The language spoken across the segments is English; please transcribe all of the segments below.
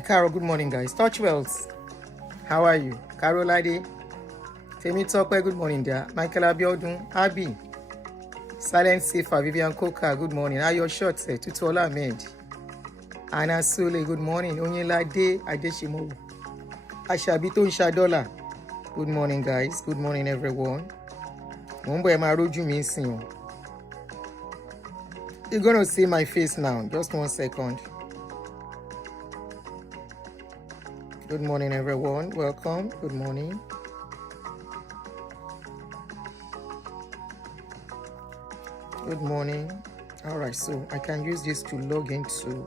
Carol, good morning, guys. Touch Wells, how are you? Carol Lade, Femi Tokwe, good morning, there. Michael Abiodun, Abi, Silent Safer, Vivian Koka, good morning. Ayo Short, Tutola Ahmed, Anna Sule, good morning. Onyelade Adeshimo, Ashabito Shadola, good morning, guys. Good morning, everyone. Mumbo Emaroju missing. You're gonna see my face now. Just 1 second. Good morning, everyone. Welcome. Good morning. Good morning. All right, so I can use this to log into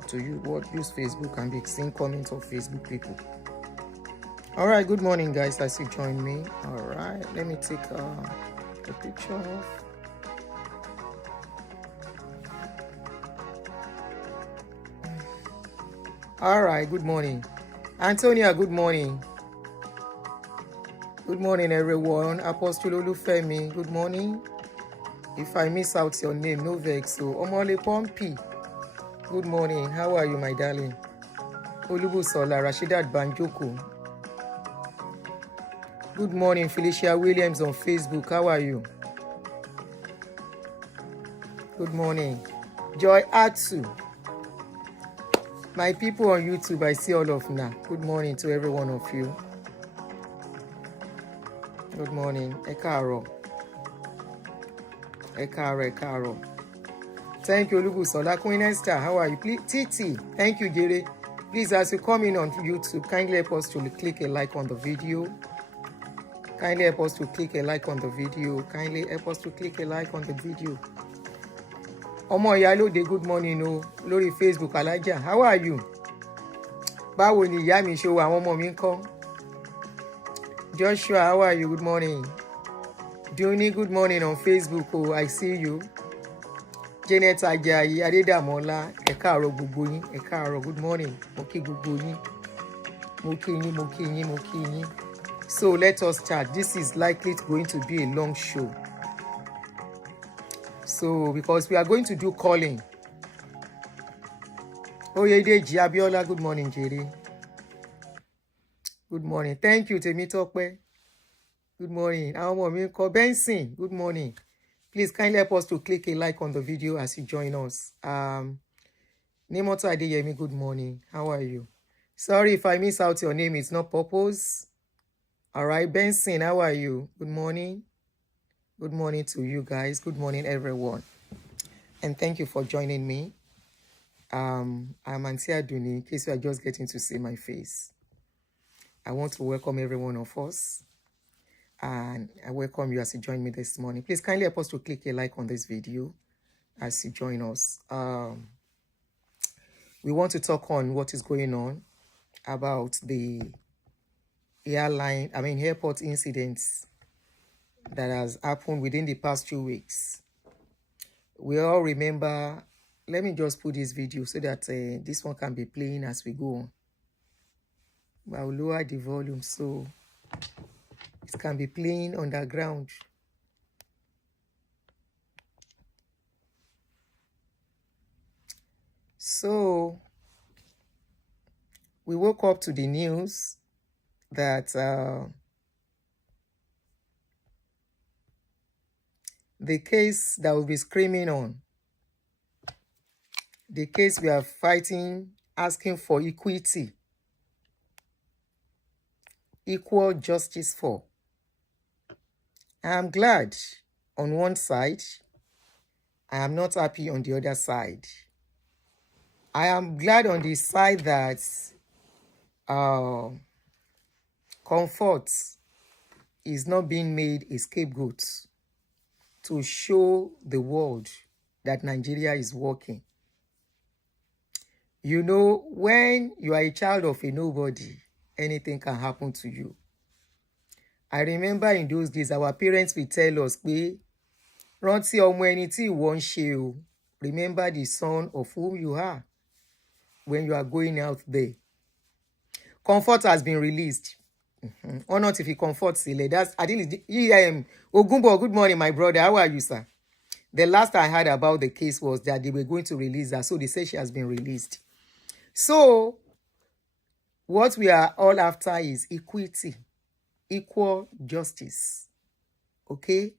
use Facebook and be seeing comments of Facebook people. All right, good morning, guys, as you join me. All right, let me take the picture off. All right, good morning. Antonia, good morning. Good morning, everyone. Apostle Olufemi, good morning. If I miss out your name, no vex. So, Omole Pompi, good morning. How are you, my darling? Olubusola Rashidat Banjoko. Good morning, Felicia Williams on Facebook. How are you? Good morning. Joy Atsu. My people on YouTube, I see all of now. Good morning to every one of you. Good morning. Ekaro. Thank you, Olubusola. Queen Esther, how are you? Please, Titi, thank you, Jerry. Please, as you come in on YouTube, kindly help us to click a like on the video. Kindly help us to click a like on the video. Kindly help us to click a like on the video. Omo Iyalode, good morning, o. Lórí Facebook, Alaja, how are you? Báwo ni ìyá mi ṣe wà, àwọn ọmọ mi ńkọ́? Joshua, how are you? Good morning. Duni, good morning on Facebook. Oh, I see you. Janet Ajayi, Adedamola, ẹ káàárọ̀ gbogbo yín, ẹ káàárọ̀, good morning. Mo kí gbogbo yín. Mo kí yín. So let us start. This is likely going to be a long show. So because we are going to do calling. Oyedeji Abiola, good morning, Jerry. Good morning. Thank you, Temitope. Good morning. Our mom called Benson. Good morning. Please kindly help us to click a like on the video as you join us. Nemoto Adeyemi, good morning. How are you? Sorry if I miss out your name. It's not purpose. All right, Benson, how are you? Good morning. Good morning to you guys. Good morning, everyone. And thank you for joining me. I'm Auntie Aduni, in case you are just getting to see my face. I want to welcome every one of us. And I welcome you as you join me this morning. Please kindly help us to click a like on this video as you join us. We want to talk on what is going on about the airport incidents that has happened within the past 2 weeks. We all remember, let me just put this video so that this one can be playing as we go on. But I'll lower the volume so it can be playing underground. So we woke up to the news that the case that we'll be screaming on, the case we are fighting, asking for equity, equal justice for. I am glad on one side. I am not happy on the other side. I am glad on the side that Comfort is not being made a scapegoat to show the world that Nigeria is working. You know, when you are a child of a nobody, anything can happen to you. I remember in those days, our parents would tell us, "Rántí ọmọ ẹni tí ìwọ ń ṣe o. Remember the son of whom you are when you are going out there." Comfort has been released. Or not if you comfort Sile. That's I think Ogumbo, good morning, my brother. How are you, sir? The last I heard about the case was that they were going to release her. So they say she has been released. So What we are all after is equity, equal justice. Okay?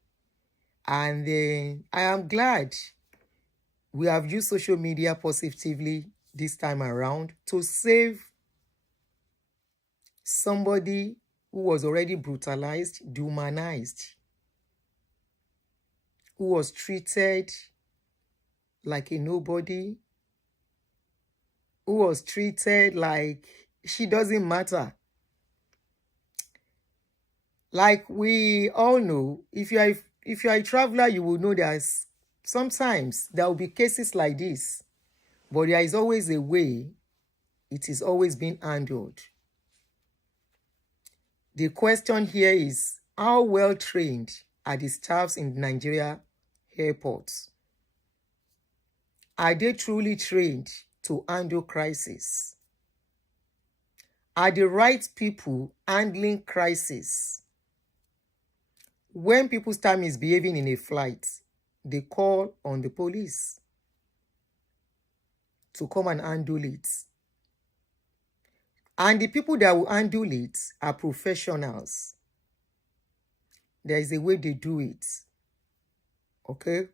And I am glad we have used social media positively this time around to save somebody who was already brutalized, dehumanized, who was treated like a nobody, who was treated like she doesn't matter. Like we all know, if you are a traveler, you will know that sometimes there will be cases like this, but there is always a way it is always being handled. The question here is, how well trained are the staffs in Nigeria airports? Are they truly trained to handle crisis? Are the right people handling crisis? When people start misbehaving in a flight, they call on the police to come and handle it. And the people that will handle it are professionals. There is a way they do it. Okay?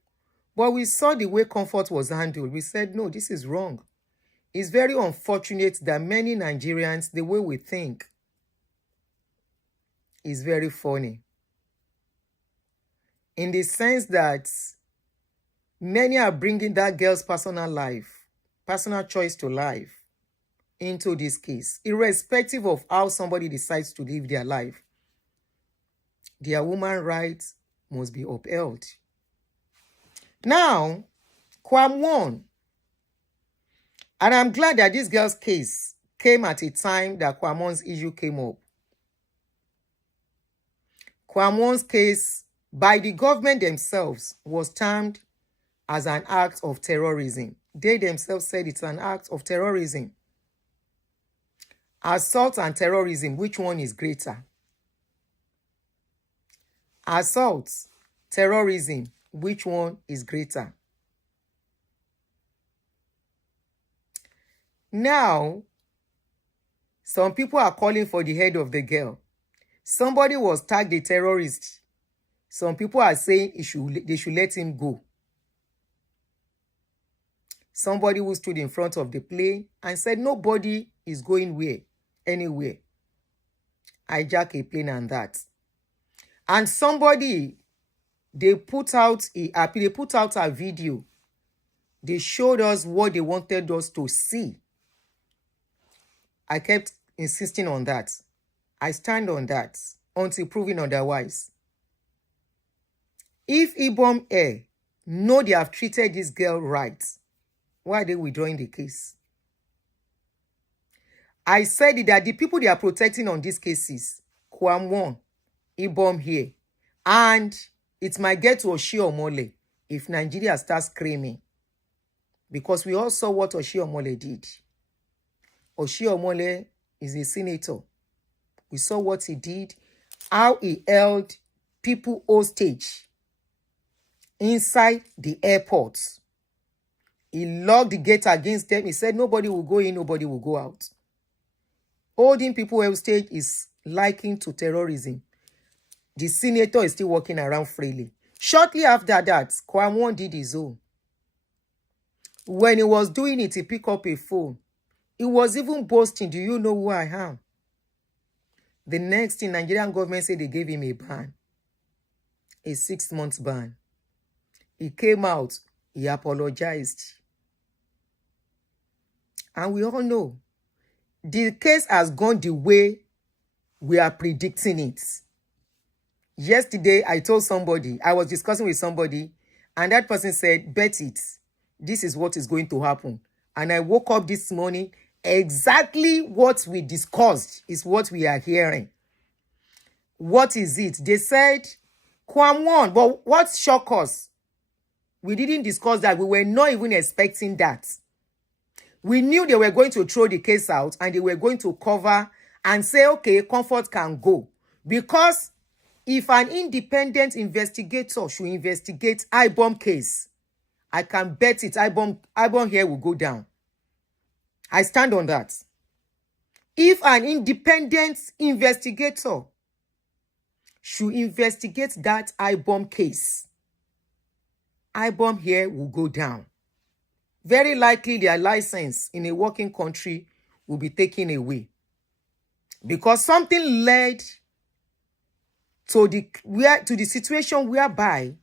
But we saw the way Comfort was handled. We said, no, this is wrong. It's very unfortunate that many Nigerians, the way we think, is very funny. In the sense that many are bringing that girl's personal life, personal choice to life, into this case, irrespective of how somebody decides to live their life. Their woman rights must be upheld. Now, KWAM1, and I'm glad that this girl's case came at a time that KWAM1's issue came up. KWAM1's case, by the government themselves, was termed as an act of terrorism. They themselves said it's an act of terrorism. Assault and terrorism, which one is greater? Assault, terrorism, which one is greater? Now, some people are calling for the head of the girl. Somebody was tagged a terrorist. Some people are saying they should let him go. Somebody who stood in front of the plane and said nobody is going anywhere. Hijack a plane and that. And somebody, they put out a video. They showed us what they wanted us to see. I kept insisting on that. I stand on that until proven otherwise. If Ibom Air know they have treated this girl right, why are they withdrawing the case? I said that the people they are protecting on these cases, KWAM1, Ibom here, and it might get to Oshiomhole if Nigeria starts screaming. Because we all saw what Oshiomhole did. Oshiomhole is a senator. We saw what he did, how he held people hostage inside the airport. He locked the gate against them. He said nobody will go in, nobody will go out. Holding people hostage is likened to terrorism. The senator is still walking around freely. Shortly after that, KWAM1 did his own. When he was doing it, he picked up a phone. He was even boasting, do you know who I am? The next thing, Nigerian government said they gave him a ban. A 6-month ban. He came out, he apologized. And we all know, the case has gone the way we are predicting it. Yesterday, I told somebody, I was discussing with somebody, and that person said, bet it, this is what is going to happen. And I woke up this morning, exactly what we discussed is what we are hearing. What is it? They said, KWAM1, but what shocked us? We didn't discuss that. We were not even expecting that. We knew they were going to throw the case out and they were going to cover and say, okay, Comfort can go. Because if an independent investigator should investigate Ibom case, I can bet it Ibom here will go down. I stand on that. If an independent investigator should investigate that I-bomb case, I-bomb here will go down. Very likely their license in a working country will be taken away. Because something led to the situation whereby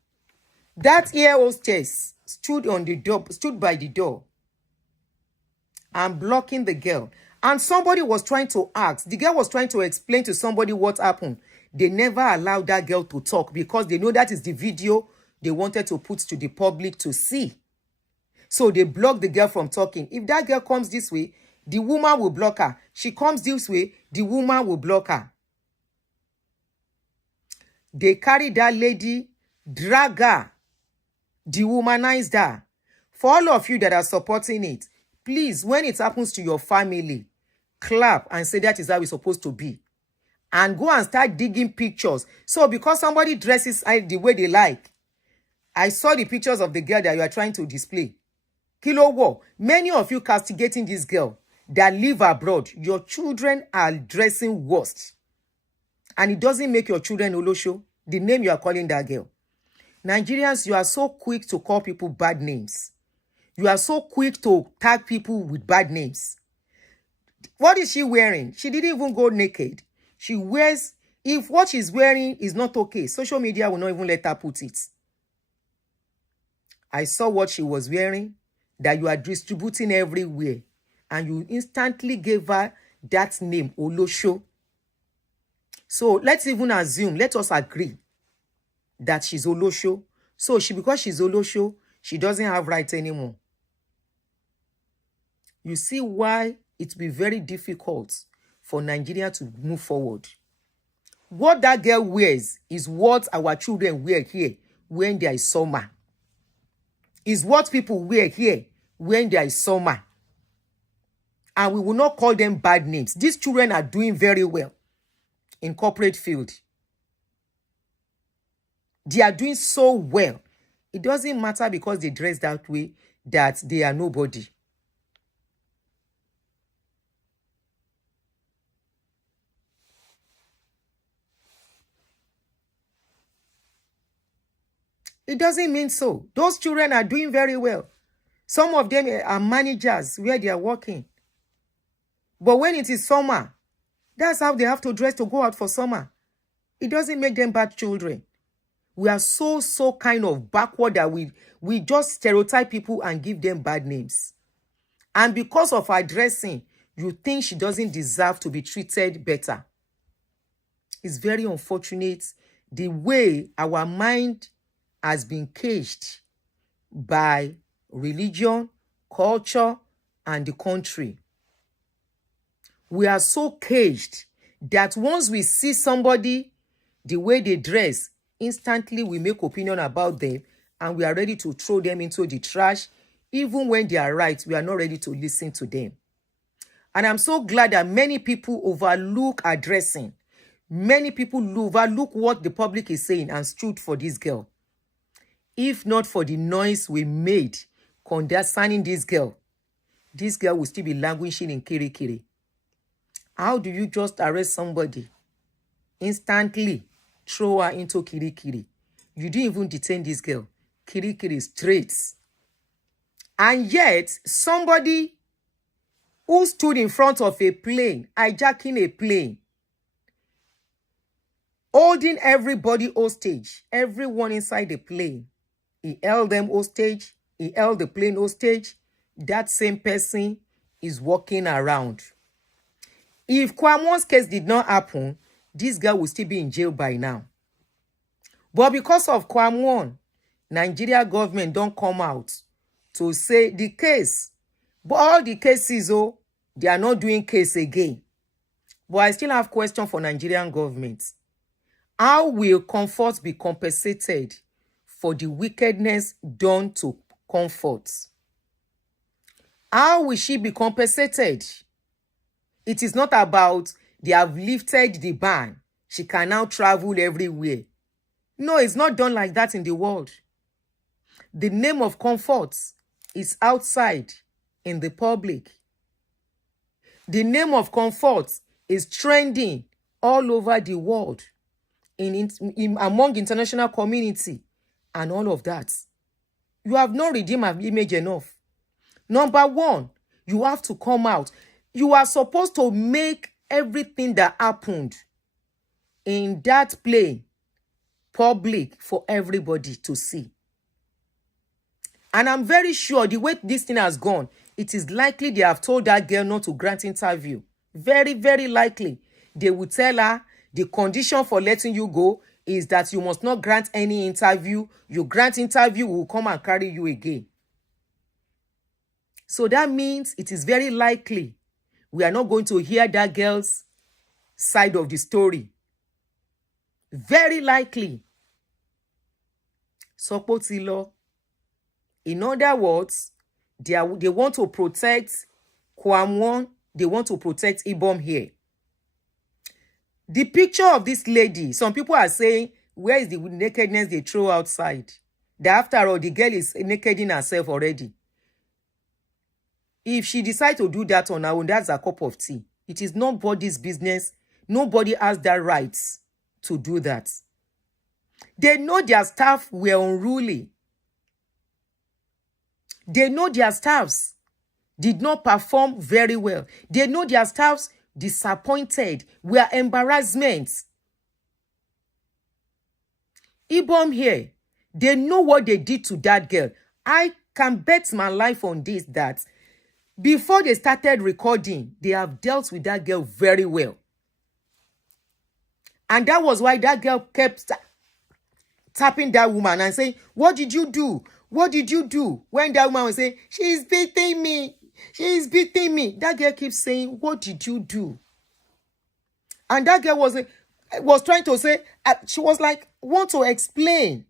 that air hostess stood by the door and blocking the girl. And somebody was trying to ask. The girl was trying to explain to somebody what happened. They never allowed that girl to talk because they know that is the video they wanted to put to the public to see. So they blocked the girl from talking. If that girl comes this way, the woman will block her. She comes this way, the woman will block her. They carried that lady, drag her, dehumanized her. For all of you that are supporting it, please, when it happens to your family, clap and say that is how it's supposed to be. And go and start digging pictures. So because somebody dresses the way they like, I saw the pictures of the girl that you are trying to display. Kilo wo, many of you castigating this girl that live abroad, your children are dressing worst. And it doesn't make your children Olosho, the name you are calling that girl. Nigerians, you are so quick to call people bad names. You are so quick to tag people with bad names. What is she wearing? She didn't even go naked. She wears, if what she's wearing is not okay, social media will not even let her put it. I saw what she was wearing, that you are distributing everywhere. And you instantly gave her that name, Olosho. So let's even assume, let us agree that she's Olosho. So because she's Olosho, she doesn't have rights anymore. You see why it will be very difficult for Nigeria to move forward. What that girl wears is what our children wear here when there is summer. Is what people wear here when there is summer. And we will not call them bad names. These children are doing very well in corporate field. They are doing so well. It doesn't matter because they dress that way that they are nobody. It doesn't mean so. Those children are doing very well. Some of them are managers where they are working. But when it is summer, that's how they have to dress to go out for summer. It doesn't make them bad children. We are so kind of backward that we just stereotype people and give them bad names. And because of her dressing, you think she doesn't deserve to be treated better. It's very unfortunate the way our mind has been caged by religion, culture, and the country. We are so caged that once we see somebody, the way they dress, instantly we make opinion about them and we are ready to throw them into the trash. Even when they are right, we are not ready to listen to them. And I'm so glad that many people overlook our dressing. Many people overlook what the public is saying and stood for this girl. If not for the noise we made concerning this girl will still be languishing in Kirikiri. How do you just arrest somebody, instantly throw her into Kirikiri? You didn't even detain this girl. Kirikiri straight. And yet, somebody who stood in front of a plane, hijacking a plane, holding everybody hostage, everyone inside the plane, he held them hostage, he held the plane hostage. That same person is walking around. If KWAM1's case did not happen, this girl will still be in jail by now. But because of KWAM1, Nigeria government don't come out to say the case. But all the cases, they are not doing case again. But I still have question for Nigerian government. How will Comfort be compensated for the wickedness done to Comfort? How will she be compensated? It is not about they have lifted the ban. She can now travel everywhere. No, it's not done like that in the world. The name of Comfort is outside in the public. The name of Comfort is trending all over the world among international community and all of that. You have not redeemed my image enough. Number one, you have to come out. You are supposed to make everything that happened in that plane public for everybody to see. And I'm very sure the way this thing has gone, it is likely they have told that girl not to grant interview. Very, very likely. They will tell her the condition for letting you go is that you must not grant any interview. You grant interview, we will come and carry you again. So that means it is very likely we are not going to hear that girl's side of the story. Very likely. Sopotilo. In other words, they want to protect KWAM1. They want to protect Ibom here. The picture of this lady, some people are saying, where is the nakedness they throw outside? That after all, the girl is naked in herself already. If she decides to do that on her own, that's a cup of tea. It is nobody's business. Nobody has that right to do that. They know their staff were unruly. They know their staffs did not perform very well. They know their staffs disappointed, were embarrassments. Ibom here, they know what they did to that girl. I can bet my life on this, that before they started recording, they have dealt with that girl very well. And that was why that girl kept tapping that woman and saying, what did you do? What did you do? When that woman was saying, she's beating me. She's beating me. That girl keeps saying, what did you do? And that girl was trying to say, she was like, want to explain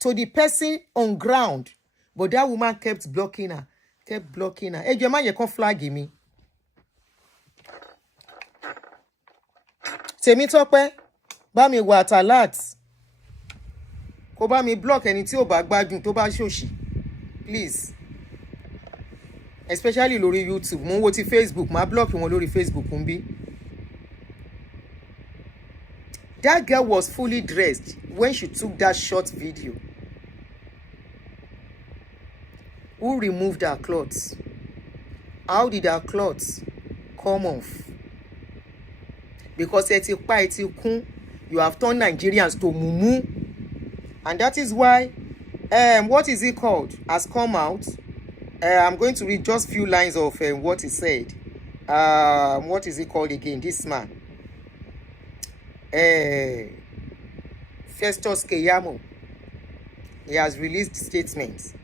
to the person on ground. But that woman kept blocking her. Kept blocking her. Hey, your man, you can't flag me. Tèmi Tọ́pẹ́, bá mi wà alert. Kó bá mi block ẹni tí ó bá gbádùn tó bá ṣòṣì. Please. Especially lórí YouTube. Mo ń wo ti Facebook, ma block wọn lórí Facebook nbí. That girl was fully dressed when she took that short video. Who removed her clothes? How did her clothes come off? Because you have turned Nigerians to mumu. And that is why, what is it called? Has come out. I'm going to read just a few lines of what he said. What is it called again? This man. Festus Keyamo. He has released statements.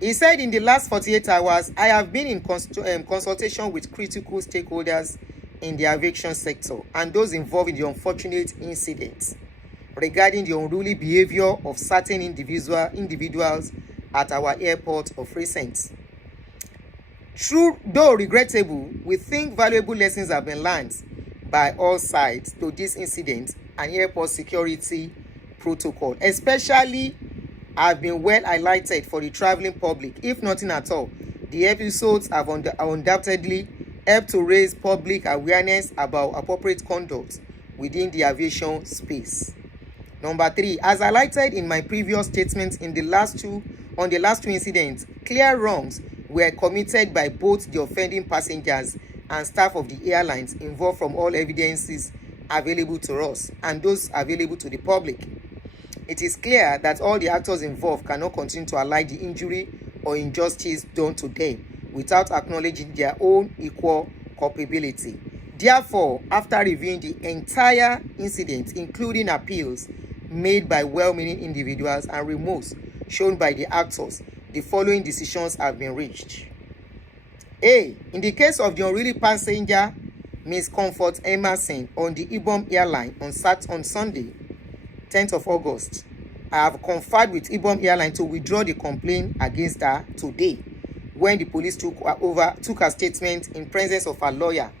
He said, in the last 48 hours, I have been in consultation with critical stakeholders in the aviation sector and those involved in the unfortunate incidents regarding the unruly behavior of certain individuals at our airport of recent. True, though regrettable, we think valuable lessons have been learned by all sides to this incident and airport security protocol, especially have been well highlighted for the traveling public. If nothing at all, the episodes have undoubtedly helped to raise public awareness about appropriate conduct within the aviation space. Number 3, as highlighted in my previous statements on the last two incidents, clear wrongs were committed by both the offending passengers and staff of the airlines involved from all evidences available to us and those available to the public. It is clear that all the actors involved cannot continue to allow the injury or injustice done to them without acknowledging their own equal culpability. Therefore, after reviewing the entire incident, including appeals made by well-meaning individuals and remorse shown by the actors, the following decisions have been reached. A. In the case of the unruly passenger, Ms. Comfort Emerson on the Ibom Airline on Sunday, 10th of August, I have conferred with Ibom Airline to withdraw the complaint against her today when the police took her statement in presence of her lawyer.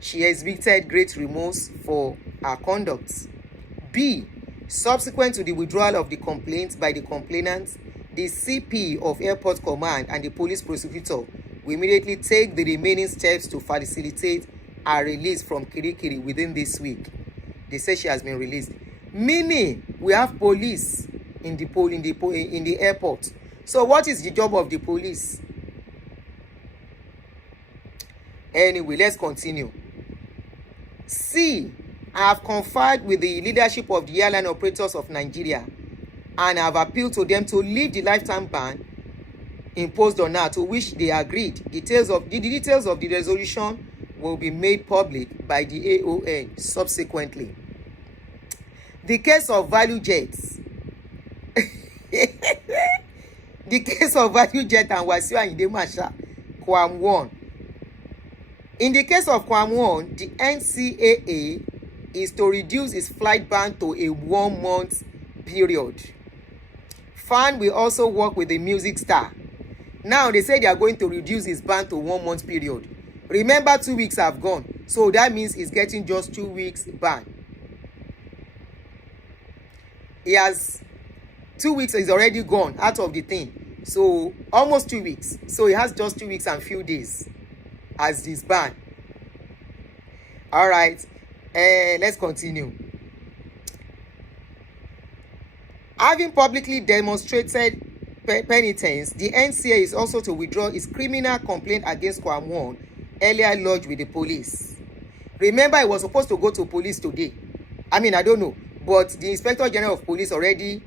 She exhibited great remorse for her conduct. B. Subsequent to the withdrawal of the complaint by the complainant, the CP of Airport Command and the police prosecutor will immediately take the remaining steps to facilitate her release from Kirikiri within this week. They say she has been released. Meaning, we have police in the airport. So what is the job of the police? Anyway, let's continue. C. I have conferred with the leadership of the airline operators of Nigeria and have appealed to them to lift the lifetime ban imposed on her, to which they agreed. The details of the resolution will be made public by the AON subsequently. The case of value jets. The case of value jet and Wasiu Ayinde Marshal, KWAM1. In the case of KWAM1, the NCAA is to reduce its flight ban to a 1-month period. FAN will also work with the music star. Now they say they are going to reduce his ban to 1-month period. Remember, 2 weeks have gone, so that means he's getting just 2 weeks ban. He has 2 weeks is already gone out of the thing, so almost 2 weeks. So he has just 2 weeks and few days as this ban. All right, let's continue. Having publicly demonstrated penitence, the NCA is also to withdraw its criminal complaint against KWAM1 earlier lodged with the police. Remember, it was supposed to go to police today. I mean, I don't know, but the Inspector General of Police already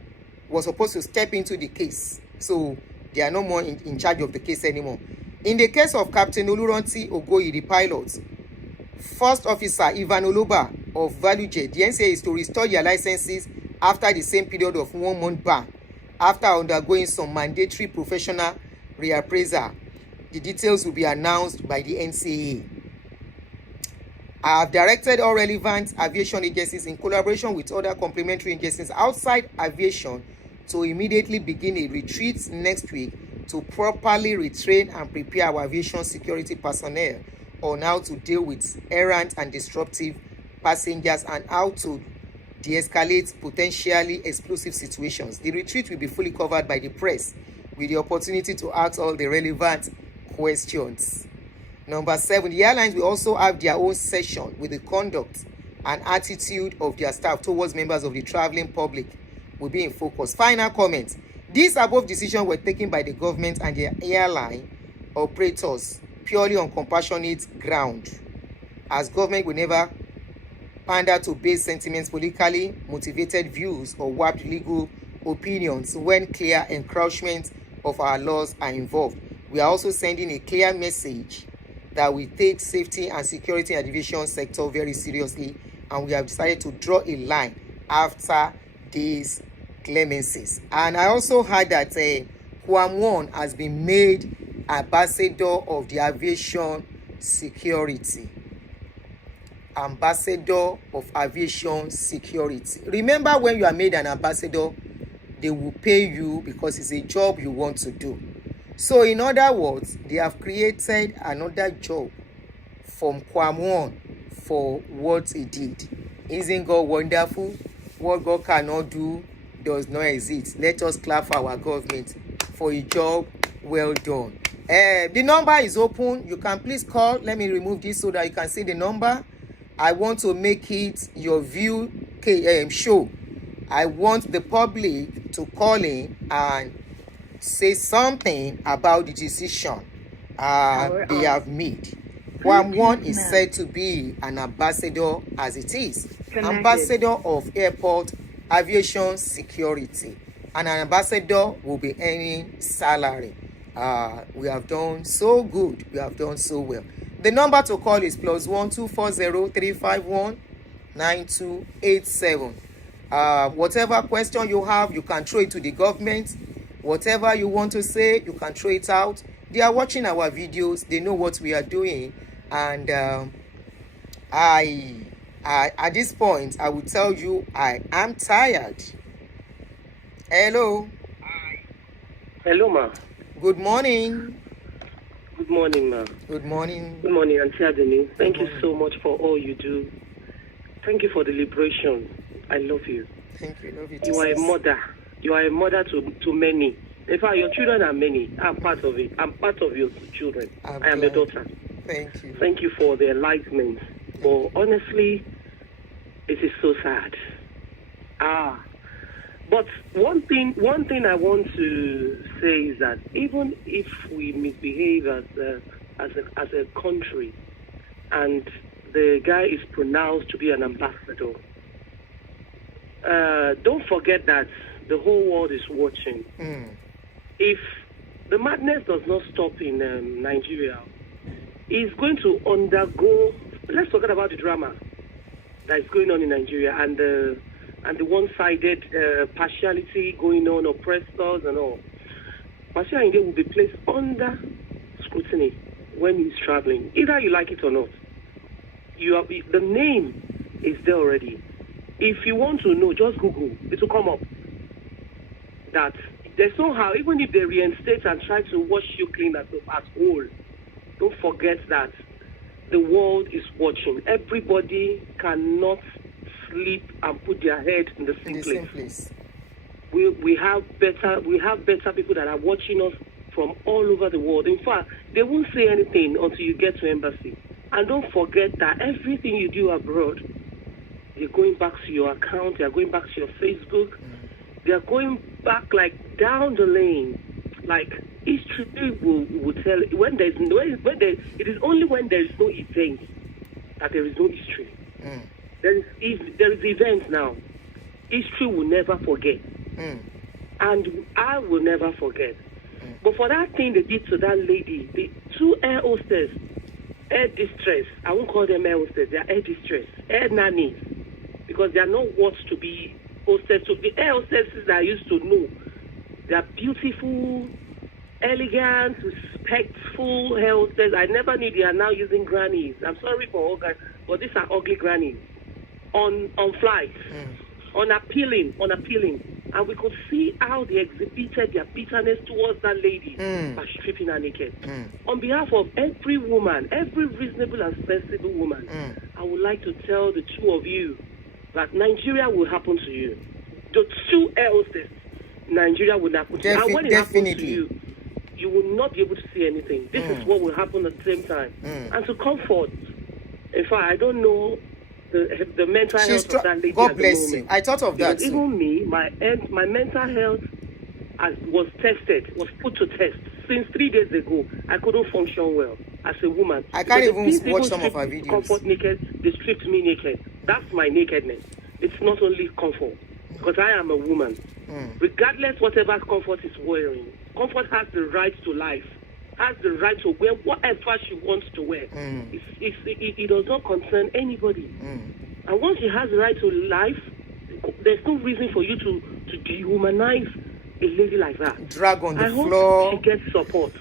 was supposed to step into the case, so they are no more in charge of the case anymore. In the case of Captain Oluranti Ogoyi, the pilot, First Officer Ivan Oloba of ValueJet, the NCA is to restore their licenses after the same period of 1-month ban, after undergoing some mandatory professional reappraisal. The details will be announced by the NCAA. I have directed all relevant aviation agencies in collaboration with other complementary agencies outside aviation to immediately begin a retreat next week to properly retrain and prepare our aviation security personnel on how to deal with errant and disruptive passengers and how to de-escalate potentially explosive situations. The retreat will be fully covered by the press with the opportunity to ask all the relevant questions. Number 7, the airlines will also have their own session with the conduct and attitude of their staff towards members of the traveling public will be in focus. Final comments. These above decisions were taken by the government and the airline operators purely on compassionate ground, as government will never pander to base sentiments, politically motivated views, or warped legal opinions when clear encroachment of our laws are involved. We are also sending a clear message that we take safety and security in the aviation sector very seriously, and we have decided to draw a line after these clemencies. And I also heard that KWAM1 has been made ambassador of the aviation security. Ambassador of aviation security. Remember, when you are made an ambassador, they will pay you because it's a job you want to do. So in other words, they have created another job from KWAM1 for what he did. Isn't God wonderful? What God cannot do does not exist. Let us clap for our government for a job well done. The number is open. You can please call. Let me remove this so that you can see the number. I want to make it your view show. I want the public to call in and say something about the decision they have made. KWAM1 is said to be an ambassador, as it is. Connected. Ambassador of airport aviation security. And an ambassador will be earning salary. We have done so good. We have done so well. The number to call is +1 240 351 9287. Whatever question you have, you can throw it to the government. Whatever you want to say, you can throw it out. They are watching our videos. They know what we are doing. And at this point, I will tell you I am tired. Hello. Hello, ma. Good morning. Good morning, ma. Good morning. Good morning, Auntie Adeni. Thank you so much for all you do. Thank you for the liberation. I love you. Thank you. Love you too. You are a mother. You are a mother to many. In fact, your children are many. I'm part of it. I'm part of your children. I am your daughter. Thank you. Thank you for the enlightenment. But honestly, it is so sad. But one thing I want to say is that even if we misbehave as a country, and the guy is pronounced to be an ambassador, don't forget that the whole world is watching. If the madness does not stop in Nigeria, it's going to undergo. Let's forget about the drama that is going on in Nigeria and the one-sided partiality going on, oppressors and all. Bashir Ayinde will be placed under scrutiny when he's traveling, either you like it or not. The name is there already. If you want to know, just Google. It will come up. That there's somehow, even if they reinstate and try to wash you clean as whole, don't forget that the world is watching. Everybody cannot sleep and put their head in the same place. We have better people that are watching us from all over the world. In fact, they won't say anything until you get to embassy. And don't forget that everything you do abroad, they're going back to your account, they're going back to your Facebook, they're going back like down the lane. Like history will tell it is only when there is no event that there is no history. There is events now. History will never forget. And I will never forget. But for that thing they did to that lady, the two air hostess, air distress, I won't call them air hostess, they are air distress, air nannies, because they are not worth to be hostess. So the air hostesses that I used to know, they are beautiful, elegant, respectful air hostesses. I never knew they are now using grannies. I'm sorry for all guys, but these are ugly grannies on flights, unappealing. And we could see how they exhibited their bitterness towards that lady by stripping her naked. On behalf of every woman, every reasonable and sensible woman, I would like to tell the two of you that Nigeria will happen to you. The two air hostesses, Nigeria will happen to you. And when it happens to you, you will not be able to see anything. This is what will happen at the same time. And to comfort, in fact, I don't know the mental health of that lady. God bless you. I thought of that too. Even me, my mental health was put to test. Since 3 days ago, I couldn't function well as a woman. I can't even watch some of her videos. Comfort naked, they stripped me naked. That's my nakedness. It's not only comfort, because I am a woman. Regardless whatever comfort is wearing, comfort has the right to life, has the right to wear whatever she wants to wear. It does not concern anybody. And once she has the right to life, there's no reason for you to dehumanize a lady like that. Drag on the floor. I hope she gets support.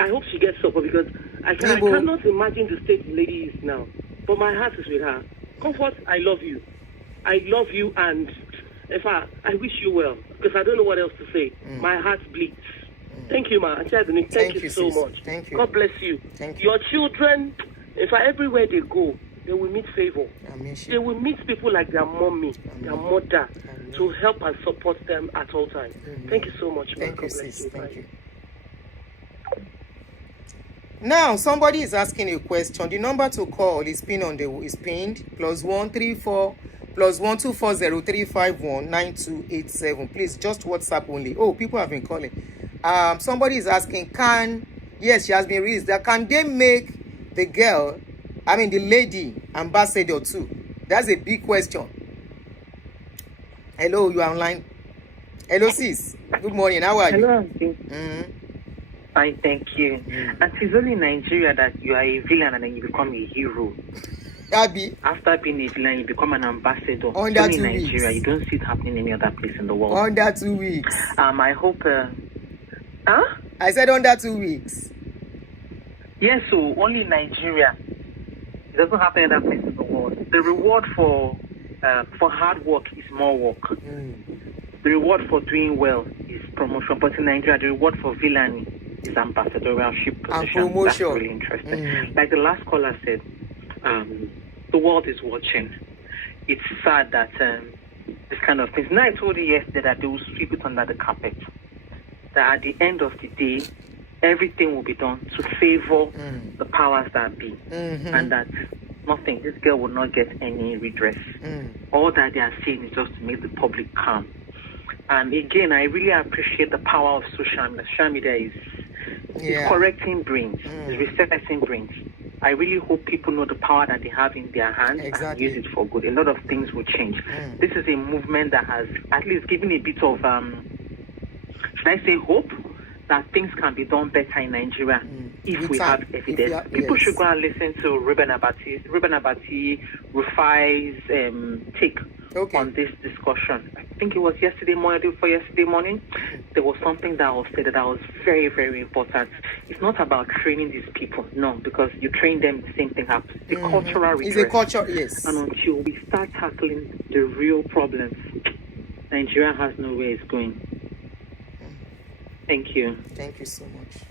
I hope she gets support, because I cannot imagine the state the lady is now. But my heart is with her. Comfort, I love you. I love you, and in fact, I wish you well, because I don't know what else to say. My heart bleeds. Thank you, ma. Thank you so much. Thank you. God bless you. Thank you. Your children, in fact, everywhere they go, they will meet favor. They will meet people like their mommy, their mother, to help and support them at all times. Thank you so much, ma. Thank you, sis. Thank you. Now, somebody is asking a question. The number to call is pinned +134 +1240351 9287. Please, just WhatsApp only. Oh, people have been calling. Somebody is asking, yes, she has been released. Can they make the lady ambassador too? That's a big question. Hello, you are online. Hello, sis. Good morning. How are you? Hello, Auntie. Fine, thank you. And it's only in Nigeria that you are a villain and then you become a hero. Abby. After being a villain, you become an ambassador. Under only 2 in Nigeria. weeks. You don't see it happening any other place in the world. Under 2 weeks. I hope. I said under 2 weeks. Yes, so only in Nigeria. It doesn't happen in other place in the world. The reward for hard work is more work. The reward for doing well is promotion. But in Nigeria, the reward for villainy is ambassadorship position. That's really interesting. Like the last caller said, the world is watching. It's sad that this kind of things. Now I told you yesterday that they will sweep it under the carpet. that at the end of the day, everything will be done to favor the powers that be, and that nothing, this girl will not get any redress. All that they are saying is just to make the public calm. And again, I really appreciate the power of social media. Social media is correcting brains, is resetting brains. I really hope people know the power that they have in their hands and use it for good. A lot of things will change. This is a movement that has at least given a bit of, should I say, hope that things can be done better in Nigeria if we have evidence. People should go and listen to Ruben Abati Rufai's take on this discussion. I think it was yesterday morning. There was something that was said that was very, very important. It's not about training these people, no, because you train them, the same thing happens. The cultural redress. It's a culture, yes. And until we start tackling the real problems, Nigeria has no way it's going. Thank you. Thank you so much.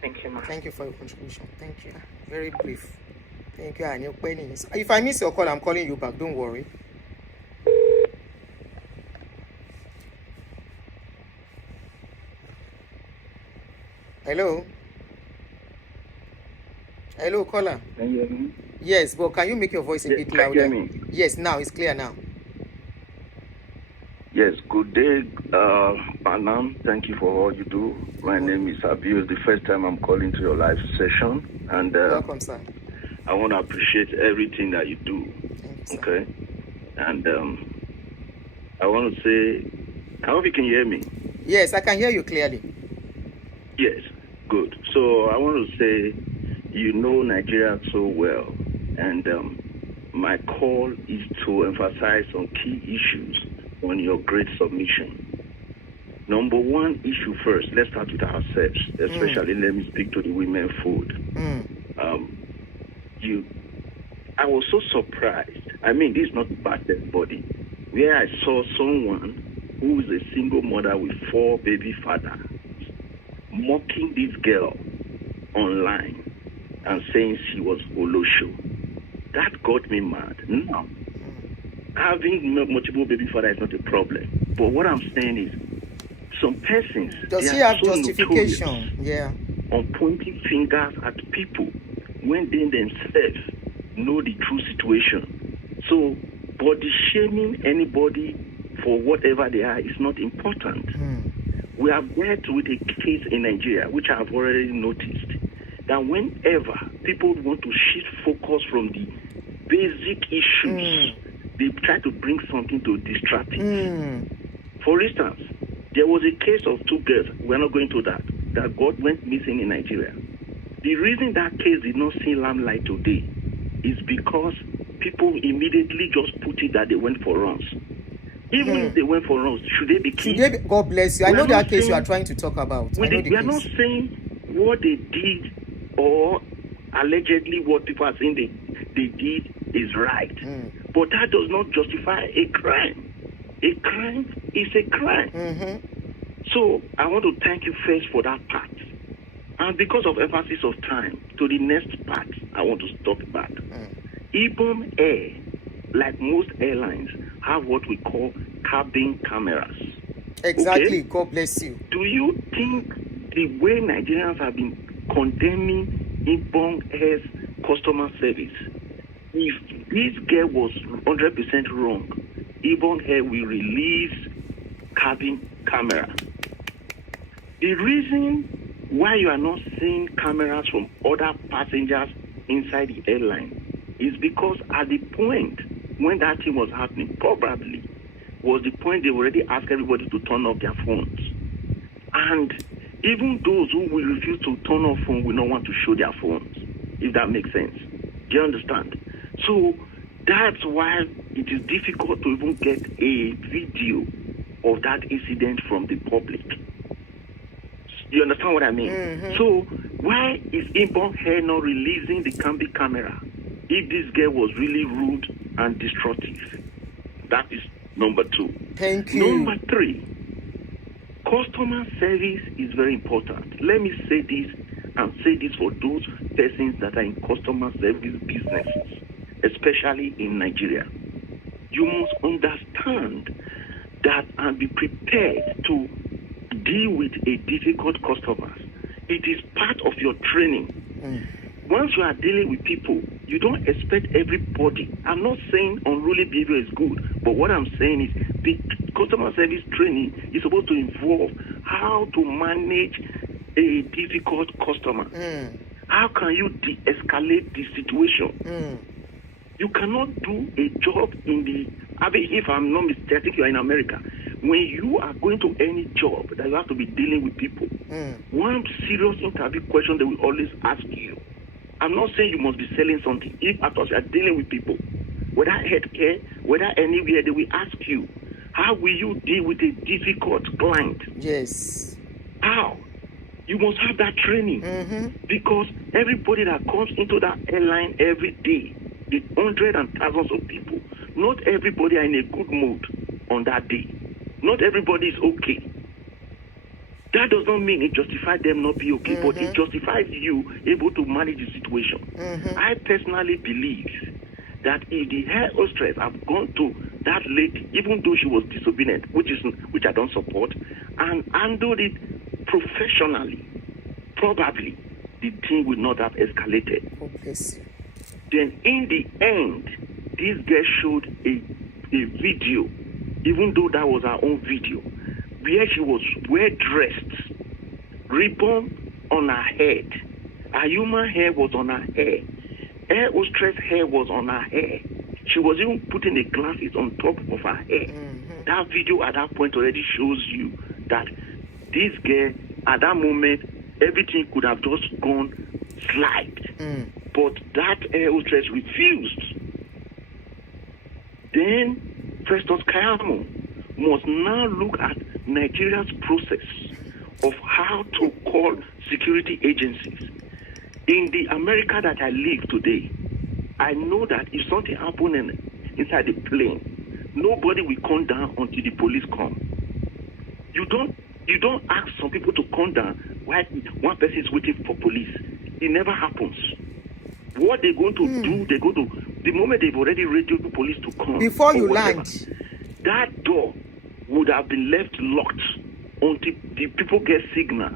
Thank you, ma. Thank you for your contribution. Thank you. Very brief. Thank you. And your penny. If I miss your call, I'm calling you back. Don't worry. Hello. Hello, caller. Can you hear me? Yes, but can you make your voice a bit louder? Can you hear me? Yes, now it's clear now. Yes, good day, Panam. Thank you for all you do. My name is Abiu. It's the first time I'm calling to your live session. And welcome, sir. I want to appreciate everything that you do. Thank you, okay? And I want to say, I hope you can hear me. Yes, I can hear you clearly. Yes, good. So I want to say, you know Nigeria so well. And my call is to emphasize on key issues on your great submission. Number one issue first, let's start with ourselves, especially let me speak to the women food. I was so surprised. I mean, this is not bad body, where I saw someone who is a single mother with 4 baby fathers mocking this girl online and saying she was Olosho. That got me mad. Now, having multiple baby father is not a problem. But what I'm saying is, some persons, does she have justification? On pointing fingers at people when they themselves know the true situation. So, body shaming anybody for whatever they are is not important. We have dealt with a case in Nigeria, which I have already noticed, that whenever people want to shift focus from the basic issues, they try to bring something to distract it. For instance, there was a case of 2 girls, we're not going to that God went missing in Nigeria. The reason that case did not see limelight today is because people immediately just put it that they went for runs. Even if they went for runs, should they be killed? God bless you. I know that case you are trying to talk about. We are not saying what they did or allegedly what people are saying they did is right. But that does not justify a crime. A crime is a crime. So I want to thank you first for that part. And because of emphasis of time, to the next part, I want to stop back. Ibom Air, like most airlines, have what we call cabin cameras. Exactly. Okay? God bless you. Do you think the way Nigerians have been condemning Ibom Air's customer service, if this girl was 100% wrong, Ibom Air will release cabin camera? The reason why you are not seeing cameras from other passengers inside the airline is because at the point when that thing was happening, probably was the point they already asked everybody to turn off their phones. And even those who will refuse to turn off phone will not want to show their phones, if that makes sense. Do you understand? So that's why it is difficult to even get a video of that incident from the public. You understand what I mean? So why is Ibom Air not releasing the Cambi camera if this girl was really rude and destructive? That is number 2. Thank you. Number 3, customer service is very important. Let me say this and say this for those persons that are in customer service businesses, especially in Nigeria. You must understand that and be prepared to deal with a difficult customer. It is part of your training. Once you are dealing with people, you don't expect everybody. I'm not saying unruly behavior is good, but what I'm saying is the customer service training is supposed to involve how to manage a difficult customer. How can you de-escalate the situation? You cannot do a job in the, if I'm not mistaken, I think you're in America. When you are going to any job that you have to be dealing with people, one serious interview question they will always ask you. I'm not saying you must be selling something. If at all you are dealing with people, whether healthcare, whether anywhere, they will ask you, how will you deal with a difficult client? Yes. How? You must have that training. Because everybody that comes into that airline every day, the hundreds and thousands of people, not everybody are in a good mood on that day. Not everybody is okay. That does not mean it justifies them not be okay, but it justifies you able to manage the situation. I personally believe that if the air hostess have gone to that lady, even though she was disobedient, which I don't support, and handled it professionally, probably the thing would not have escalated. Oh, bless you. Then in the end, this girl showed a video, even though that was her own video, where she was well dressed, ribbon on her head, her human hair was on her hair, air hostess hair was on her hair. She was even putting the glasses on top of her hair. That video at that point already shows you that this girl, at that moment, everything could have just gone slide. But that air hostess refused. Then Festus Kayamo must now look at Nigeria's process of how to call security agencies. In the America that I live today, I know that if something happens inside the plane, nobody will come down until the police come. You don't ask some people to come down while one person is waiting for police. It never happens. What they're going to do, they're going to, the moment they've already radioed the police to come, before you whatever, land, that door would have been left locked until the people get signal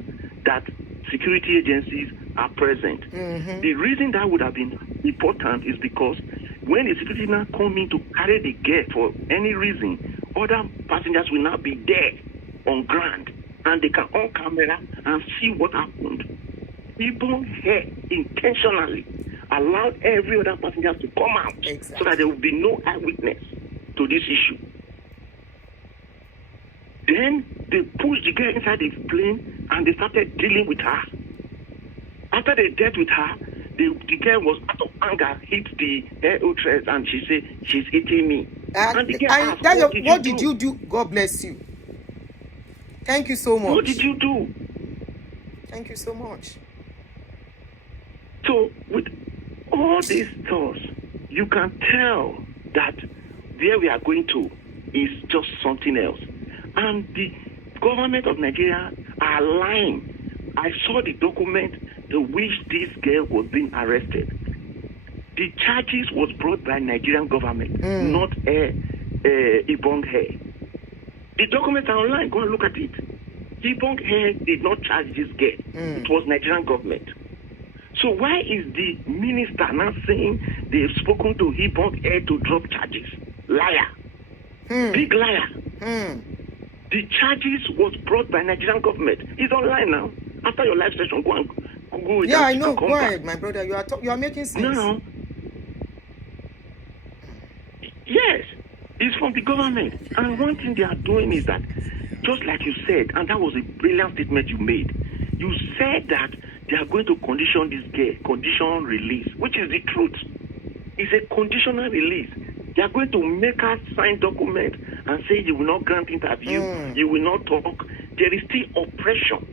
that security agencies are present. The reason that would have been important is because when the security now come in to carry the girl for any reason, other passengers will not be there on ground and they can on camera and see what happened. People here intentionally allowed every other passenger to come out so that there will be no eyewitness to this issue. Then they pushed the girl inside the plane and they started dealing with her. After they dealt with her, the girl was out of anger, hit the air hostess, and she said, "She's hitting me." And the girl asked, what did you do? God bless you. Thank you so much. What did you do? Thank you so much. So with all these thoughts, you can tell that where we are going to is just something else. And the government of Nigeria are lying. I saw the document to which this girl was being arrested. The charges was brought by Nigerian government, not Ibong Hair. The documents are online. Go and look at it. Ibong Hair did not charge this girl. It was Nigerian government. So why is the minister now saying they've spoken to Ibong Hair to drop charges? Liar. Big liar. The charges was brought by Nigerian government. It's online now. After your live session, go and Google it. Yeah, I know. Go ahead, my brother. You are making sense. No. Yes, it's from the government. And one thing they are doing is that, just like you said, and that was a brilliant statement you made. You said that they are going to condition this girl, conditional release, which is the truth. It's a conditional release. They are going to make us sign documents and say you will not grant interview, you will not talk. There is still oppression.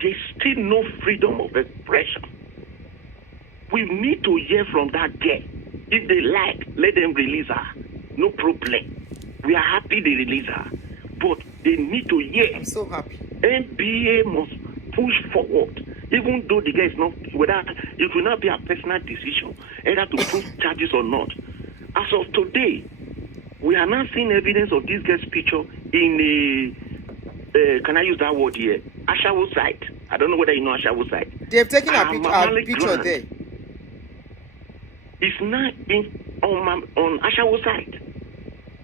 There is still no freedom of expression. We need to hear from that girl. If they like, let them release her. No problem. We are happy they release her. But they need to hear. I'm so happy. NBA must push forward. Even though the guy is not, whether it will not be a personal decision, either to prove charges or not. As of today, we are now seeing evidence of this guy's picture in a can I use that word here? Ashawo site. I don't know whether you know Ashawo site. They've taken a picture there. It's not on Ashawo site.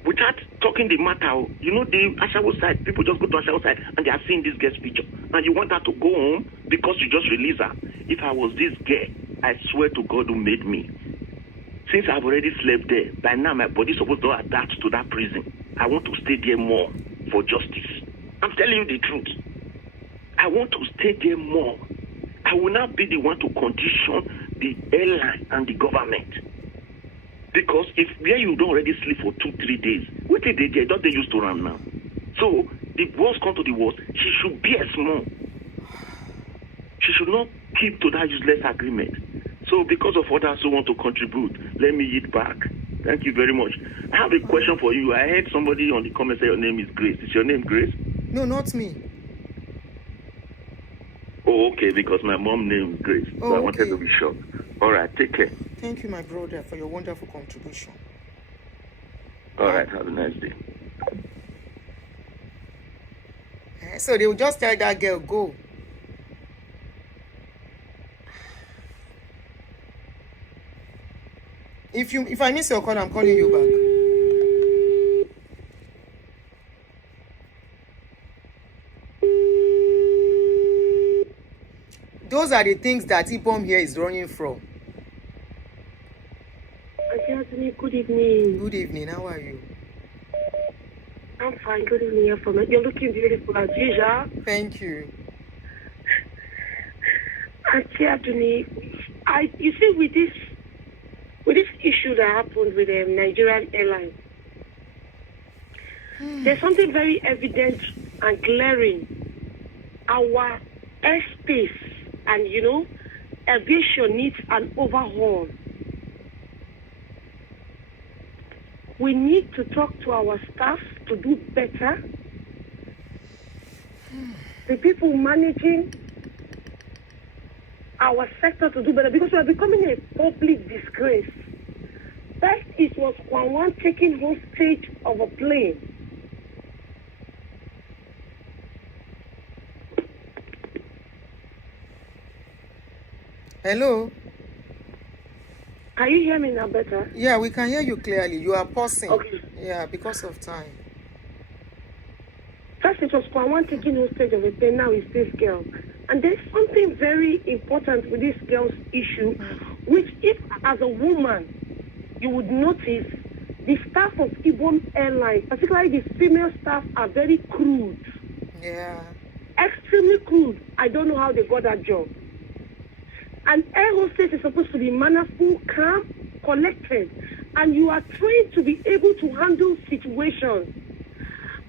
Without talking the matter, you know, the Ashawo site, people just go to Ashawo site and they are seeing this girl's picture. And you want her to go home because you just release her. If I was this girl, I swear to God who made me. Since I've already slept there, by now my body's supposed to adapt to that prison. I want to stay there more for justice. I'm telling you the truth. I want to stay there more. I will not be the one to condition the airline and the government. Because if where you don't already sleep for 2-3 days, what did they do? Don't they used to run now? So the worst come to the worst. She should be a small. She should not keep to that useless agreement. So because of others who want to contribute, let me eat back. Thank you very much. I have a question for you. I heard somebody on the comment say your name is Grace. Is your name Grace? No, not me. Oh, okay, because my mom name is Grace. Oh, so I wanted to be sure. All right, take care. Thank you, my brother, for your wonderful contribution. All right, have a nice day. So they will just tell that girl, go. If I miss your call, I'm calling you back. Those are the things that Ibom here is running from. Good evening. Good evening. How are you? I'm fine. Good evening. You're looking beautiful as usual. Thank you. Auntie Aduni, you see, with this issue that happened with Nigerian Airline, there's something very evident and glaring. Our airspace and, aviation needs an overhaul. We need to talk to our staff to do better. The people managing our sector to do better, because we are becoming a public disgrace. First, it was KWAM1 taking hostage of a plane. Hello? Can you hear me now better? Yeah, we can hear you clearly. You are pausing. Okay. Yeah, because of time. First, it was KWAM1 taking hostage of a plane. Now it's this girl. And there's something very important with this girl's issue, which if as a woman, you would notice the staff of Ibom Airline, particularly the female staff, are very crude. Yeah. Extremely crude. I don't know how they got that job. An air hostess is supposed to be mannerful, calm, collected, and you are trained to be able to handle situations.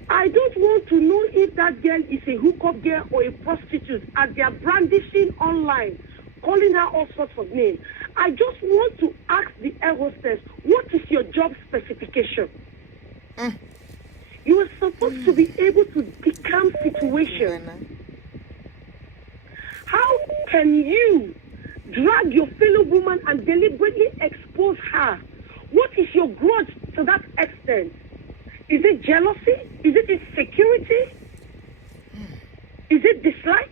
I don't want to know if that girl is a hookup girl or a prostitute, as they are brandishing online, calling her all sorts of names. I just want to ask the air hostess, what is your job specification? You are supposed to be able to become situations. How can you drag your fellow woman and deliberately expose her? What is your grudge to that extent? Is it jealousy? Is it insecurity? Is it dislike?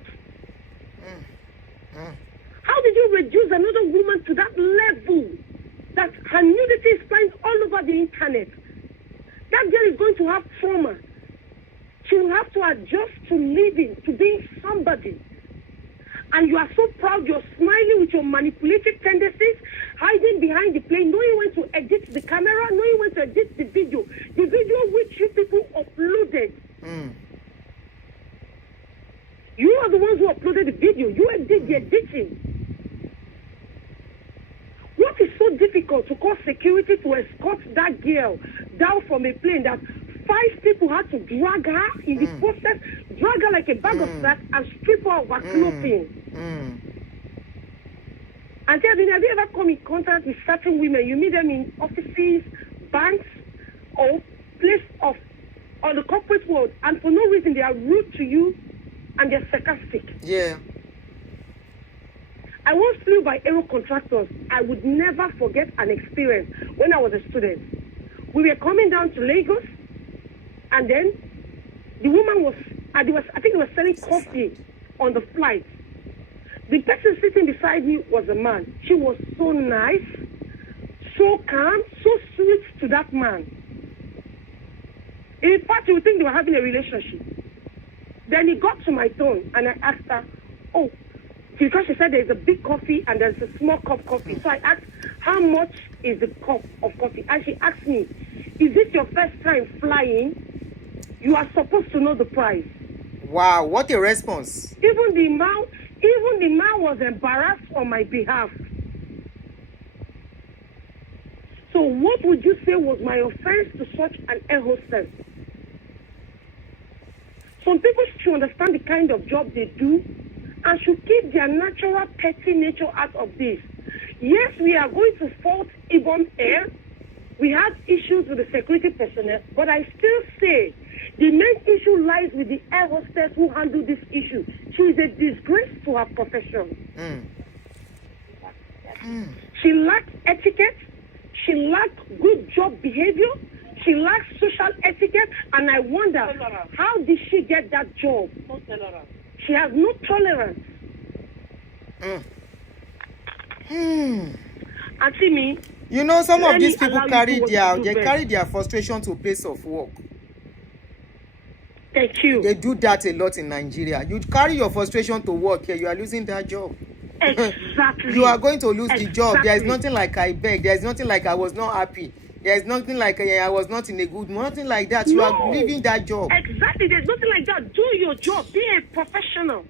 How did you reduce another woman to that level that her nudity is flying all over the internet? That girl is going to have trauma. She will have to adjust to living, to being somebody. And you are so proud, you're smiling with your manipulative tendencies, hiding behind the plane, knowing when to edit the camera, knowing when to edit the video which you people uploaded. You are the ones who uploaded the video. You did the editing. What is so difficult to call security to escort that girl down from a plane that 5 people had to drag her in the process, drag her like a bag of snacks and strip her of her clothing? And have you ever come in contact with certain women? You meet them in offices, banks, or place of the corporate world, and for no reason they are rude to you and they're sarcastic. Yeah. I once flew by aero contractors. I would never forget an experience when I was a student. We were coming down to Lagos, and then the woman was, I think coffee on the flight. The person sitting beside me was a man. She was so nice, so calm, so sweet to that man. In fact, you would think they were having a relationship. Then he got to my turn, and I asked her, oh, because she said there's a big coffee and there's a small cup of coffee. So I asked, how much is the cup of coffee? And she asked me, is this your first time flying? You are supposed to know the price. Wow, what a response. Even the man was embarrassed on my behalf. So what would you say was my offense to such an air hostess? Some people should understand the kind of job they do and should keep their natural petty nature out of this. Yes, we are going to fault Ibom Air. We have issues with the security personnel, but I still say the main issue lies with the air hostess who handle this issue. She is a disgrace to her profession. She lacks etiquette. She lacks good job behavior. She lacks social etiquette. And I wonder, how did she get that job? No tolerance. She has no tolerance. Auntie me. You know, some of these people carry their frustration to a place of work. Thank you. They do that a lot in Nigeria. You carry your frustration to work here, you are losing that job. Exactly. You are going to lose the job. There is nothing like I beg. There is nothing like I was not happy. There is nothing like I was not in a good mood. Nothing like that. You are leaving that job. Exactly. There's nothing like that. Do your job. Be a professional.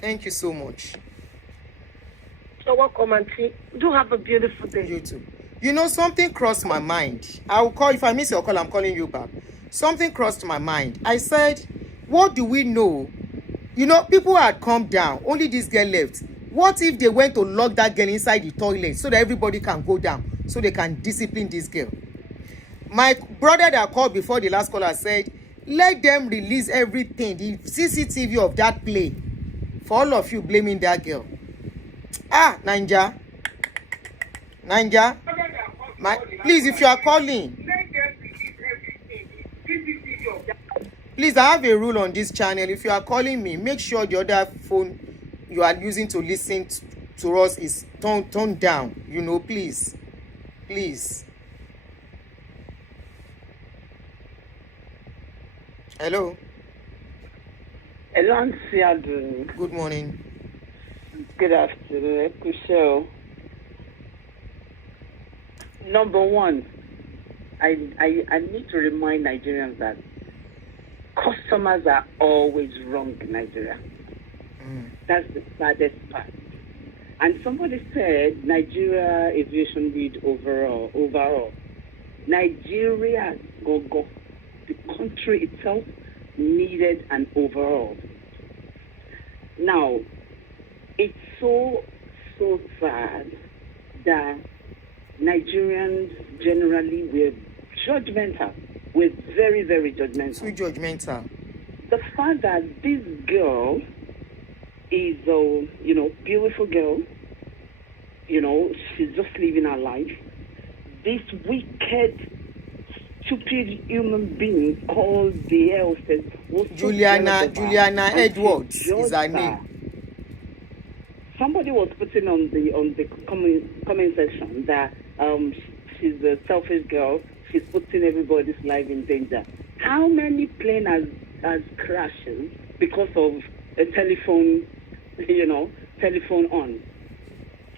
Thank you so much. You're welcome, Auntie. Do have a beautiful day. You too. You know, something crossed my mind. I will call. If I miss your call, I'm calling you back. Something crossed my mind. I said, what do we know? You know, people had come down. Only this girl left. What if they went to lock that girl inside the toilet so that everybody can go down, so they can discipline this girl? My brother that called before the last caller said, let them release everything, the CCTV of that play, for all of you blaming that girl. Ninja. Please, if you are calling, please, I have a rule on this channel. If you are calling me, make sure the other phone you are using to listen to us is turned down. You know, please. Hello. Hello, Auntie Adu. Good morning. Good afternoon. Good show. Number one, I need to remind Nigerians that customers are always wrong in Nigeria. That's the saddest part. And somebody said Nigeria aviation lead overall. Nigeria go. The country itself needed an overall. Now, it's so sad that Nigerians generally were judgmental. We're very, very judgmental. Too judgmental. The fact that this girl is a beautiful girl, she's just living her life. This wicked, stupid human being called the air hostess was Juliana Edwards is her name. Somebody was putting on the comment section that she's a selfish girl. She's putting everybody's life in danger. How many planes has crashes because of a telephone on?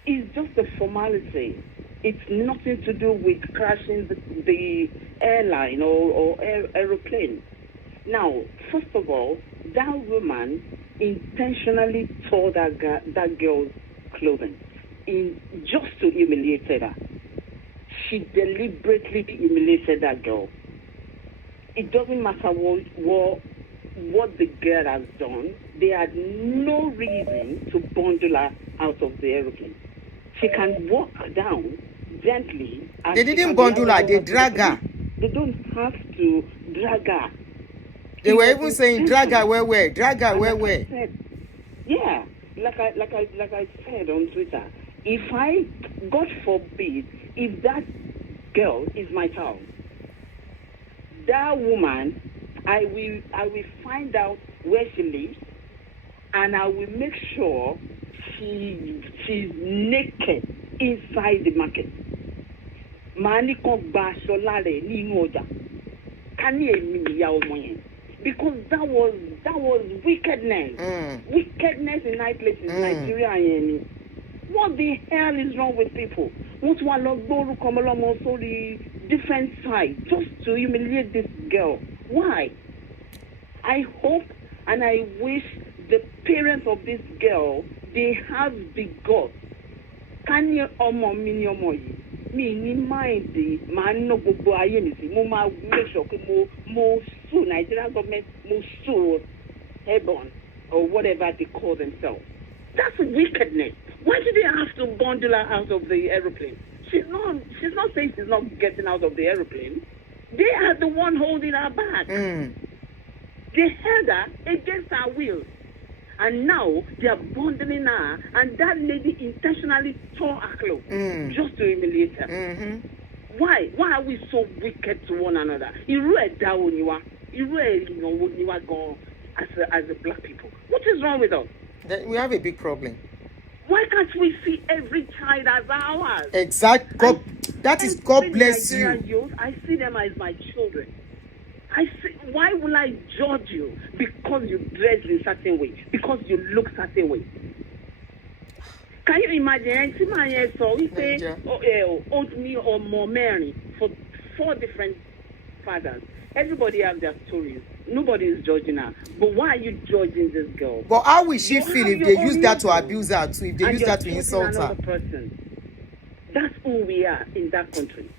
It's just a formality. It's nothing to do with crashing the airline or aeroplane. Now, first of all, that woman intentionally tore that girl's clothing just to humiliate her. She deliberately humiliated that girl. It doesn't matter what the girl has done. They had no reason to bundle her out of the aeroplane. She can walk down gently. They didn't bundle her, they drag her. They don't have to drag her. They were even saying drag her where? Drag her where? Yeah, like I said on Twitter, if I, God forbid, if that girl is my child, that woman I will find out where she lives, and I will make sure she's naked inside the market. Mani kon gba aṣọ lára ẹ̀ ní inú ọjà. Ká ní èmi nìyá ọmọ yẹn. Because that was wickedness. Wickedness in high places in Nigeria yẹn ni. What the hell is wrong with people? Wọ́n tún wá lọ gbóòrú kọmọlọ́mọ sórí different side just to humiliate this girl. Why? I hope and I wish the parents of this girl, they have the guts. Can you mini me ni mind man no gbogbo ayé mi sí mo máa make sure pé mo sue Nigerian government, mo sue Airline or whatever they call themselves. That's wickedness. Why did they have to bundle her out of the aeroplane? She's not saying she's not getting out of the aeroplane. They are the one holding her back. They held her against her will. And now they are bundling her, and that lady intentionally tore her clothes just to humiliate her. Why? Why are we so wicked to one another? As a black people. What is wrong with us? We have a big problem. Why can't we see every child as ours? Exactly. God, that is God bless you. Youth, I see them as my children. Why will I judge you because you dress in a certain way, because you look a certain way? Can you imagine? We say, old me or more Mary for 4 different fathers. Everybody has their stories. Nobody is judging her. But why are you judging this girl? But how will she feel if they use that to abuse her too? If they use that to insult her? Person. That's who we are in that country.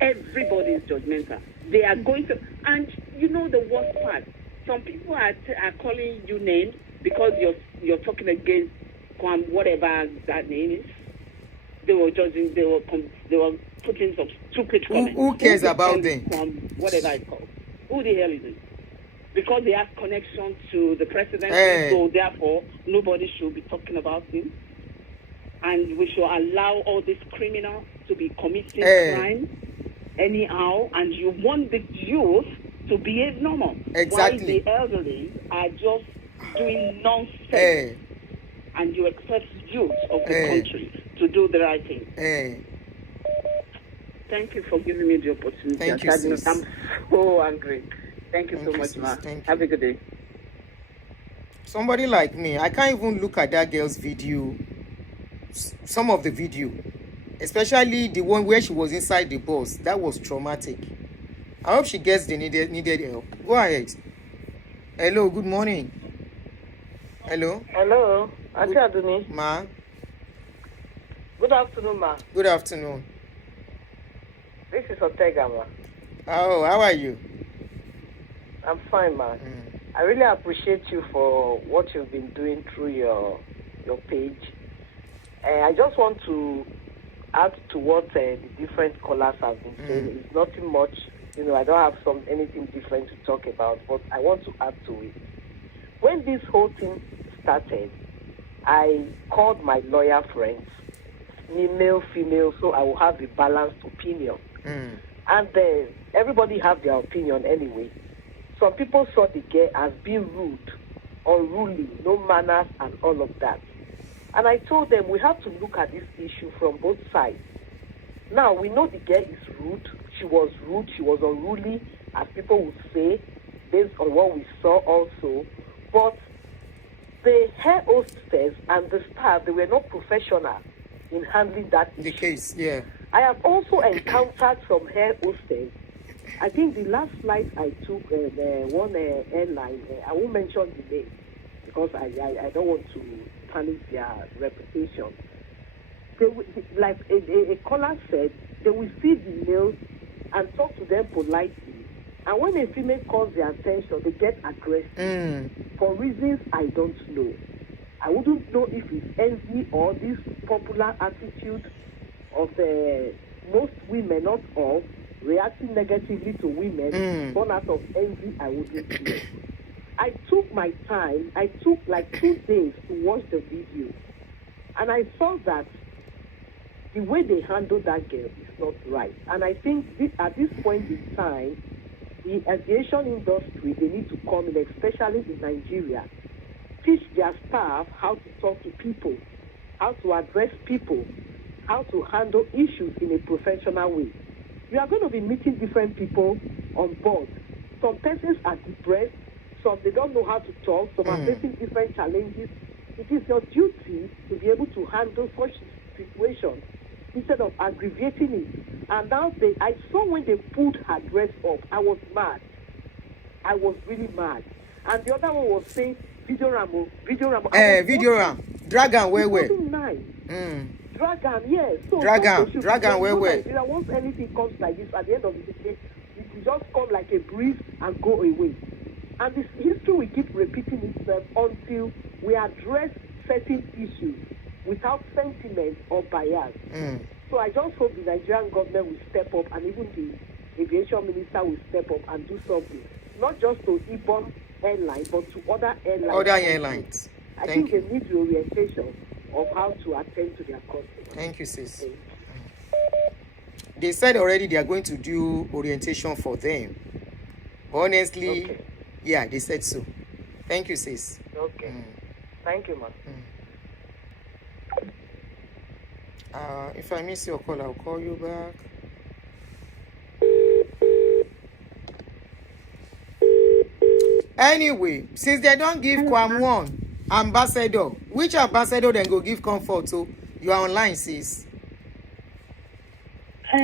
Everybody is judgmental. They are going to, and you know the worst part. Some people are calling you names because you're talking against KWAM, whatever that name is. They were judging. They were putting some stupid comments. Who cares about them? KWAM, whatever it's called. Who the hell is it? Because they have connection to the president, so therefore nobody should be talking about him, and we should allow all these criminals to be committing crime anyhow, and you want the youth to behave normal. Exactly. While the elderly are just doing nonsense, and you expect youth of the country to do the right thing. Thank you for giving me the opportunity. Thank you, sis. I'm so angry. Thank you so much, ma. Have a good day. Somebody like me, I can't even look at that girl's video, some of the video, especially the one where she was inside the bus. That was traumatic. I hope she gets the needed help. Go ahead. Hello, good morning. Hello. Hello, Auntie Aduni. Ma. Good afternoon, ma. Good afternoon. This is Ortega, ma. Oh, how are you? I'm fine, ma. I really appreciate you for what you've been doing through your page. I just want to add to what the different callers have been saying. It's nothing much, I don't have anything different to talk about, but I want to add to it. When this whole thing started, I called my lawyer friends, male, female, so I will have a balanced opinion. And everybody have their opinion anyway. Some people saw the girl as being rude, unruly, no manners, and all of that. And I told them we have to look at this issue from both sides. Now, we know the girl is rude. She was unruly, as people would say, based on what we saw also. But the hair hostess and the staff, they were not professional in handling that issue. The case, yeah. I have also encountered some hair hostess. I think the last flight I took, one airline, I won't mention the name because I don't want to tarnish their reputation. Like a caller said, they will see the males and talk to them politely. And when a female calls their attention, they get aggressive for reasons I don't know. I wouldn't know if it's envy or this popular attitude of most women, not all, reacting negatively to women, born out of envy. I wouldn't know. I took my time. I took like 2 days to watch the video, and I saw that the way they handled that girl is not right. And I think at this point in time, the aviation industry, they need to come in, especially in Nigeria, teach their staff how to talk to people, how to address people, how to handle issues in a professional way. You are going to be meeting different people on board. Some persons are depressed, some they don't know how to talk, some are facing different challenges. It is your duty to be able to handle such situations instead of aggravating it. And now I saw when they pulled her dress up, I was mad. I was really mad. And the other one was saying, video ram. Video ram. Dragon, where? Nice. Dragon, yes. So Dragon, where? Once anything comes like this, at the end of the day, it will just come like a breeze and go away. And this history will keep repeating itself until we address certain issues without sentiment or bias. So I just hope the Nigerian government will step up, and even the aviation minister will step up and do something. Not just to Ibom Airline, but to other airlines. I think they need the orientation of how to attend to their customers. Thank you, sis. They said already they are going to do orientation for them. Honestly, yeah, they said so. Thank you, sis. Okay. Thank you, ma'am. If I miss your call, I'll call you back. Anyway, since they don't give KWAM1 ambassador, which ambassador then go give comfort? So you are online, sis.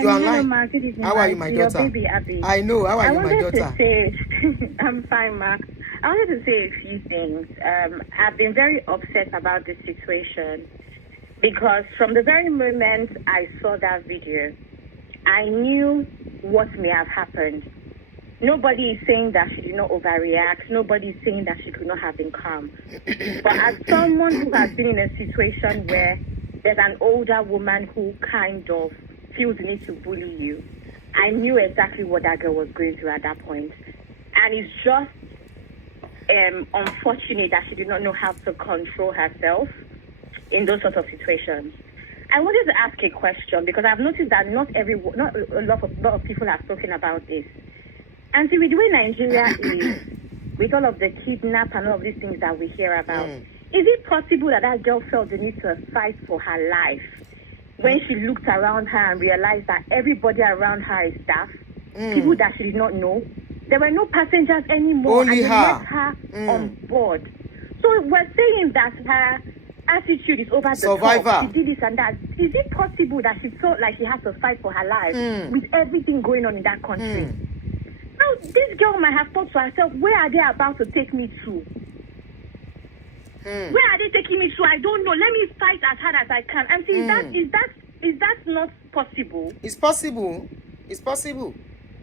You are online. Ma, good evening, how are you, my daughter? Your baby, Abby. I know. How are you, my daughter? To say, I'm fine, Ma. I wanted to say a few things. I've been very upset about this situation because from the very moment I saw that video, I knew what may have happened. Nobody is saying that she did not overreact. Nobody is saying that she could not have been calm. But as someone who has been in a situation where there's an older woman who kind of feels the need to bully you, I knew exactly what that girl was going through at that point. And it's just unfortunate that she did not know how to control herself in those sorts of situations. I wanted to ask a question because I've noticed that not a lot of people have spoken about this. And see, with the way Nigeria is, with all of the kidnap and all of these things that we hear about, is it possible that that girl felt the need to fight for her life when she looked around her and realized that everybody around her is staff, people that she did not know? There were no passengers anymore. Only and they her. let her on board. So we're saying that her attitude is over the Survivor. top. She did this and that. Is it possible that she felt like she has to fight for her life with everything going on in that country? Now, this girl might have thought to herself, where are they about to take me to? Where are they taking me to? I don't know. Let me fight as hard as I can. And see, is that not possible? It's possible. It's possible.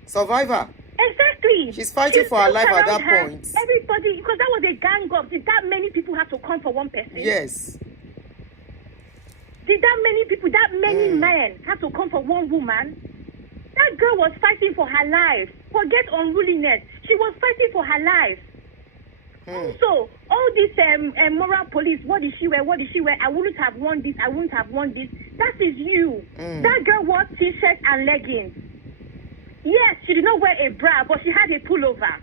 Survivor. Exactly. She's fighting for her life at that point. Everybody, because that was a gang up. Did that many people have to come for one person? Yes. Did that many people, that many men have to come for one woman? That girl was fighting for her life. Forget unruliness. She was fighting for her life. So, all this moral police, what did she wear? What did she wear? I wouldn't have worn this. I wouldn't have worn this. That is you. That girl wore t-shirt and leggings. Yes, she did not wear a bra, but she had a pullover.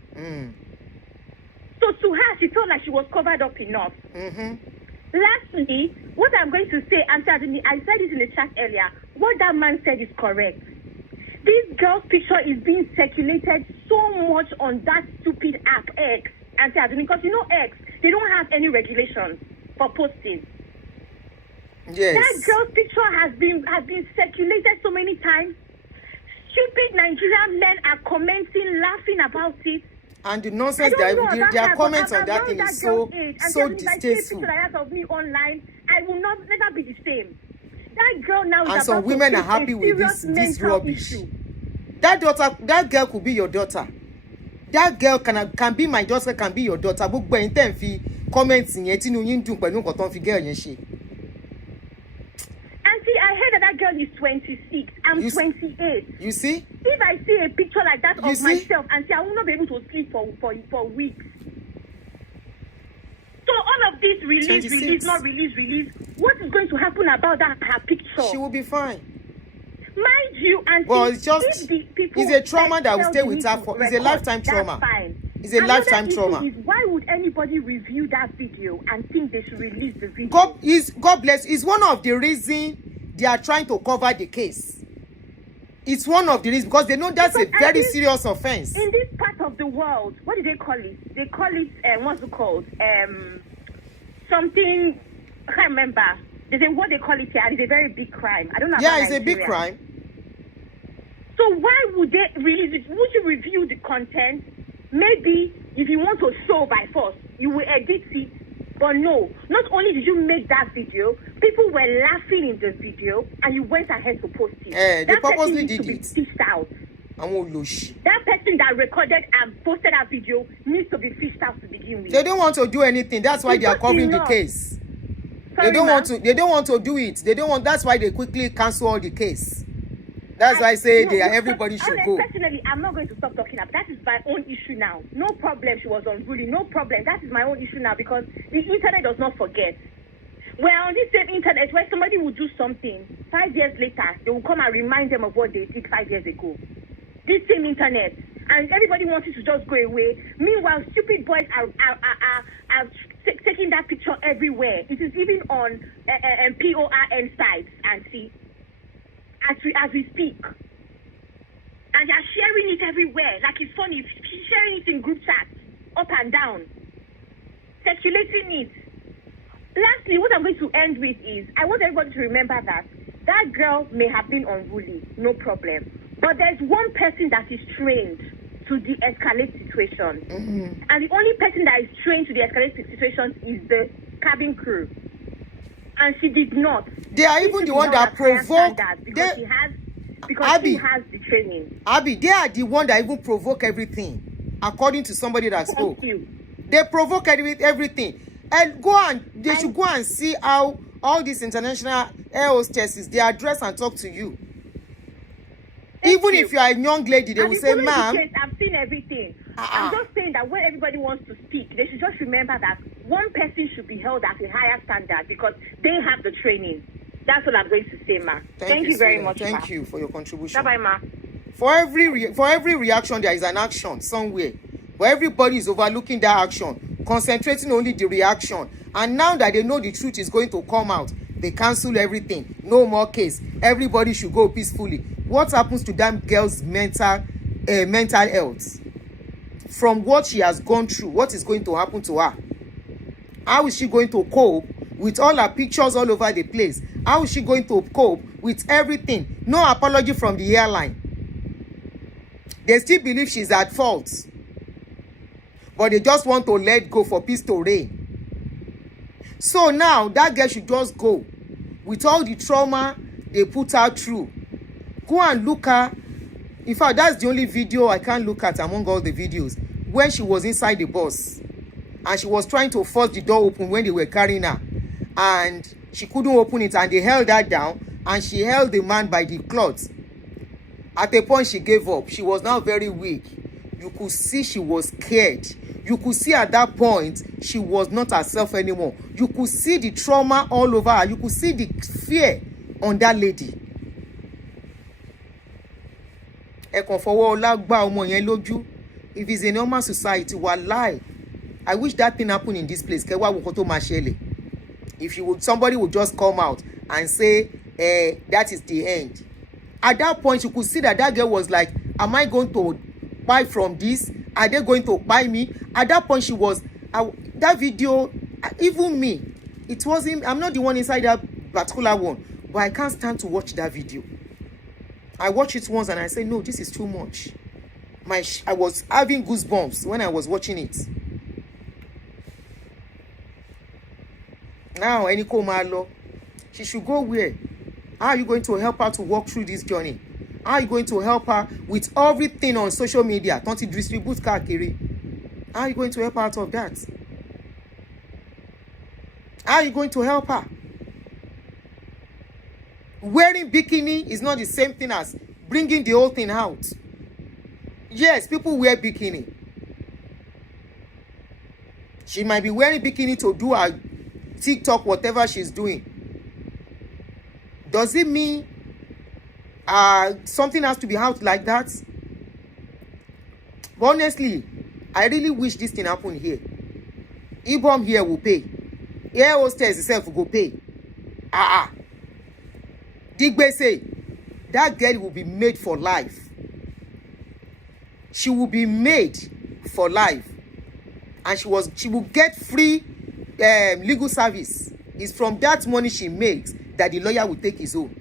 So to her, she felt like she was covered up enough. Lastly, what I'm going to say, I said it in the chat earlier, what that man said is correct. This girl's picture is being circulated so much on that stupid app, X, because you know X, they don't have any regulations for posting. Yes. That girl's picture has been circulated so many times. Stupid Nigerian men are commenting, laughing about it. And the nonsense their comments on that thing is so distasteful. Like of me online, I will never be the same. That girl now is and some women are happy with this rubbish. Issue. That girl could be your daughter. That girl can be my daughter, can be your daughter. Gbogbo ẹ̀yin tẹ́ ń fi comments yẹn tí inú yín dùn pẹ̀lú nǹkan tó ń fi girl yẹn ṣe. Auntie, I heard that girl is 26. I'm 28. You see? If I see a picture like that of myself, Auntie, I will not be able to sleep for weeks. So all of this release, not release. What is going to happen about that her picture? She will be fine. Mind you, and Well, it's just, it's a trauma that will stay with her for, it's a lifetime trauma. It's a lifetime trauma. Is why would anybody review that video and think they should release the video? God bless, is one of the reasons they are trying to cover the case. It's one of the reasons, because they know that's a very serious offense. In this part of the world, what do they call it? They call it, what's it called? Something, I can't remember. They say what they call it here, it's a very big crime. I don't know. Yeah, it's a big crime. So why would they release it? Would you review the content? Maybe if you want to show by force, you will edit it. But no, not only did you make that video, people were laughing in the video, and you went ahead to post it. They purposely did it. Fished out. That person that recorded and posted that video needs to be fished out to begin with. They don't want to do anything. That's why they are covering the case. Sorry, they don't want to. They don't want to do it. They don't want. That's why they quickly cancel all the case. That's why I say everybody should go. Personally, I'm not going to stop talking about that. Is my own issue now. No problem. She was unruly. No problem. That is my own issue now, because the internet does not forget. We're on this same internet where somebody will do something 5 years later, they will come and remind them of what they did 5 years ago. This same internet, and everybody wants it to just go away. Meanwhile, stupid boys are taking that picture everywhere. It is even on PORN sites and see. As we speak, and they're sharing it everywhere like it's funny. She's sharing it in group chats, up and down, circulating it. Lastly, what I'm going to end with is I want everybody to remember that girl may have been unruly, no problem, but there's one person that is trained to de-escalate situations, and the only person that is trained to de-escalate situations is the cabin crew. And she did not. They are even the one that provoke. Because she has the training. Abby, they are the one that even provoke everything, according to somebody that spoke. They provoke everything. And they should go and see how all these international air hostesses, they address and talk to you. Even if you are a young lady, they will say, ma'am. I've seen everything. I'm just saying that when everybody wants to speak, they should just remember that one person should be held at a higher standard because they have the training. That's what I'm going to say, ma. Thank you very much. Thank you for your contribution. Bye-bye, ma. For every reaction, there is an action somewhere. But everybody is overlooking that action, concentrating only the reaction. And now that they know the truth is going to come out, they cancel everything. No more case. Everybody should go peacefully. What happens to that girl's mental health? From what she has gone through, what is going to happen to her? How is she going to cope with all her pictures all over the place? How is she going to cope with everything? No apology from the airline. They still believe she's at fault. But they just want to let go for peace to reign. So now, that girl should just go. With all the trauma they put her through. Go and look her. In fact, that's the only video I can't look at among all the videos. When she was inside the bus. And she was trying to force the door open when they were carrying her. And she couldn't open it. And they held her down. And she held the man by the cloth. At a point, she gave up. She was now very weak. You could see she was scared. You could see at that point, she was not herself anymore. You could see the trauma all over her. You could see the fear on that lady. If it's a normal society, wallahi, I wish that thing happened in this place. If somebody would just come out and say, that is the end. At that point, you could see that girl was like, am I going to buy from this? Are they going to buy me? At that point, she was, that video, even me, it wasn't, I'm not the one inside that particular one, but I can't stand to watch that video. I watched it once and I said, no, this is too much. I was having goosebumps when I was watching it. Now, any Komalo, she should go where? How are you going to help her to walk through this journey? How are you going to help her with everything on social media? Don't you distribute kakiri? How are you going to help her out of that? How are you going to help her? Wearing bikini is not the same thing as bringing the whole thing out. Yes, people wear bikini. She might be wearing bikini to do her TikTok, whatever she's doing. Does it mean something has to be out like that. But honestly, I really wish this thing happen here. Ibom here will pay. Air hostess itself will go pay. Digbe say that girl will be made for life. She will be made for life, and she will get free legal service. It's from that money she makes that the lawyer will take his own.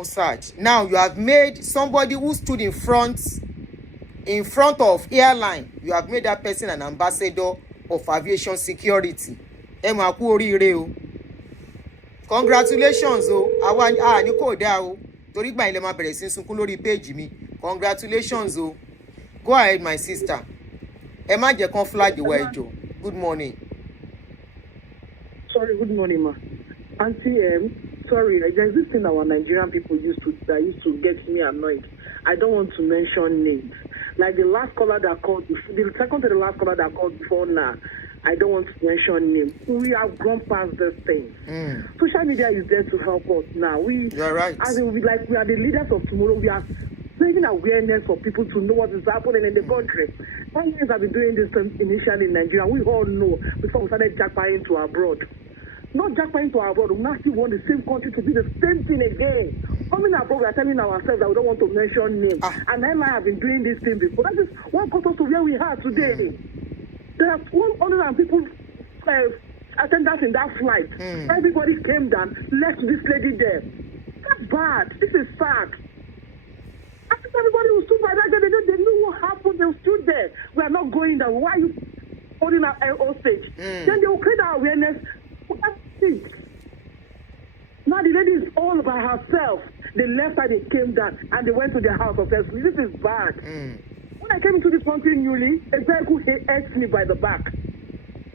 Such. Now you have made somebody who stood in front of Airline, you have made that person an ambassador of aviation security. Congratulations o. Àwa ní kò dá o. Torí gbà ilẹ̀ máa bẹ̀rẹ̀ sí sunkún lórí page mi. Congratulations o. Go ahead my sister. Ẹ má jẹ́ kán flag ìwà ẹjọ́. Good morning. Sorry, good morning ma. Auntie sorry, there's this thing our Nigerian people used to get me annoyed. I don't want to mention names. Like the last caller that called, the second to the last caller that called before now, I don't want to mention names. We have gone past this thing. Social media is there to help us now. You're right. As in, we are the leaders of tomorrow. We are bringing awareness for people to know what is happening in the country. Kenyans have been doing this initially in Nigeria. We all know before we started jackpotting to abroad. Not jackpotting to abroad, we now still want the same country to be the same thing again. Coming abroad, we are telling ourselves that we don't want to mention names. And Airline have been doing this thing before. That is what got us to where we are today. There are 100 people attendants in that flight. Everybody came down, left this lady there. That's bad. This is sad. I think everybody who stood by that girl, they knew what happened. They stood there. We are not going there. Why are you holding our hostage? Then they will create our awareness. Now the lady is all by herself. They left her, they came down, and they went to their house of rescue. This is bad. When I came into this country newly, a vehicle hit me by the back.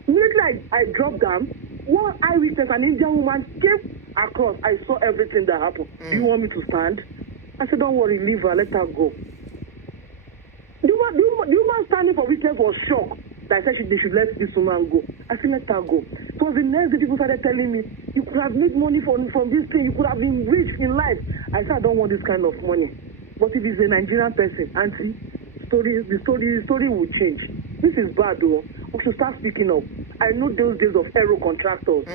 Immediately I dropped down. One eyewitness, an Indian woman, came across. I saw everything that happened. Do you want me to stand? I said, don't worry, leave her, let her go. The woman standing for witness was shocked. I said they should let this woman go. I said, let her go. So the next day, people started telling me, you could have made money from this thing. You could have been rich in life. I said, I don't want this kind of money. But if it's a Nigerian person, auntie, the story will change. This is bad, though. We should start speaking up. I know those days of aero contractors.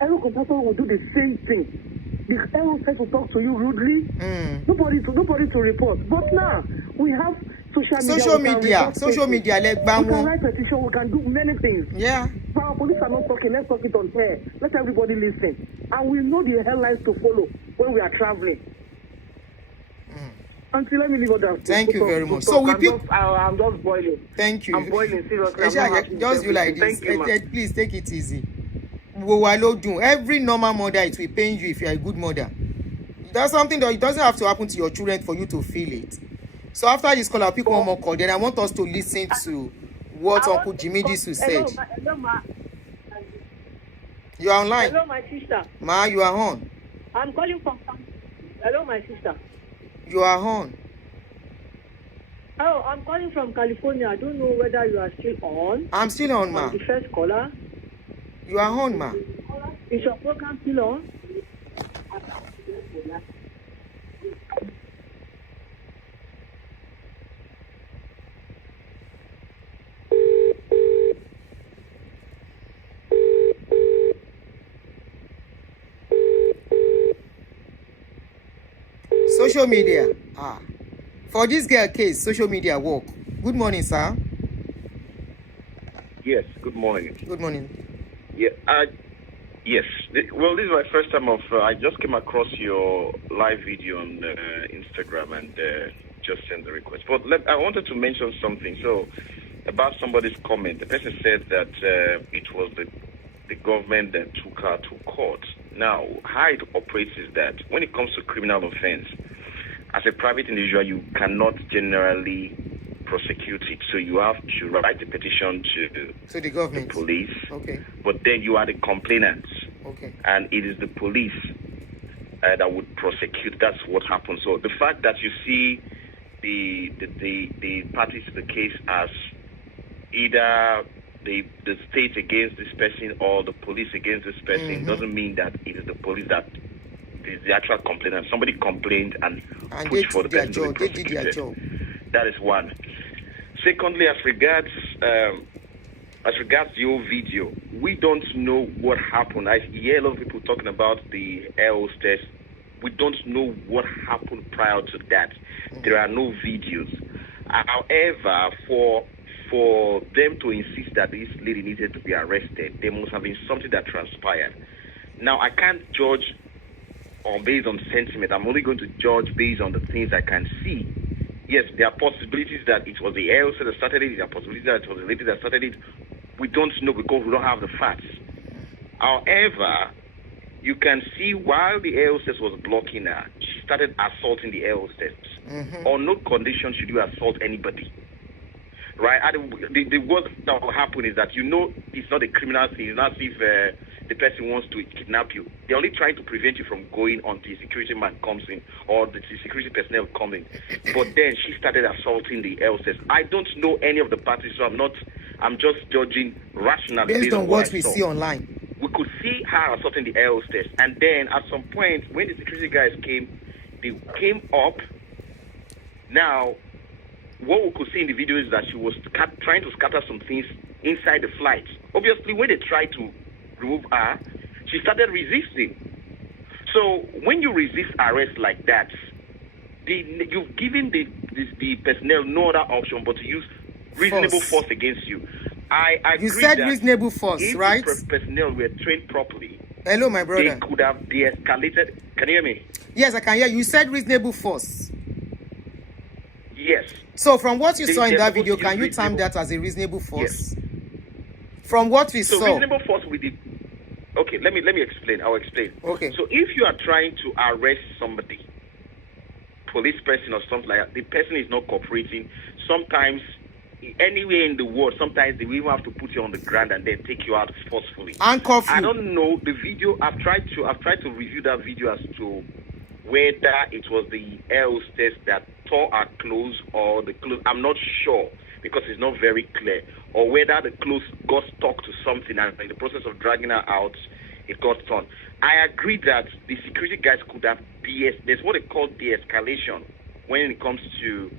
Aero contractors will do the same thing. The aero says to talk to you rudely. Nobody to report. But now we have social media. Like we can write petition. We can do many things. Yeah. But our police are not talking. Let's talk it on air. Let everybody listen, and we know the airlines to follow when we are traveling. Until let me leave that. Thank you very much. So I'm just boiling. Thank you. I'm boiling seriously. Just you like this. Please take it easy. Every normal mother, it will pain you if you are a good mother. That's something that it doesn't have to happen to your children for you to feel it. So after this call, I'll pick one more call. Then I want us to listen to what Uncle Jimmy Disu said. Hello, ma. You are online. Hello, my sister. Ma, you are on. I'm calling from. Hello, my sister. You are on. Oh, I'm calling from California. I don't know whether you are still on. I'm still on, ma. The first caller. You are on, ma. Is your program still on? Social media. For this girl case, social media work. Good morning, sir. Yes, good morning. Good morning. Yeah, yes. Well, this is my first time I just came across your live video on Instagram and just sent the request. But I wanted to mention something. So, about somebody's comment, the person said that it was the government that took her to court. Now, how it operates is that when it comes to criminal offense, as a private individual, you cannot generally prosecute it. So you have to write a petition to the government, the police. Okay. But then you are the complainant. Okay. And it is the police that would prosecute. That's what happens. So the fact that you see the parties to the case as either the state against this person or the police against this person doesn't mean that it is the police that is the actual complainant. Somebody complained and pushed for the person to be prosecuted. That is one. Secondly, as regards the whole video, we don't know what happened. I hear a lot of people talking about the air hostess. We don't know what happened prior to that. There are no videos. However, for them to insist that this lady needed to be arrested, there must have been something that transpired. Now, I can't judge based on sentiment. I'm only going to judge based on the things I can see. Yes, there are possibilities that it was the air hostess that started it. There are possibilities that it was the lady that started it. We don't know because we don't have the facts. However, you can see while the air hostess was blocking her, she started assaulting the air hostess. On no condition should you assault anybody. Right? The worst that will happen is that it's not a criminal thing. It's not as if the person wants to kidnap you. They're only trying to prevent you from going until the security man comes in or the security personnel come in. But then she started assaulting the air hostess. I don't know any of the parties, so I'm just judging rationally based on what we see online. We could see her assaulting the air hostess, and then at some point when the security guys came, they came up. Now, what we could see in the video is that she was trying to scatter some things inside the flight. Obviously, when they tried to remove her, she started resisting. So when you resist arrest like that, you've given the personnel no other option but to use reasonable force against you. I agree. You said that reasonable force, if right? the personnel were trained properly. Hello, my brother. They could have de-escalated. Can you hear me? Yes, I can hear you. You said reasonable force. Yes. So from what you saw in that video, can you term that as a reasonable force? Yes. From what we saw. So reasonable force with the... Okay, let me explain. I'll explain. Okay. So if you are trying to arrest somebody, police person or something like that, the person is not cooperating. Sometimes, anywhere in the world, sometimes they will even have to put you on the ground and then take you out forcefully. Handcuff you. I don't know the video. I've tried to review that video as to whether it was the air hostess that tore her clothes or the clothes. I'm not sure because it's not very clear. Or whether the clothes got stuck to something and in the process of dragging her out, it got torn. I agree that the security guys could have there's what they call de-escalation when it comes to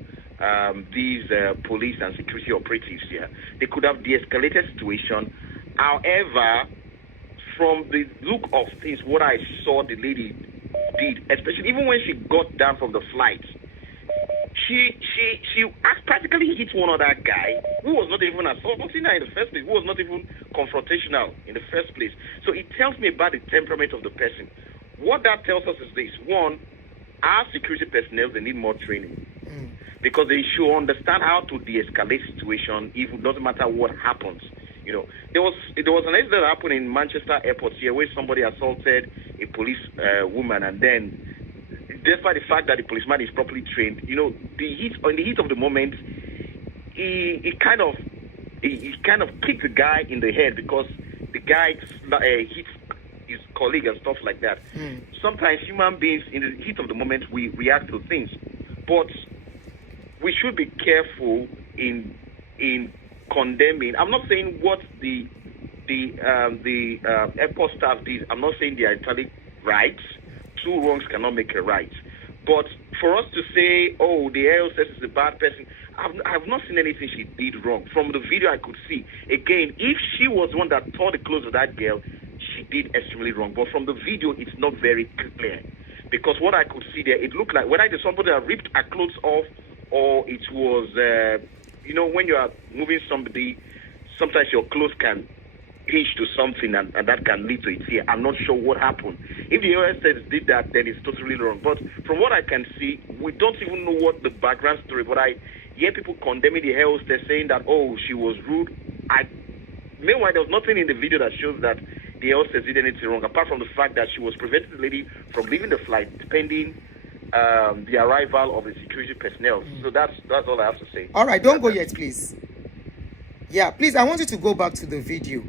these police and security operatives here. They could have de-escalated situation. However, from the look of things, what I saw the lady did, especially even when she got down from the flight, she practically hit one other guy who was not even assaulting her in the first place, who was not even confrontational in the first place. So it tells me about the temperament of the person. What that tells us is this: one, our security personnel, they need more training because they should understand how to de-escalate situation. Even doesn't matter what happens. You know, there was an incident that happened in Manchester Airport here where somebody assaulted a police woman, and then, despite the fact that the policeman is properly trained, you know, in the heat of the moment, he kind of kicked the guy in the head because the guy hit his colleague and stuff like that. Sometimes human beings, in the heat of the moment, we react to things, but we should be careful in condemning. I'm not saying what the airport staff did. I'm not saying they are entirely right. Two wrongs cannot make a right. But for us to say, oh, the air hostess is a bad person, I've not seen anything she did wrong. From the video I could see, again, if she was the one that tore the clothes of that girl, she did extremely wrong. But from the video, it's not very clear. Because what I could see there, it looked like whether it is somebody that ripped her clothes off or it was, you know, when you are moving somebody, sometimes your clothes can hinge to something and that can lead to it here. I'm not sure what happened. If the OSS did that, then it's totally wrong. But from what I can see, we don't even know what the background story, but I hear people condemning the air hostess, saying that, oh, she was rude. Meanwhile, there was nothing in the video that shows that the air hostess did anything wrong, apart from the fact that she was preventing the lady from leaving the flight pending the arrival of the security personnel. So that's all I have to say. All right, don't go yet, please. Yeah, please, I want you to go back to the video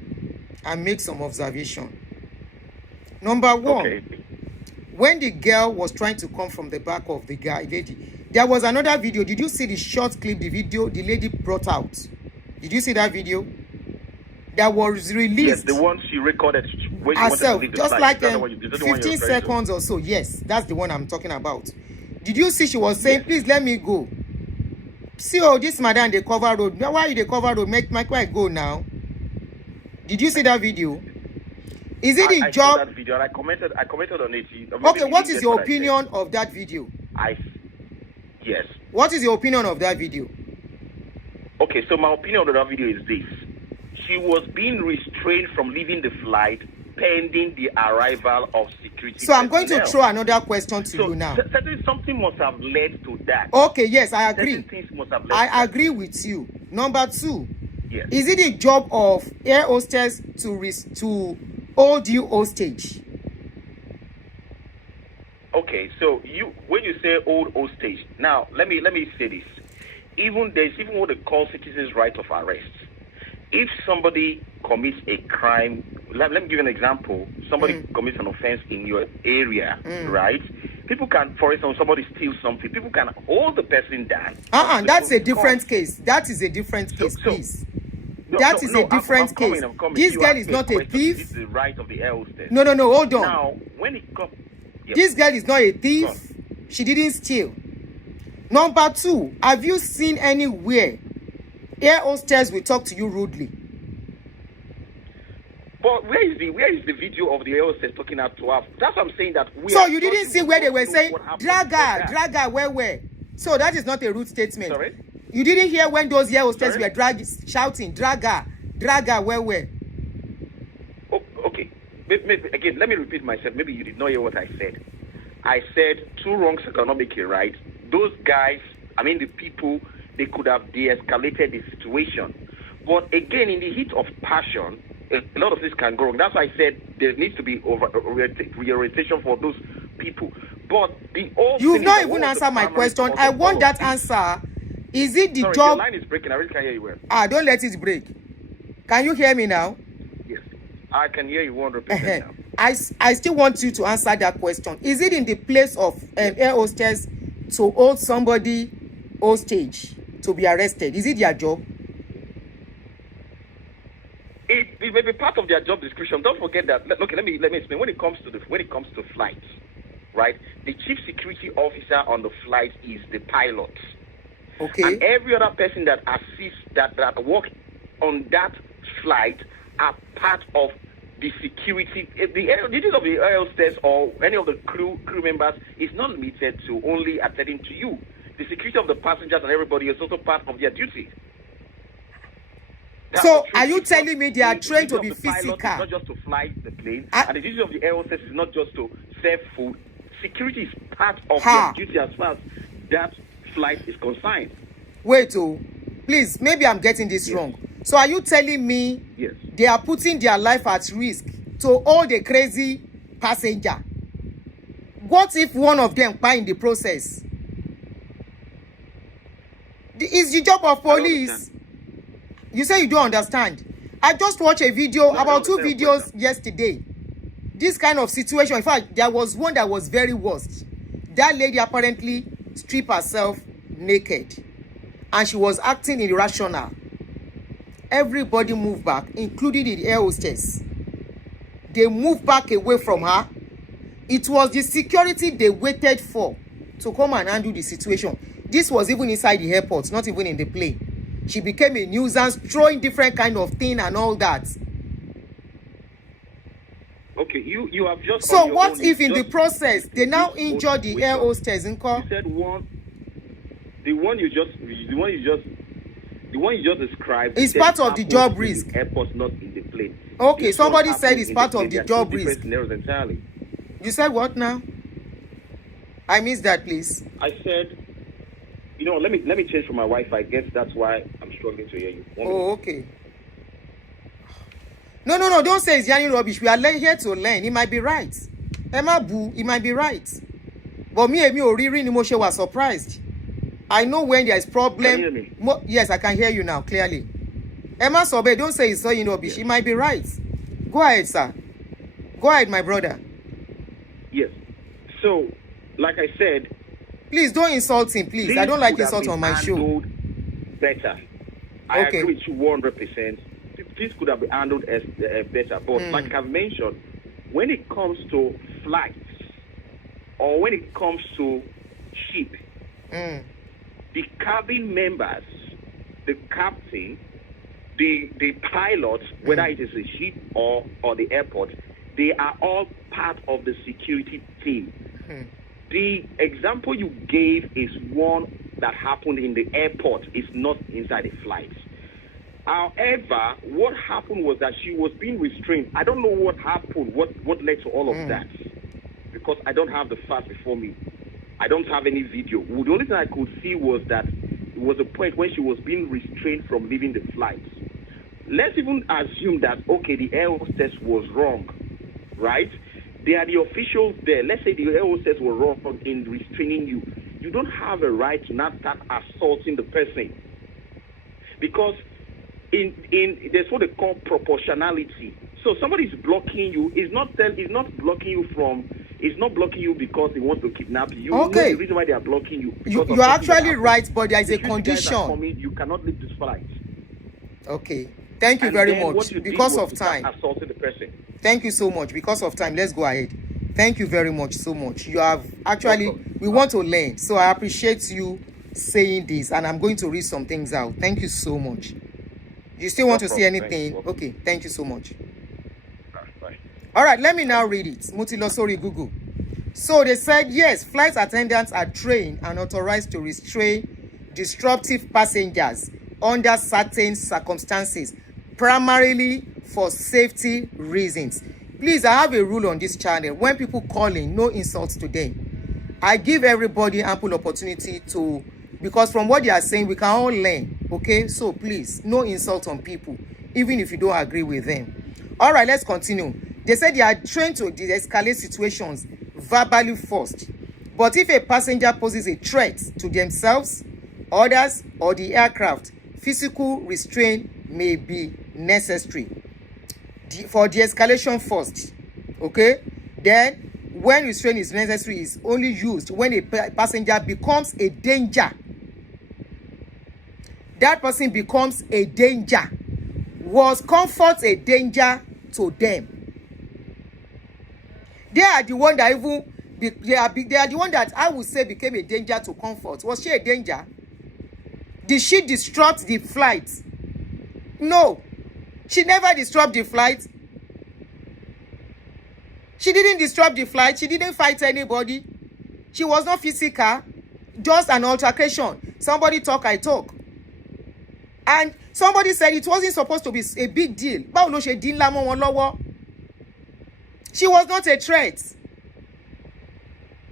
and make some observation. Number one, okay. When the girl was trying to come from the back of the lady, there was another video. Did you see the short clip, the video the lady brought out? Did you see that video? that was released. Yes, the one she recorded when she herself, wanted to leave the just flight. like Is that the one you- is that the one you're 15 referring to? seconds or so. Yes, that's the one I'm talking about. Did you see she was saying, please let me go? See, oh, this madam, they cover road. Now, why you they cover road? Make my quiet go now. Did you see that video? Is it I the job? saw that video and I commented on it. Okay, what is your opinion of that video? Yes. What is your opinion of that video? Okay, so my opinion of that video is this. She was being restrained from leaving the flight pending the arrival of security. So I'm going to personnel. throw another question to you now. Certainly something must have led to that. Okay, yes, I agree. Certain things must have led to I that. agree with you. Number two, Yes. is it the job of air hostess to hold you hostage? Okay, so when you say old hostage, now let me say this. There's even what they call citizens' right of arrest. If somebody commits a crime, let me give you an example. Somebody commits an offense in your area, right? People can, for instance, somebody steals something, people can hold the person down. That's a different case. That is a different case, please. That is a different case. I'm coming. This You girl asked is me a not a question. thief. This is the right of the air hostess. No, hold on. Now, when it comes... This girl is not a thief. She didn't steal. Number two, have you seen anywhere air hostess will talk to you rudely? But where is the video of the air hostess talking out to her? That's what I'm saying. That so you didn't see where they were saying drag her, where? So that is not a rude statement. Sorry? You didn't hear when those air hostess were shouting drag her, where? Oh, okay. Again, let me repeat myself. Maybe you did not hear what I said. I said 2 wrongs cannot make a right. Those guys, the people, they could have de-escalated the situation. But again, in the heat of passion, a lot of this can go wrong. That's why I said there needs to be reorientation for those people. But you've not even answered my question. I want that answer. Is it the job? Your line is breaking. I really can't hear you well. Don't let it break. Can you hear me now? Yes, I can hear you 100% now. I still want you to answer that question. Is it in the place of air hostess to hold somebody hostage to be arrested? Is it their job? It may be part of their job description. Don't forget that. Okay, let me explain. When it comes to flights, right? The chief security officer on the flight is the pilot. Okay. And every other person that assists that work on that flight are part of the security. The duties of the air hostess or any of the crew members is not limited to only attending to you. The security of the passengers and everybody is also part of their duty. So, are you telling me they are trained to be physical? Pilot is not just to fly the plane, and the duty of the air hostess is not just to serve food. Security is part of their duty as far as that flight is concerned. Wait, please, maybe I'm getting this wrong. So, are you telling me they are putting their life at risk to all the crazy passenger? What if one of them die in the process? It's the job of police. You say you don't understand. I just watched a video, about 2 videos yesterday. This kind of situation. In fact, there was one that was very worst. That lady apparently stripped herself naked. And she was acting irrational. Everybody moved back, including the air hostess. They moved back away from her. It was the security they waited for to come and handle the situation. This was even inside the airport, not even in the plane. She became a nuisance, throwing different kind of thing and all that. Okay, you have just. So what if in the process they now injure the air hostess? You said the one you just described is part of the job risk. The airport, not in the plane. Okay, somebody said it's part of the job risk. Entirely. You said what now? I missed that, please. I said, let me change from my Wi-Fi. I guess that's why I'm struggling to hear you. Okay. No, don't say it's yanni rubbish. We are here to learn. It might be right. Emma Boo, it might be right. But me Oriri Nimoshe was surprised. I know when there is problem. Can you hear me? Yes, I can hear you now clearly. Emma Sobe, don't say it's so rubbish. Yes. It might be right. Go ahead, sir. Go ahead, my brother. Yes. So, like I said, please don't insult him, please. I don't like insult on my show. Better. I agree with you 100%. this could have been handled as better. But like I've mentioned, when it comes to flights or when it comes to ship, the cabin members, the captain, the pilot, whether it is a ship or the airport, they are all part of the security team. The example you gave is one that happened in the airport. It's not inside the flight. However, what happened was that she was being restrained. I don't know what happened, what led to all of that, because I don't have the facts before me. I don't have any video. The only thing I could see was that it was a point when she was being restrained from leaving the flight. Let's even assume that, okay, the air hostess was wrong, right? They are the officials there. Let's say the air hostess was wrong in restraining you. You don't have a right to not start assaulting the person, because there's what they call proportionality. So somebody is blocking you. It's not blocking you because they want to kidnap you. Okay. You know the reason why they are blocking you. You're actually right, but there is a condition. You cannot leave this flight. Okay. Thank you very much. Because of time. Assaulting the person. Thank you so much. Because of time, let's go ahead. Thank you very much so much. You have actually, we want to learn. So I appreciate you saying this, and I'm going to read some things out. Thank you so much. You still want to say anything? Okay, thank you so much. Bye. All right, let me now read it. Mutilo, sorry, Google. So they said, yes, flight attendants are trained and authorized to restrain disruptive passengers under certain circumstances, primarily for safety reasons. Please, I have a rule on this channel. When people call in, no insults to them. I give everybody ample opportunity to, because from what they are saying, we can all learn. Okay, so please, no insult on people, even if you don't agree with them. All right, let's continue. They said they are trained to de-escalate situations verbally first. But if a passenger poses a threat to themselves, others, or the aircraft, physical restraint may be necessary. For de-escalation first, okay? Then, when restraint is necessary, is only used when a passenger becomes a danger. That person becomes a danger. Was comfort a danger to them? They are the one that they are the one that I would say became a danger to comfort. Was she a danger? Did she disrupt the flight? No. She never disrupted the flight. She didn't disrupt the flight. She didn't fight anybody. She was not physical. Just an altercation. Somebody talk, I talk. And somebody said it wasn't supposed to be a big deal. She was not a threat.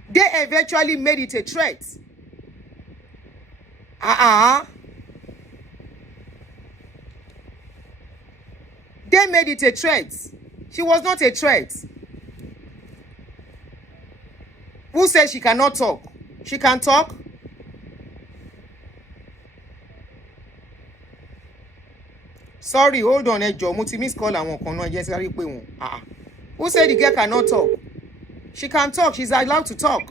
They eventually made it a threat. They made it a threat. She was not a threat. Who says she cannot talk? She can talk. Sorry, hold on, Ejo. Mo ti miss call àwọn kan náà jẹ́ sáré pé wọ́n. Who said the girl cannot talk? She can talk. She's allowed to talk.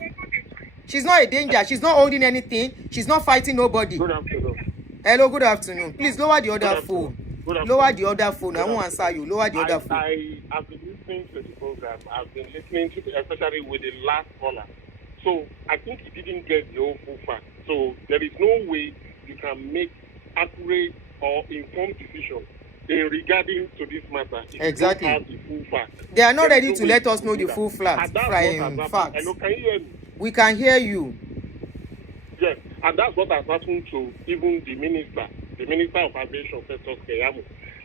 She's not a danger. She's not holding anything. She's not fighting nobody. Good afternoon. Hello, good afternoon. Please lower the other phone. Lower the other phone. I won't answer you. Lower the other phone. I have been listening to the program. I've been listening to especially with the last caller. So I think he didn't get the whole full fact. So there is no way you can make accurate or informed decisions regarding to this matter. Exactly. You don't have the full fact. They are not ready to let us know the full facts. Hello, can you hear me? We can hear you. Yes, and that's what has happened to even the Minister of Aviation, Festus Keyamo.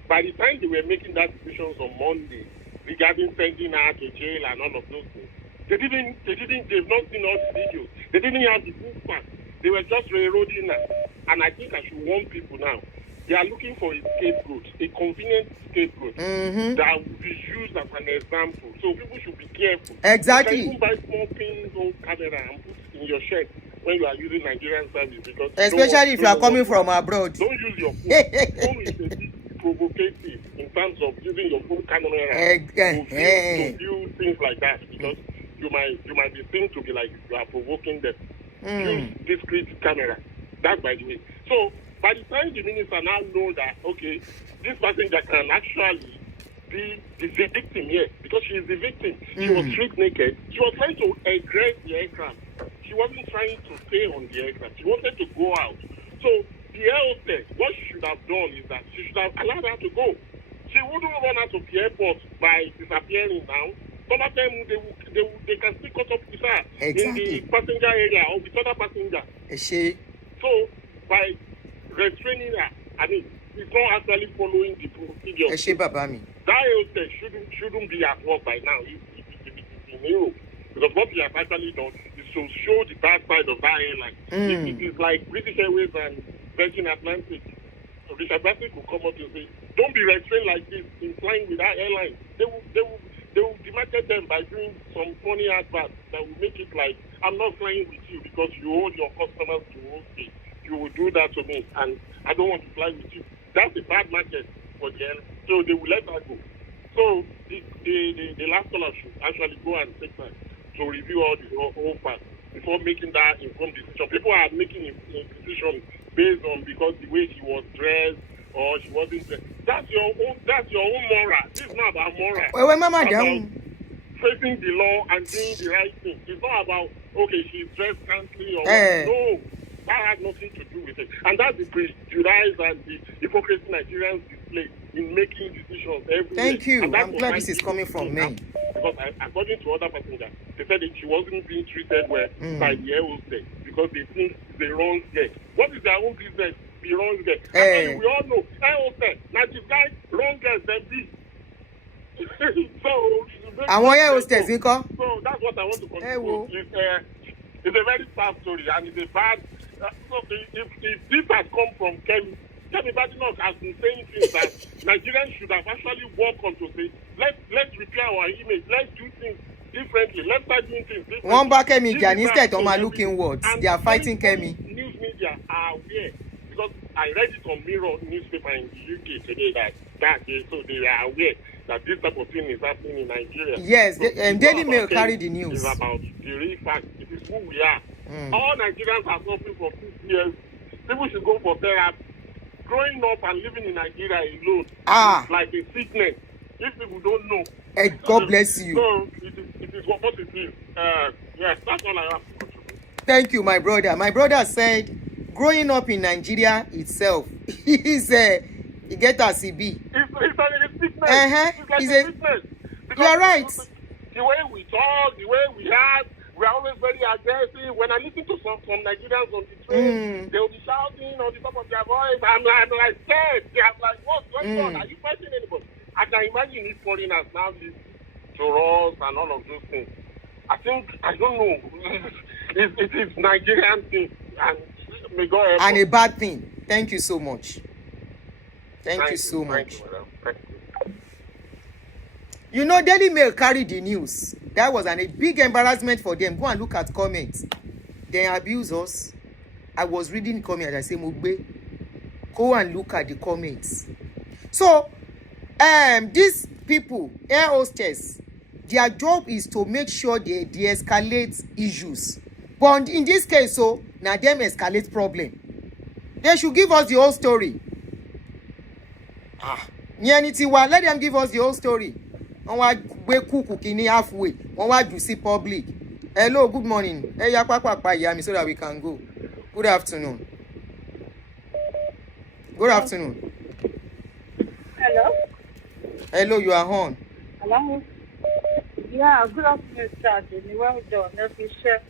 By the time they were making that decisions on Monday regarding sending her to jail and all of those things, they've not seen all the videos. They didn't have the full facts. They were just railroading her. And I think I should warn people now. They are looking for a scapegoat, a convenient scapegoat that will be used as an example. So people should be careful. Exactly. You can even buy small pins or camera and put in your shirt when you are using Nigerian service. Because especially if you are coming from abroad. Don't use your phone. Phone is a bit provocative in terms of using your phone camera to view things like that. Because you might be seen to be like you are provoking them. Use discreet camera. That's by the way. So by the time the minister now know that, okay, this passenger can actually be the victim here, because she is the victim. She was stripped naked. She was trying to egress the aircraft. She wasn't trying to stay on the aircraft. She wanted to go out. So the air hostess, what she should have done is that she should have allowed her to go. She wouldn't run out of the airport by disappearing now. Some of them, they can still cut up with her in the passenger area or with other passengers. So by restraining her, I mean, it's not actually following the procedure. That hostess shouldn't be at work by now. It's in Europe. Because what he has actually done is to show the bad side of that airline. It is like British Airways and Virgin Atlantic. So Richard Branson will come up and say, don't be restrained like this in flying with that airline. They will demarcate them by doing some funny adverts that will make it like, I'm not flying with you because you hold your customers to host me. You will do that to me, and I don't want to fly with you. That's a bad market for the airline. So they will let that go. So the last caller should actually go and take time to review all the whole facts before making that informed decision. People are making a decision based on because the way she was dressed or she wasn't dressed. That's your own moral. This is not about moral. It's about facing the law and doing the right thing. It's not about she's dressed scantily or no. That has nothing to do with it. And that's the prejudice and the hypocrisy Nigerians display in making decisions every day. Thank you. I'm glad this is coming from me. Because according to other passengers, they said that she wasn't being treated well by the air hostess because they think it's the wrong girl. What is their own business? The wrong girl. We all know air hostess. Now this guy, wrong girl, then be. I want air hostess, Nico. So that's what I want to conclude. It's a very sad story and it's a bad. So if this has come from Kemi Badinoch has been saying things that Nigerians should have actually worked on to say, let's repair our image, let's do things differently, let's start doing things differently. One back Kemi, and instead of my looking words, they are fighting Kemi. News media are aware, because I read it on Mirror newspaper in the UK today so they are aware that this type of thing is happening in Nigeria. Yes, so Daily Mail carry the news. It's about the real fact. It is who we are. All Nigerians are suffering for 50 years. People should go for therapy. Growing up and living in Nigeria alone is like a sickness. If people don't know. God bless you. So it is what it is. Yes, that's all I have to contribute. Thank you, my brother. My brother said, growing up in Nigeria itself, he get a CB. It's a sickness. It's like a sickness. You are right. The way we talk, the way we act, we are always very aggressive. When I listen to some Nigerians on the train, they will be shouting on the top of their voice. I'm like scared. I'm like, what's going on? Are you fighting anybody? I can imagine if foreigners now listen to us and all of those things. I don't know. It is Nigerian thing, and may God help us. And a bad thing. Thank you so much. Thank you so much. Thank you. You know, Daily Mail carried the news. That was a big embarrassment for them. Go and look at comments. They abuse us. I was reading comments. I say, Mugbe, go and look at the comments. So, these people, air hostess, their job is to make sure they de-escalate issues. But in this case, now them escalate problem. They should give us the whole story. Let them give us the whole story. Wọ́n wá gbé kúkú kìíní halfway. Wọ́n wá jù sí public. Hello, good morning. Ẹ yá pápápá ìyá mi so that we can go. Good afternoon. Good afternoon. Hello. Hello, you are on. Hello. Yeah, good afternoon, sir. Well done. Let me share.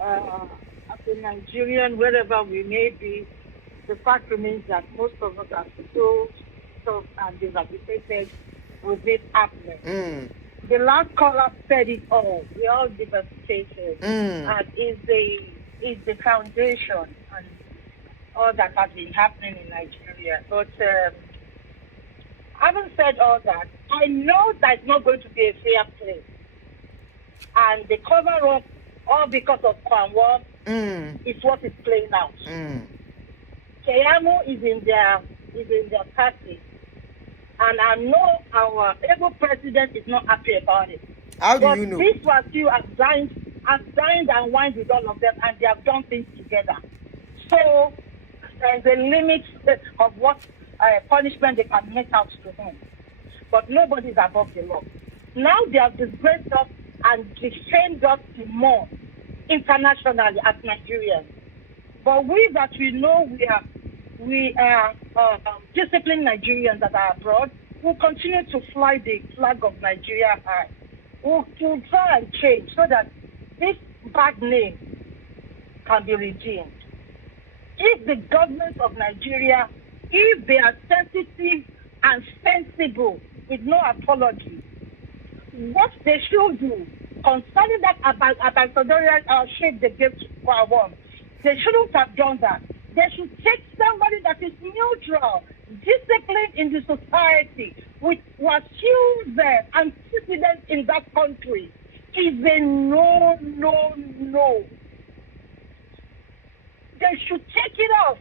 As a Nigerian, wherever we may be, the fact remains that most of us are so tough and devastated with this happening. The last caller said it all. We're all devastated. And is the foundation and all that has been happening in Nigeria. But having said all that, I know that it's not going to be a fair play. And the cover up, all because of KWAM1, is what is playing out. KWAM1 is in their party. And I know our able president is not happy about it. How do you know? This was still has dined and wined with all of them, and they have done things together. So there's a limit of what punishment they can make out to him. But nobody's above the law. Now they have disgraced us and defamed us more internationally as Nigerians. But we that we know we are disciplined Nigerians that are abroad will continue to fly the flag of Nigeria high. We'll try and change so that this bad name can be redeemed. If the government of Nigeria, if they are sensitive and sensible with no apology, what they should do concerning that ambassadorial shape they gave to KWAM1, they shouldn't have done that. They should take somebody that is neutral, disciplined in the society, with was there and citizens in that country. Is a no. They should take it off.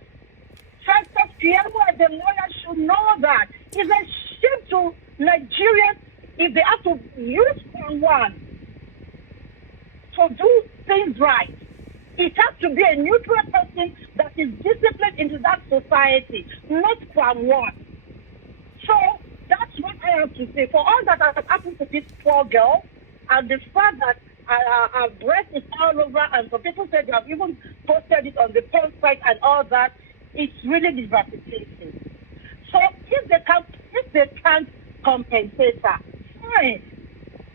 Francis Piamo and the lawyer should know that. It's a shame to Nigerians if they have to use KWAM1 to do things right. It has to be a neutral person that is disciplined into that society, not KWAM1. So that's what I have to say. For all that has happened to this poor girl, and the fact that her breast is all over, and some people said they have even posted it on the porn site and all that, it's really devastating. So if they can't compensate her, fine.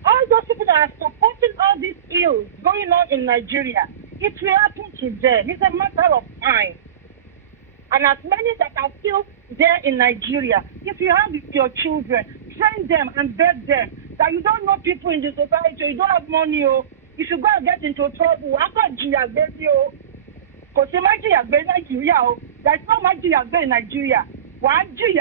All those people that are supporting all these ills going on in Nigeria, it will happen to them. It's a matter of time. And as many that are still there in Nigeria, if you have your children, train them and beg them that you don't know people in the society, you don't have money, if you go and get into trouble, how can you get you? Because Nigeria, there's not much in Nigeria. Why do you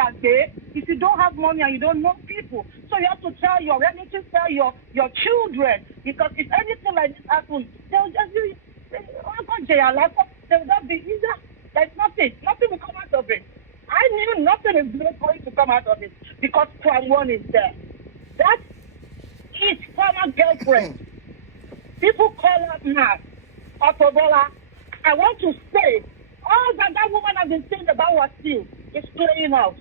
if you don't have money and you don't know people? So you have to tell your relatives, tell your children, because if anything like this happens, they'll just be, they'll not be either. There's nothing will come out of it. I knew nothing is going to come out of it because KWAM1 is there. That is former girlfriend. People call her mad. Otobola. I want to say, all that woman has been saying about what still is playing out.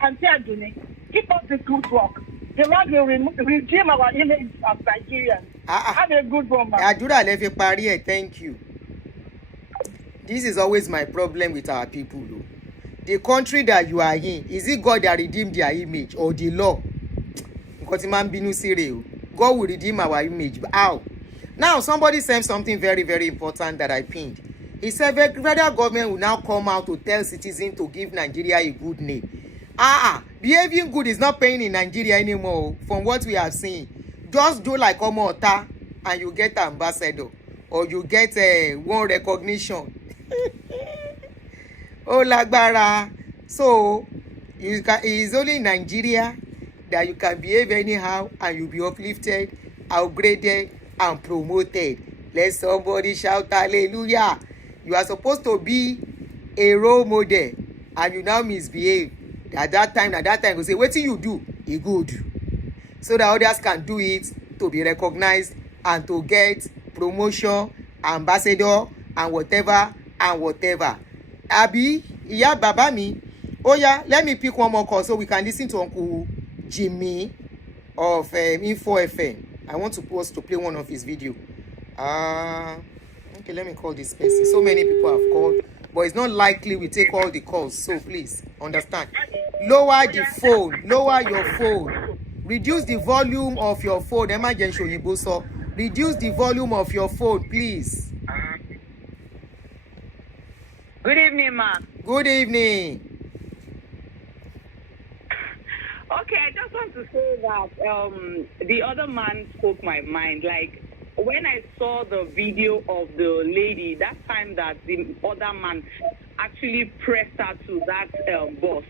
And tell Duni, keep up the good work. The Lord will redeem our image of Nigerians. Have a good one, man. Thank you. This is always my problem with our people, though. The country that you are in, is it God that redeemed their image or the law? God will redeem our image. How? Now, somebody said something very, very important that I pinned. He said the federal government will now come out to tell citizens to give Nigeria a good name. Behaving good is not paying in Nigeria anymore, from what we have seen. Just do like Omota and you get ambassador, or you get one recognition. Oh, Lagbara. So, it is only in Nigeria that you can behave anyhow and you'll be uplifted, upgraded, and promoted. Let somebody shout hallelujah. You are supposed to be a role model and you now misbehave. At that time, you say, what do you do? It good. So that others can do it to be recognized and to get promotion, ambassador, and whatever. Abi, iya baba mi. Oh yeah, let me pick one more call so we can listen to Uncle Jimmy of Info FM. I want to play one of his video. Okay, let me call this person. So many people have called, but it's not likely we take all the calls. So please understand. Lower the phone. Lower your phone. Reduce the volume of your phone. Reduce the volume of your phone, please. Good evening, ma. Good evening. Okay, I just want to say that the other man spoke my mind. Like, when I saw the video of the lady, that time that the other man actually pressed her to that bus,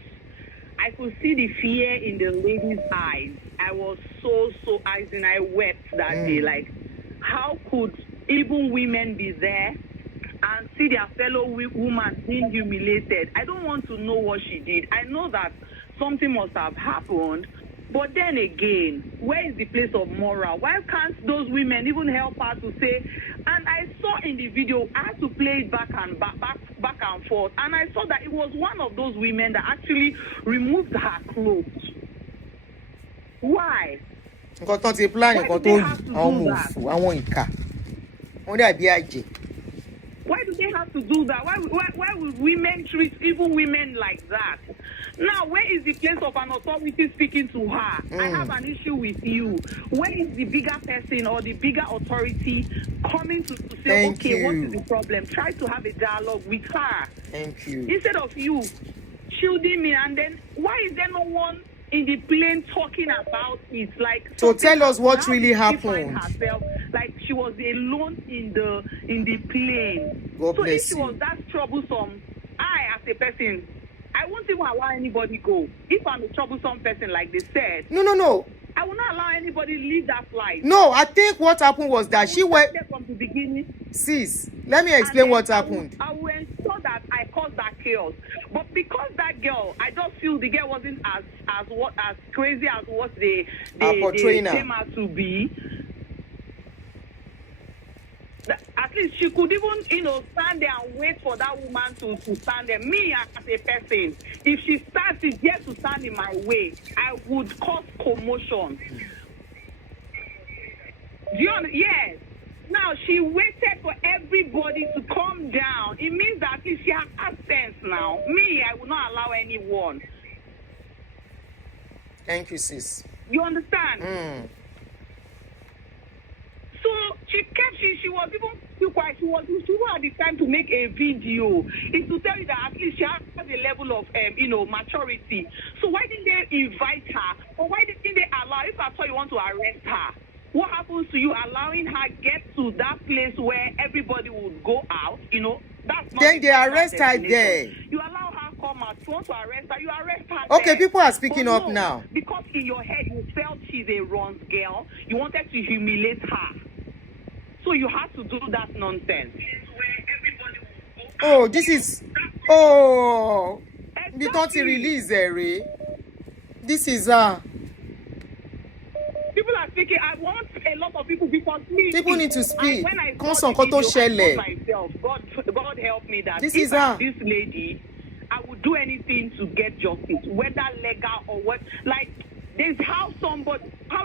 I could see the fear in the lady's eyes. I was so eyes and I wept that day. Like, how could even women be there and see their fellow woman being humiliated? I don't want to know what she did. I know that something must have happened, But then again, where is the place of moral? Why can't those women even help her to say? And I saw in the video, I had to play it back and forth, and I saw that it was one of those women that actually removed her clothes. Why? Nǹkan tán ti plan nǹkan tó lù àwọn òfò àwọn ìkà wọ́n dàbí àjẹ́. Why do they have to do that? Why would women treat even women like that? Now, where is the place of an authority speaking to her? I have an issue with you. Where is the bigger person or the bigger authority coming to say, okay, what is the problem? Try to have a dialogue with her. Thank you. Instead of you shielding me, and then why is there no one in the plane talking about it? Like, so tell us what really happened. Herself, like she was alone in the plane. God so bless if she you. was that troublesome, I as a person, I won't even allow anybody go. If I'm a troublesome person, like they said, no, I will not allow anybody leave that flight. No, I think what happened was that she went there from the beginning. Sis, let me explain what happened. I will ensure that I caused that chaos. But because that girl, I just feel the girl wasn't as crazy as what they came out to be. At least she could even, stand there and wait for that woman to stand there. Me as a person, if she starts yet to stand in my way, I would cause commotion. Do you understand? Yes. Now, she waited for everybody to calm down. It means that if she has sense now, me, I will not allow anyone. Thank you, sis. You understand? So she was even too quiet. She had the time to make a video. It's to tell you that at least she has a level of maturity. So why didn't they invite her? Or why didn't they allow? If I thought you want to arrest her, what happens to you allowing her get to that place where everybody would go out? That's not. Then they arrest her there. You allow her come out. You want to arrest her? You arrest her. Okay, there. people are speaking up now. Because in your head you felt she's a wrong girl. You wanted to humiliate her. So you have to do that nonsense. Oh, this is... Oh! Exactly. We can't release Ray. This is... People are speaking. I want a lot of people because me... People need to speak. When I saw the video, I told myself, God help me that this this lady, I would do anything to get justice, whether legal or what. Like, there's how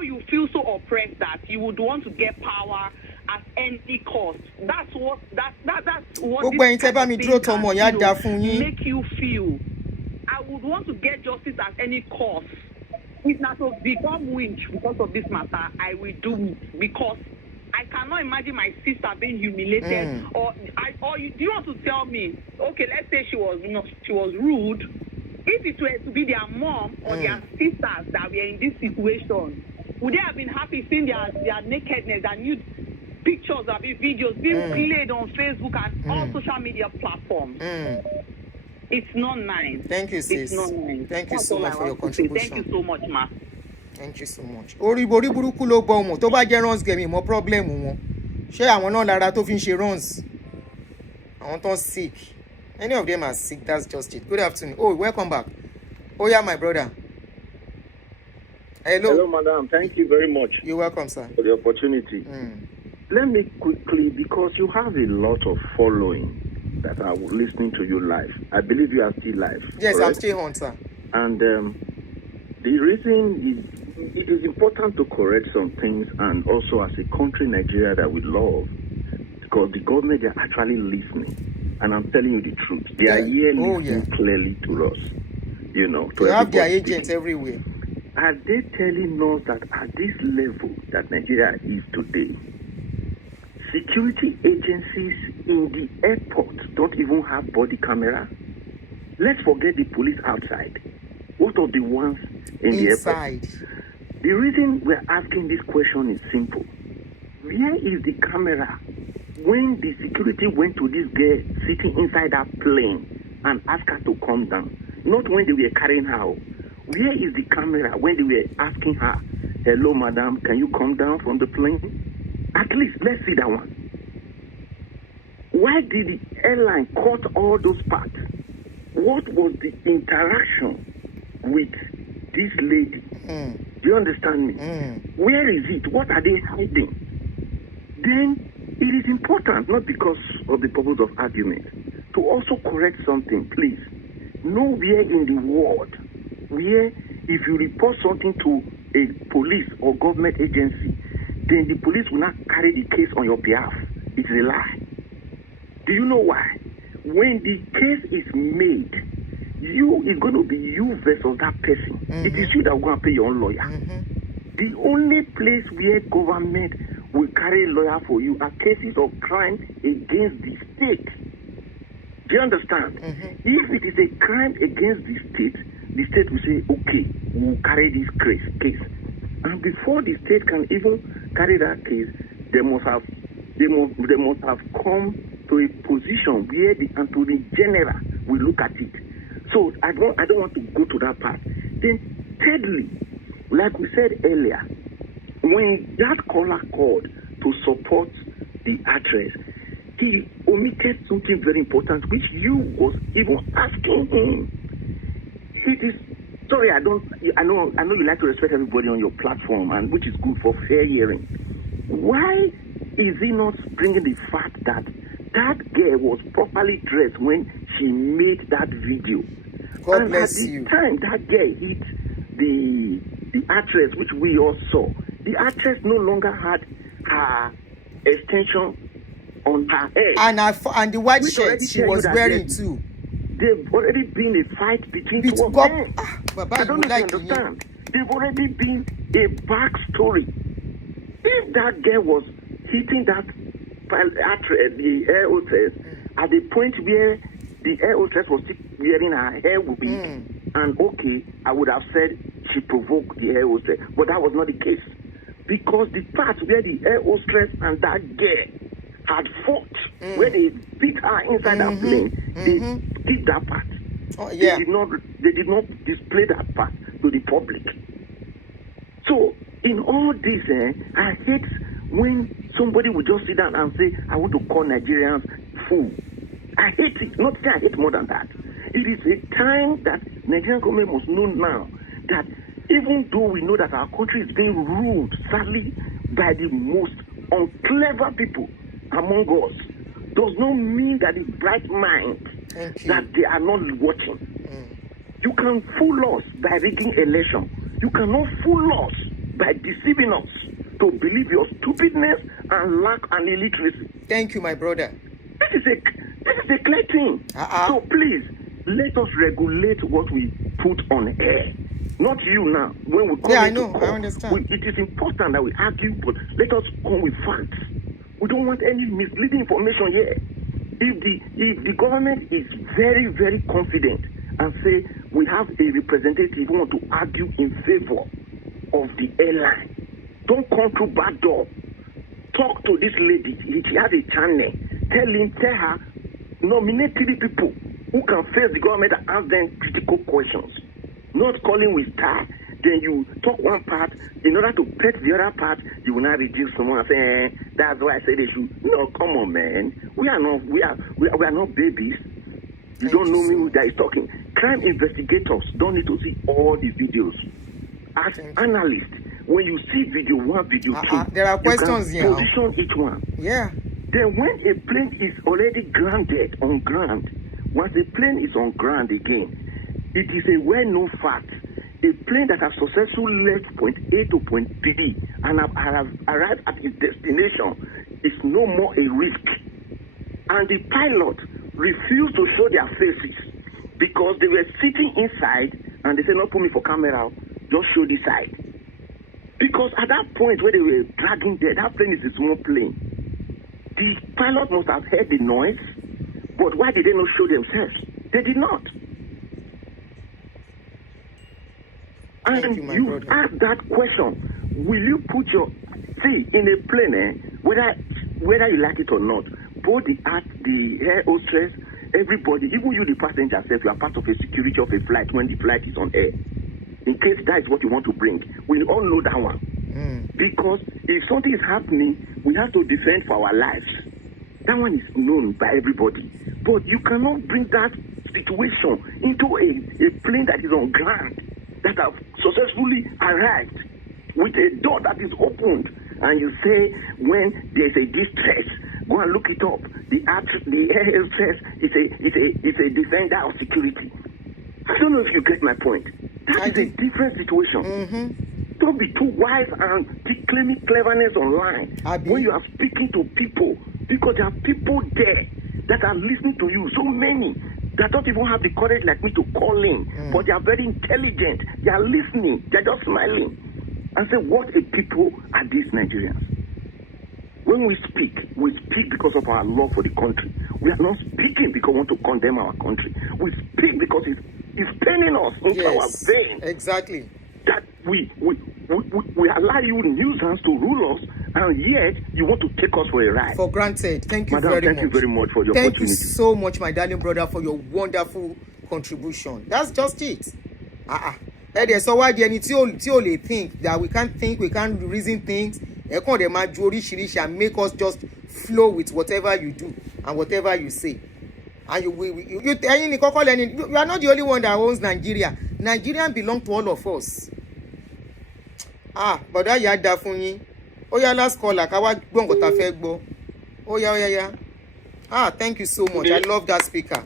you feel so oppressed that you would want to get power at any cost. That's what this kind of thing can make you feel. I would want to get justice at any cost. If not to become winch because of this matter, I will do it because I cannot imagine my sister being humiliated. Do you want to tell me? Okay, let's say she was rude. If it were to be their mom or their sisters that were in this situation, would they have been happy seeing their nakedness and nude pictures of videos being played on Facebook and all social media platforms? It's not nice. Thank you, sis. It's not nice. Thank you so much for your contribution. Thank you so much, ma. Thank you so much. Orí burúkú ló gbọ́ wọn tó bá jẹ́ runs game mọ́ problem wọn. Ṣé àwọn náà lára tó fi ń ṣe runs? Àwọn tó sick. Any of them are sick. That's just it. Good afternoon. Oh, welcome back. Oh yeah, my brother. Hello. Hello, madam. Thank you very much. You're welcome, sir. For the opportunity. Let me quickly, because you have a lot of following that are listening to you live. I believe you are still live. Yes, correct? I'm still on, sir. And the reason it is important to correct some things, and also as a country, Nigeria, that we love, because the government, they are actually listening. And I'm telling you the truth. They are here listening clearly to us. They have their agents everywhere. Are they telling us that at this level that Nigeria is today, security agencies in the airport don't even have body camera? Let's forget the police outside. What of the ones inside the airport? The reason we're asking this question is simple. Where is the camera when the security went to this girl sitting inside that plane and asked her to come down? Not when they were carrying her. Where is the camera when they were asking her, hello, madam, can you come down from the plane? At least, let's see that one. Why did the airline cut all those parts? What was the interaction with this lady Do you understand me? Where is it? What are they hiding? Then it is important, not because of the purpose of argument, to also correct something, please. Nowhere in the world where if you report something to a police or government agency, then the police will not carry the case on your behalf. It's a lie. Do you know why? When the case is made, it's going to be you versus that person. It is you that will go and pay your own lawyer. The only place where government will carry a lawyer for you are cases of crime against the state. Do you understand? If it is a crime against the state will say, okay, we'll carry this case. And before the state can even carry that case, they must have come to a position where the Attorney General will look at it. So I don't want to go to that part. Then thirdly, like we said earlier, when that caller called to support the address, he omitted something very important, which you was even asking him. It is sorry, I know you like to respect everybody on your platform, and which is good for fair hearing. Why is he not bringing the fact that that girl was properly dressed when she made that video? God and bless at the you. time that girl hit the actress, which we all saw, the actress no longer had her extension on her head. And the white shirt she was wearing too. There've already been a fight between two of them. Baba, I don't know if you understand. There've already been a backstory. If that girl was hitting that the air hostess at the point where the air hostess was still wearing her hair wig, and okay, I would have said she provoked the air hostess, but that was not the case. Because the part where the air hostess and that girl had fought, where they beat her inside that plane, they did that part. They did not display that part to the public. So in all this, I hate when somebody will just sit down and say, I want to call Nigerians fool. I hate it. Not that I hate more than that. It is a time that Nigerian government must know now that even though we know that our country is being ruled sadly by the most unclever people among us, does not mean that the bright minds that they are not watching. You can fool us by rigging election. You cannot fool us by deceiving us to believe your stupidness and lack and illiteracy. Thank you, my brother. This is a clear thing. So please, let us regulate what we put on air. Not you now. When we come I know. I understand. It is important that we argue, but let us come with facts. We don't want any misleading information here. If the government is very, very confident and say we have a representative who want to argue in favor of the airline, don't come through back door. Talk to this lady. She has a channel. Tell her, nominate 3 people who can face the government and ask them critical questions. Not calling with star. Then you talk one part, in order to pet the other part, you will not reduce someone and say, that's why I say they should. No, come on, man. We are not babies. You don't know me who that is talking. Crime investigators don't need to see all the videos. As analysts, when you see video 1, video 2, there are questions you can position each one. Yeah. Then when a plane is already grounded on ground, once a plane is on ground again, it is a well-known fact. A plane that has successfully left point A to point B and have arrived at its destination is no more a risk. And the pilot refused to show their faces because they were sitting inside and they said, not put me for camera, just show this side. Because at that point where they were dragging there, that plane is a small plane. The pilot must have heard the noise, but why did they not show themselves? They did not. And you ask that question, will you put your in a plane, whether you like it or not, both the air hostess, everybody, even you the passenger self, you are part of a security of a flight when the flight is on air. In case that is what you want to bring. We all know that one. Because if something is happening, we have to defend for our lives. That one is known by everybody. But you cannot bring that situation into a plane that is on ground, that have successfully arrived with a door that is opened, and you say when there's a distress, go and look it up. The air stress is a defender of security. I don't know if you get my point. That is a different situation. Mm-hmm. Don't be too wise and claiming cleverness online when you are speaking to people, because there are people there that are listening to you. So many that don't even have the courage like me to call in, but they are very intelligent. They are listening. They are just smiling and say, what a people are these Nigerians. When we speak because of our love for the country. We are not speaking because we want to condemn our country. We speak because it's paining us into our veins. Exactly. That we allow you nuisance to rule us, and yet you want to take us for a ride. For granted. Thank you Madam, very much. Thank you very much for your Thank opportunity. you so much, my darling brother, for your wonderful contribution. That's just it. So why the only think that we can't reason things, and make us just flow with whatever you do and whatever you say. And you are not the only one that owns Nigeria. Nigeria belong to all of us. But that yada fún yín. Last caller, ká wá gbọ́ nǹkan tá fẹ́ gbọ́. Thank you so much. I love that speaker.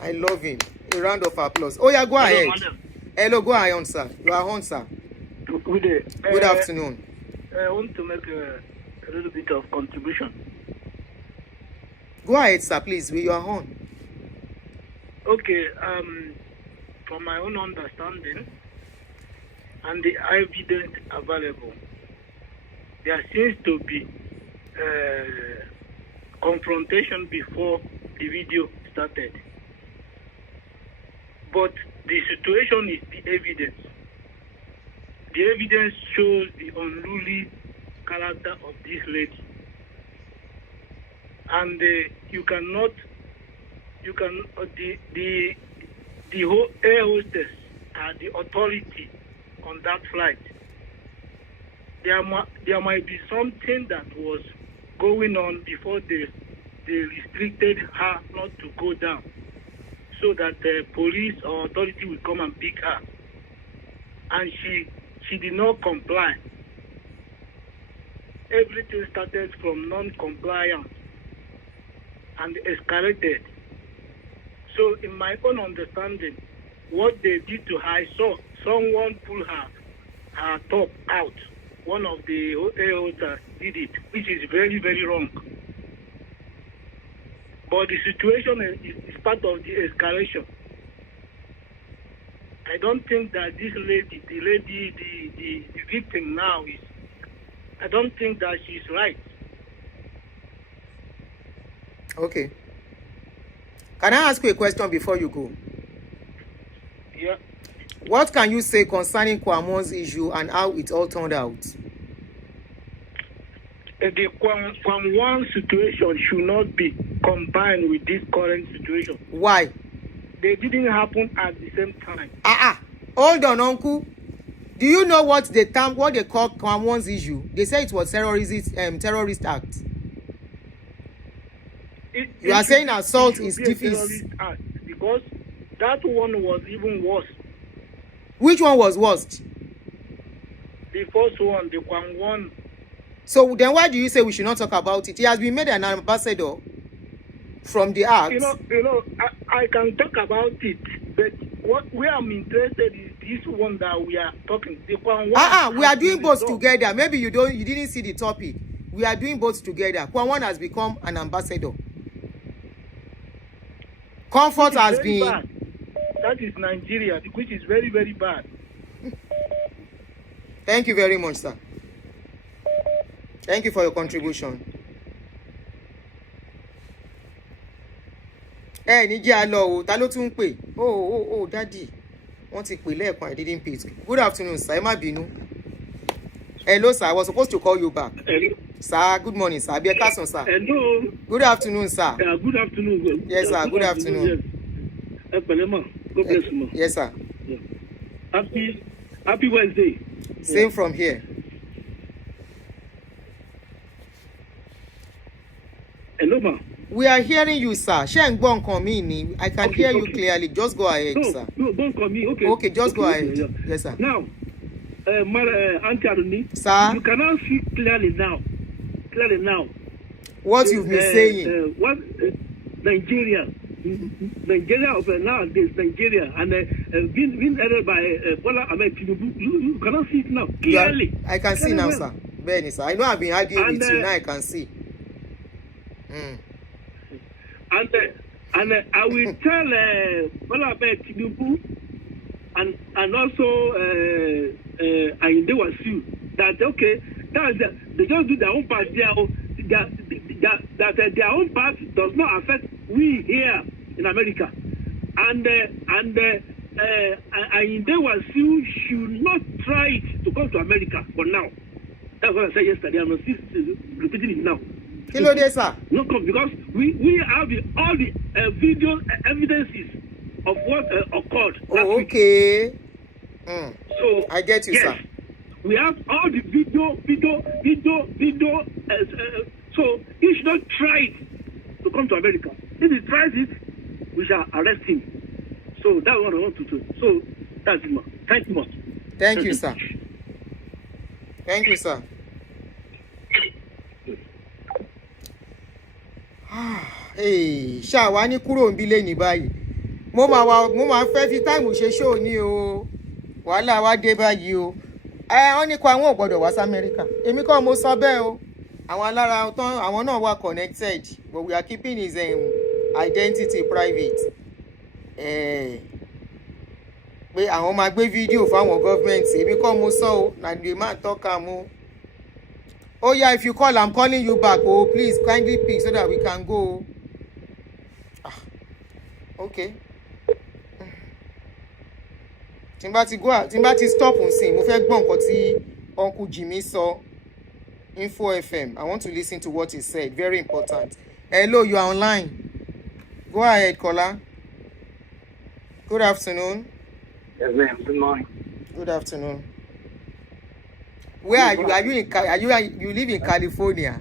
I love him. A round of applause. Go ahead. Hello, go ahead, sir. You are on, sir. Good afternoon. I want to make a little bit of contribution. Go ahead, sir, please. You are on. Okay, from my own understanding and the evidence available, there seems to be confrontation before the video started. But the situation is the evidence. The evidence shows the unruly character of this lady. And the whole air hostess and the authority on that flight. There might be something that was going on before they restricted her not to go down, so that the police or authority will come and pick her. And she did not comply. Everything started from non-compliance and escalated. So in my own understanding, what they did to her, I saw someone pull her top out. One of the air did it, which is very, very wrong. But the situation is part of the escalation. I don't think that this lady, the victim now I don't think that she's right. Okay. Can I ask you a question before you go? Yeah. What can you say concerning KWAM1's issue and how it all turned out? The KWAM1 situation should not be combined with this current situation. Why? They didn't happen at the same time. Hold on, uncle. Do you know what they call KWAM1's issue? They say it was terrorist act. You are saying assault is different. Because that one was even worse. Which one was worst? The first one, the KWAM1. So then why do you say we should not talk about it? He has been made an ambassador from the act. I can talk about it, but where I'm interested is this one that we are talking. The KWAM1. We are doing both together. Maybe you didn't see the topic. We are doing both together. KWAM1 has become an ambassador. Comfort has been bad. That is Nigeria, which is very, very bad. Thank you very much, sir. Thank you for your contribution. Niji alo, ta ló tún pè? Oh, daddy. Wọ́n ti pè lẹ́ẹ̀kan, I didn't pick. Good afternoon, sir. Ẹ má bínú. Hello, sir. I was supposed to call you back. Hello. Sir, good morning, sir. Be káàsán, sir. Hello. Good afternoon, sir. Good afternoon. Yes, sir. Good afternoon. Yes. God bless you. Yes, sir. Yeah. Happy Wednesday. Same from here. Hello, ma. We are hearing you, sir. Ṣé ń gbọ́ nǹkan mi ni? I can hear you clearly. Just go ahead, sir. No, don't call me. Okay. Okay, just go ahead. Yeah. Yes, sir. Now, Auntie Aruni, sir, you cannot see clearly now. What you've been saying. What Nigeria of nowadays, Nigeria, and being headed by Bola Ahmed Tinubu, you cannot see it now clearly. I can see now, sir. Benny, sir. I know I've been arguing with you. Now I can see. And I will tell Bola Ahmed Tinubu and also Ayinde Wasiu that okay, they just do their own part there. That their own part does not affect we here in America, and Ayinde Wasiu should not try it to come to America for now. That's what I said yesterday. I'm still repeating it now. Hello there, sir. No, because we have all the video evidences of what occurred. Oh, okay. So I get you, yes, sir. We have all the video. So he should not try it to come to America. If he tries it, we shall arrest him. So that's what I want to do. So that's it, man. Thank you much. Thank you, sir. Thank you, sir. Ṣáà wá ní kúrò ń bí lẹ́yìn báyìí. Mo máa fẹ́ fi táìmù ṣe ṣóò ní o. Wàhálà wá dé báyìí o. Wọ́n ní kó àwọn ò gbọ́dọ̀ wá sí Amẹ́ríkà. Èmi kọ́ mo sọ bẹ́ẹ̀ o. Àwọn alára tán àwọn náà wà connected, but we are keeping his identity private. Pé àwọn máa gbé fídíò fáwọn gọ́ọ̀mẹ̀ntì. Èmi kọ́ mo sọ o. Na the man talk am o. Oh yeah, if you call, I'm calling you back. Oh, please kindly pick so that we can go. Okay. Tí n bá ti stop nsìn, mo fẹ́ gbọ́ nǹkan tí Uncle Jimmy sọ. Info FM. I want to listen to what he said. Very important. Hello, you are online. Go ahead, caller. Good afternoon. Yes, ma'am. Good morning. Good afternoon. Where are you? You live in California?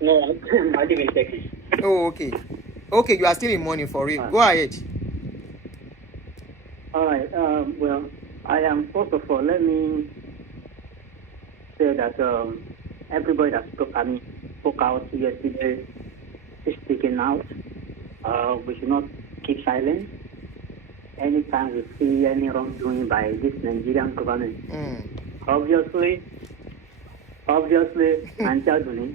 No, I live in Texas. Oh, okay. Okay, you are still in morning for real. Go ahead. All right. Well, I am, first of all, let me say that everybody that spoke out yesterday is speaking out. We should not keep silent. Anytime we see any wrongdoing by this Nigerian government, obviously, Anjaduni,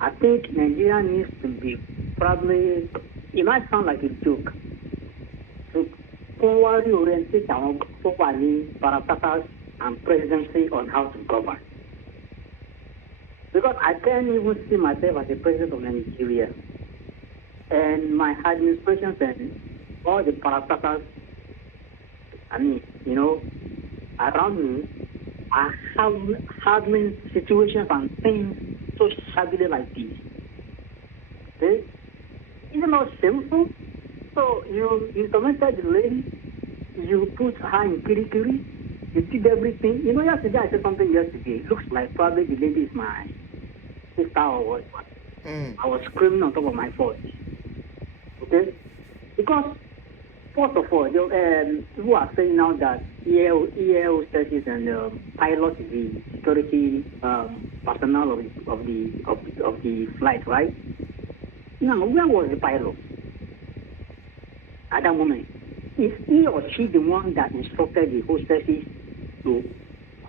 I think Nigeria needs to be probably, it might sound like a joke, to forward orientate our parastatals and presidency on how to govern. Because I can't even see myself as the president of Nigeria. And my administration and all the parastatals, around me are handling situations and things so shabby like this. Okay? Is it not shameful? So you tormented the lady, you put her in kirikiri, you did everything. Yesterday I said something yesterday. It looks like probably the lady is my sister or what. I was screaming on top of my voice. Okay? Because first of all, people are saying now that EAO services and pilots is the security personnel of the flight, right? Now, where was the pilot at that moment? Is he or she the one that instructed the hostesses to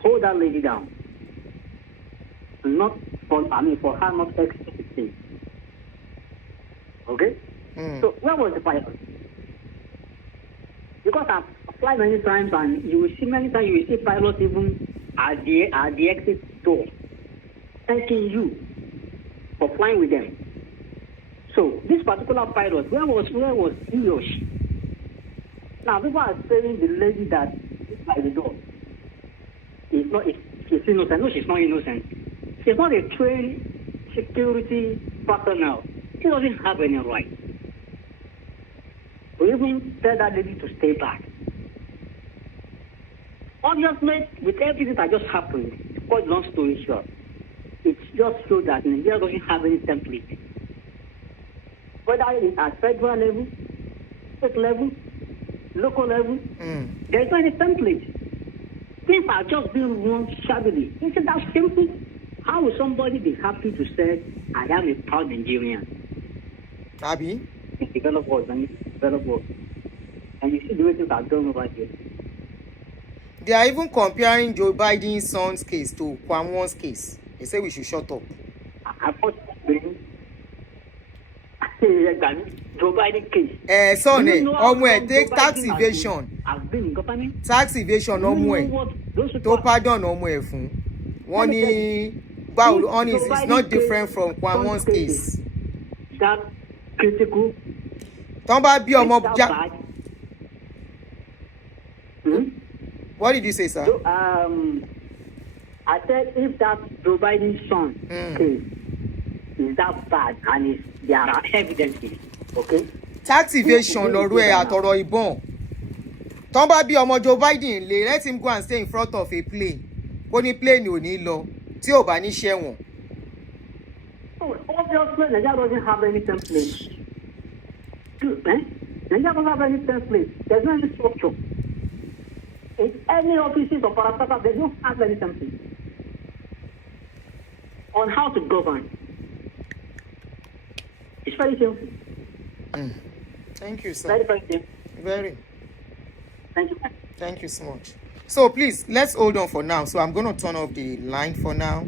hold that lady down? For her not exiting. Okay? So where was the pilot? Because I've flied many times, and you will see pilots even at the exit door thanking you for flying with them. So this particular pilot, where was he or she? Now people are saying the lady that is by the door she's innocent. No, she's not innocent. She's not a trained security personnel. She doesn't have any right to even tell that lady to stay back. Obviously, with everything that just happened, to cut long story short, it just shows that Nigeria doesn't have any template. Whether it's at federal level, state level, local level. There is not any template. Things are just being run shabbily. Isn't that simple? How will somebody be happy to say, I am a proud Nigerian? Abi? Develop words and develop words. And you see the way things are done over here. They are even comparing Joe Biden's son's case to KWAM1's case. They say we should shut up. I thought Joe Biden case. Son, take tax evasion. I've been in government. Tax evasion, to pardon, fun. One is not different from KWAM1's case. That critical. What did you say, sir? So, I said if that Joe Biden's son case is that bad and there are evidences, okay? Tax evasion lọ́rọ̀ ẹ̀ àtọ̀rọ̀ ìbọn. Tọ́n bá bí ọmọ Joe Biden lè let him go and stay in front of a plane. Kó ní plane ò ní lọ tí ò bá ní ṣẹ̀wọ̀n. Obviously, Nigeria doesn't have any template. Nigeria doesn't have any template. There's no any structure. In any offices of parastatal, they don't have any template on how to govern. It's very simple. Thank you, sir. Very, very simple. Very. Thank you. Thank you so much. So please, let's hold on for now. So I'm going to turn off the line for now.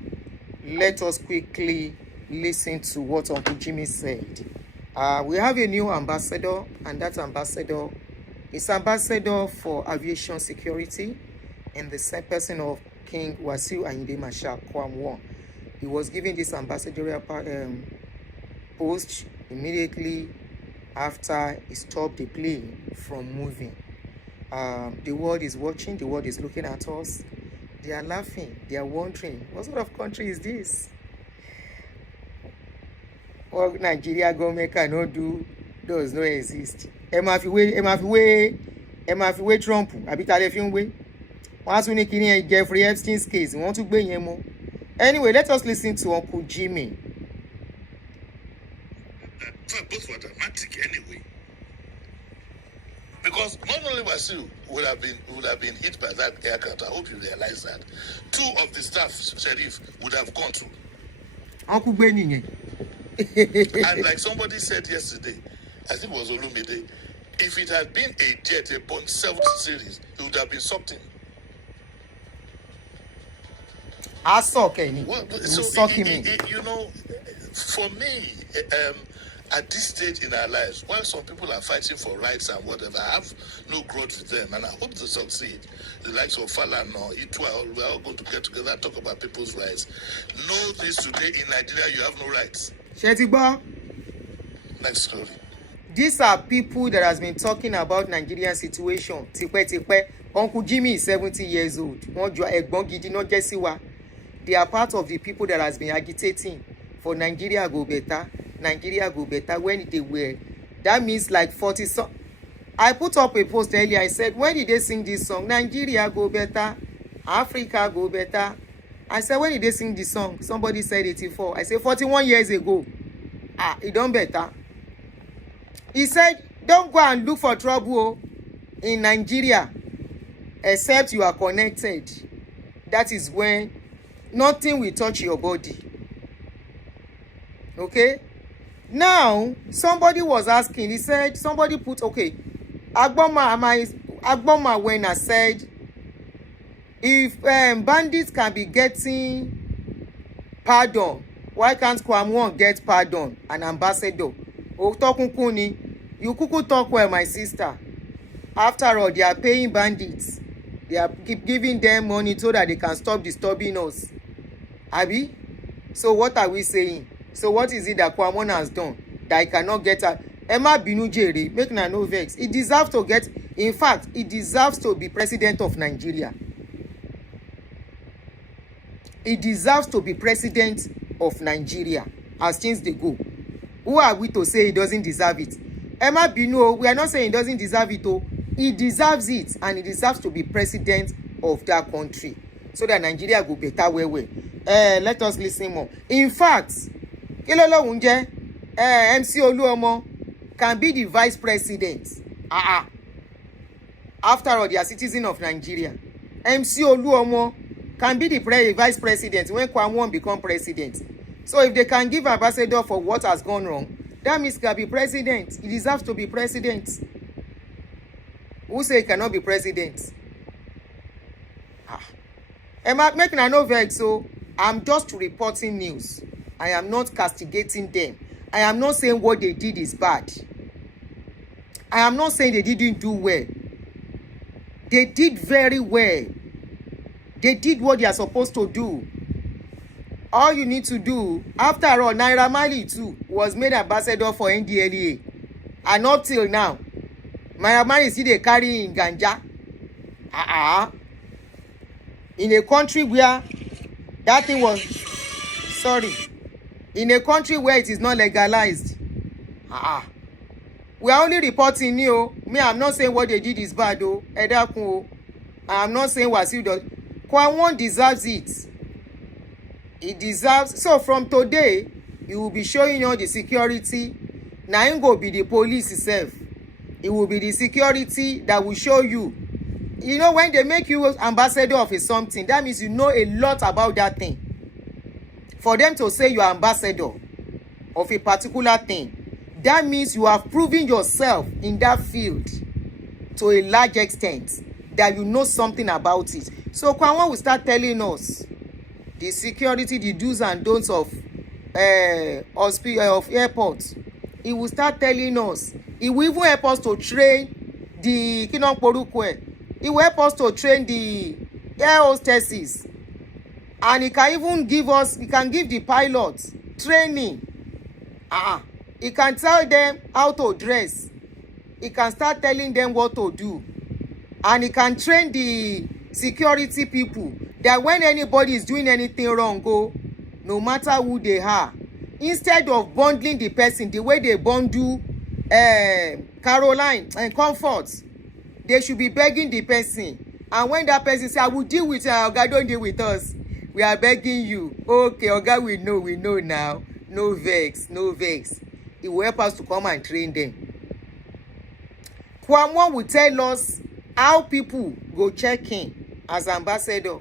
Let us quickly listen to what Uncle Jimmy said. We have a new ambassador, and that ambassador is ambassador for aviation security in the same person of King Wasiu Ayinde Marshal KWAM1. He was given this ambassadorial post immediately after he stopped the plane from moving. The world is watching, the world is looking at us. They are laughing, they are wondering, what sort of country is this? What Nigeria government cannot do does not exist. Ẹ máa fi wé Trump àbí ta lè fi ń wé. Wọ́n á tún ní kíní ẹ Jeffrey Epstein's case, wọ́n tún gbé yẹn mọ́. Anyway, let us listen to Uncle Jimmy. Both were dramatic anyway. Because not only Wasiu would have been hit by that aircraft, I hope you realize that. 2 of the staff, Sheriff, would have gone through. Uncle Benny. And like somebody said yesterday, I think it was Olumide, if it had been a jet, a Boeing 70 series, it would have been sucked in. I saw Kenny. So, you know, for me, at this stage in our lives, while some people are fighting for rights and whatever, I have no grudge with them, and I hope they succeed. The likes of Falan or Itwa, we're all going to get together and talk about people's rights. Know this today, in Nigeria, you have no rights. Shetiba. Next story. These are people that has been talking about Nigerian situation. Tipe. Uncle Jimmy is 70 years old. They are part of the people that has been agitating for Nigeria go better. Nigeria go better when they were. That means like 40 songs. I put up a post earlier. I said, when did they sing this song? Nigeria go better. Africa go better. I said, when did they sing this song? Somebody said 84. I said, 41 years ago. It done better. He said, don't go and look for trouble in Nigeria except you are connected. That is when nothing will touch your body. Okay? Now, somebody was asking, he said, somebody put, okay, Agboma when I said, if bandits can be getting pardon, why can't KWAM1 get pardon? An ambassador. You kuku talk well, my sister. After all, they are paying bandits. They are keep giving them money so that they can stop disturbing us. Abi? So what are we saying? So what is it that KWAM1 has done that he cannot get a Emma Binu Jere, make no vex. He deserves to get, in fact, he deserves to be president of Nigeria. He deserves to be president of Nigeria as things they go. Who are we to say he doesn't deserve it? Emma Binu, we are not saying he doesn't deserve it. He deserves it, and he deserves to be president of that country so that Nigeria go better way. Let us listen more. In fact, Kilolo Unje, MC Oluomo can be the vice president. After all, they are citizens of Nigeria. MC Oluomo can be the vice president when KWAM1 become president. So if they can give ambassador for what has gone wrong, that means he can be president. He deserves to be president. Who say he cannot be president? Making a no vex, so I'm just reporting news. I am not castigating them. I am not saying what they did is bad. I am not saying they didn't do well. They did very well. They did what they are supposed to do. All you need to do, after all, Naira Marley too was made ambassador for NDLEA. And up till now, Naira Marley still they carry in ganja. In a country where that thing was, in a country where it is not legalized. We are only reporting new. Me, I'm not saying what they did is bad though. I'm not saying Wasiu does. KWAM1 deserves it. It deserves. So from today, you will be showing you the security. Now it go be the police itself. It will be the security that will show you. You know, when they make you ambassador of a something, that means you know a lot about that thing. For them to say you are ambassador of a particular thing, that means you have proven yourself in that field to a large extent that you know something about it. So KWAM1 will start telling us the security, the do's and don'ts of airports. He will start telling us. He will even help us to train the He will help us to train the air hostesses. And he can even give us, he can give the pilots training. He can tell them how to dress. He can start telling them what to do. And he can train the security people that when anybody is doing anything wrong, no matter who they are, instead of bundling the person the way they bundle Caroline and Comfort, they should be begging the person. And when that person say, I will deal with Oga, don't deal with us. We are begging you. Okay, Oga, we know now. No vex. It will help us to come and train them. KWAM1 will tell us how people go check in as ambassador.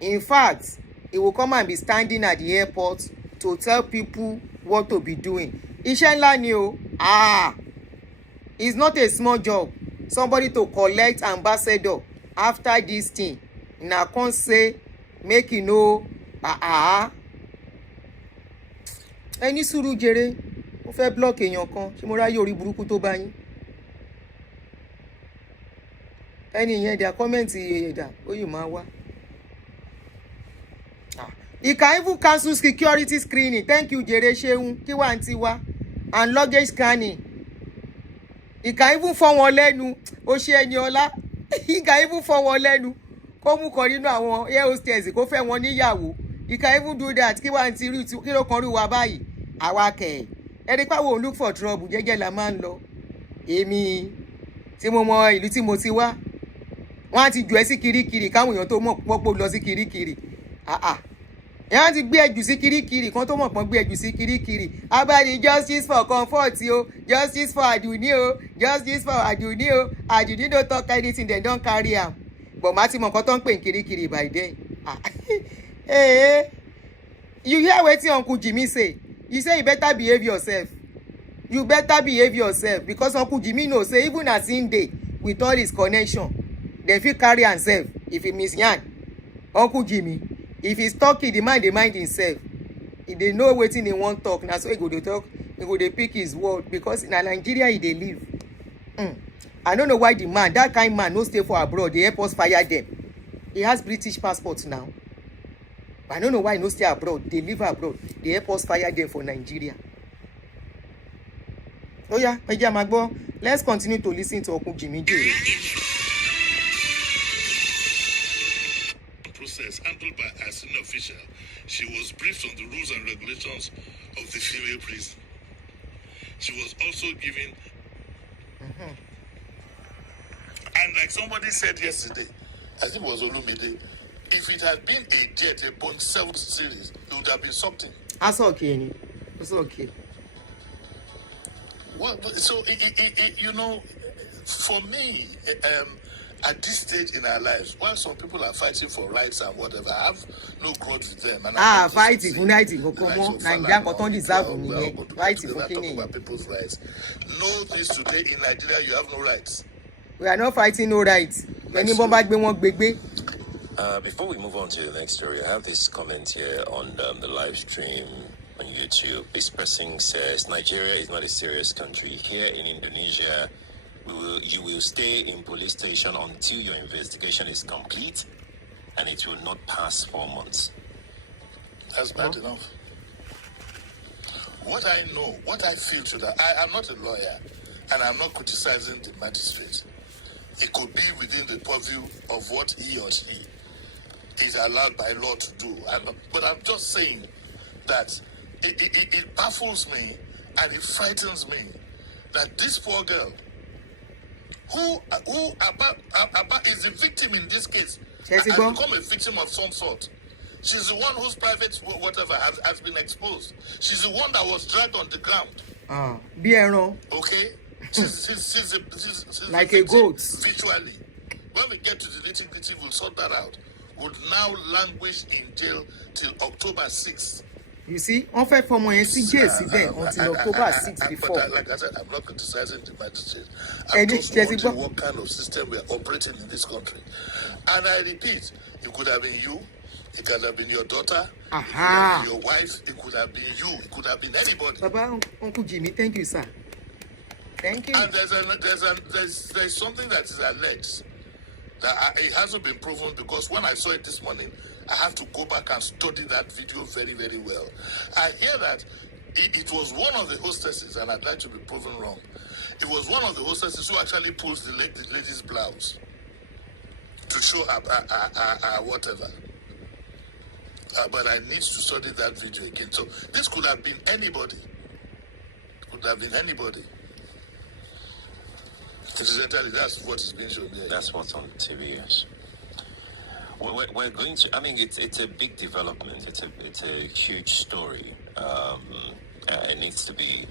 In fact, he will come and be standing at the airport to tell people what to be doing. Iṣẹ́ ńlá ni o. It's not a small job. Somebody to collect ambassador after this thing. Na come say make you know. Ẹni sùúrù jèrè. Mo fẹ́ block èèyàn kan. Ṣé mo ráyè orí burúkú tó bá yín? Ẹni yẹn their comment ẹ̀dà ó yìí máa wá. He can even cancel security screening. Thank you, Jere Sheun, Kiwa Antiwa, and luggage scanning. He can even fọ́ wọn lẹ́nu. Ó ṣe ẹni ọlá. He can even fọ́ wọn lẹ́nu. Kó mú kan nínú àwọn air hostess kó fẹ́ wọn níyàwó. He can even do that. Kiwa Antiru kí ló kan rú wa báyìí. Àwa kẹ̀. Ẹni pa wo look for trouble jẹ́jẹ́ la máa ń lọ. Èmi tí mo mọ ìlú tí mo ti wá. Wọ́n á ti jù ẹ́ sí kirikiri káwọn èèyàn tó mọ̀ pọ́pọ́ lọ sí kirikiri. Èèyàn ti gbé ẹjù sí kirikiri kan tó mọ̀ pọ́n gbé ẹjù sí kirikiri. Abáni justice for comfort o, justice for Aduni o, justice for Aduni o. Aduni no talk anything dem don carry am. But màá ti mọ̀ nǹkan tó ń pè ní kirikiri by then. You hear wetin Uncle Jimmy say? He say you better behave yourself. You better behave yourself because Uncle Jimmy know say even as him dey with all his connection, dem fit carry am sef if he miss yarn. Uncle Jimmy, if he's talking, the man dey mind himself. If they know wetin he wan talk, na so he go dey talk. He go dey pick his word because na Nigeria he dey live. I don't know why the man, that kind man, no stay for abroad. The airports fire them. He has British passport now. But I don't know why he no stay abroad. They live abroad. The airports fire them for Nigeria. Oh yeah, Magbo. Let's continue to listen to Uncle Jimmy J. Process handled by a senior official. She was briefed on the rules and regulations of the female prison. She was also given and like somebody said yesterday, I think it was Olumide, if it had been a jet, a Boeing 7 series, it would have been something. That's okay. That's okay. Well, so you know, For me, at this stage in our lives, while some people are fighting for rights and whatever, I have no grudge with them. And fighting for fighting for Nigeria don't deserve fighting for people's rights. Know this today in Nigeria, you have no rights. We are not fighting no rights. Before we move on to the next story, I have this comment here on the live stream on YouTube. This person says, Nigeria is not a serious country. Here in Indonesia, you will stay in police station until your investigation is complete, and it will not pass 4 months. That's bad enough. What I know, what I feel to that, I'm not a lawyer, and I'm not criticizing the magistrate. It could be within the purview of what he or she is allowed by law to do. But I'm just saying that it baffles me and it frightens me that this poor girl, who is the victim in this case, has become a victim of some sort. She's the one whose private whatever has been exposed. She's the one that was dragged on the ground. Okay? She's like a goat. Visually. When we get to the nitty-gritty, we'll sort that out. Would now languish in jail till October 6th. You see, on fait for my CJS event until October 6th before. But like I said, I'm not criticizing the magistrate. I'm just wondering what kind of system we are operating in this country. And I repeat, it could have been you, it could have been your daughter, it could have been your wife, it could have been you, it could have been anybody. Baba, Uncle Jimmy, thank you, sir. Thank you. And there's something that is alleged that it hasn't been proven, because when I saw it this morning, I have to go back and study that video very, very well. I hear that it was one of the hostesses, and I'd like to be proven wrong. It was one of the hostesses who actually pulls the lady's blouse to show her whatever. But I need to study that video again. So this could have been anybody. Could have been anybody. Incidentally, that's what is being shown here. That's what's on TV, yes. We're going to, I mean, it's a big development. It's a huge story. It needs to be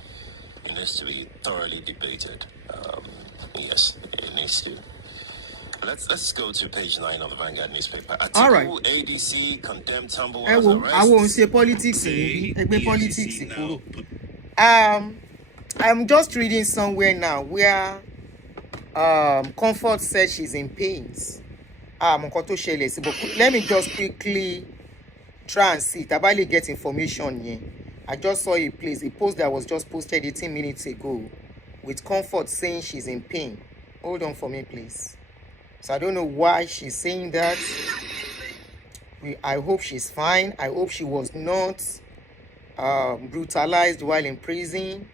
thoroughly debated. Yes, it needs to. Let's go to page 9 of the Vanguard newspaper. All right. ADC condemned Tambo as arrest. I won't say politics. Politics. I'm just reading somewhere now where Comfort said she's in pains. Let me just quickly try and see. Tabali get information here. I just saw a post that was just posted 18 minutes ago with Comfort saying she's in pain. Hold on for me, please. So I don't know why she's saying that. I hope she's fine. I hope she was not brutalized while in prison.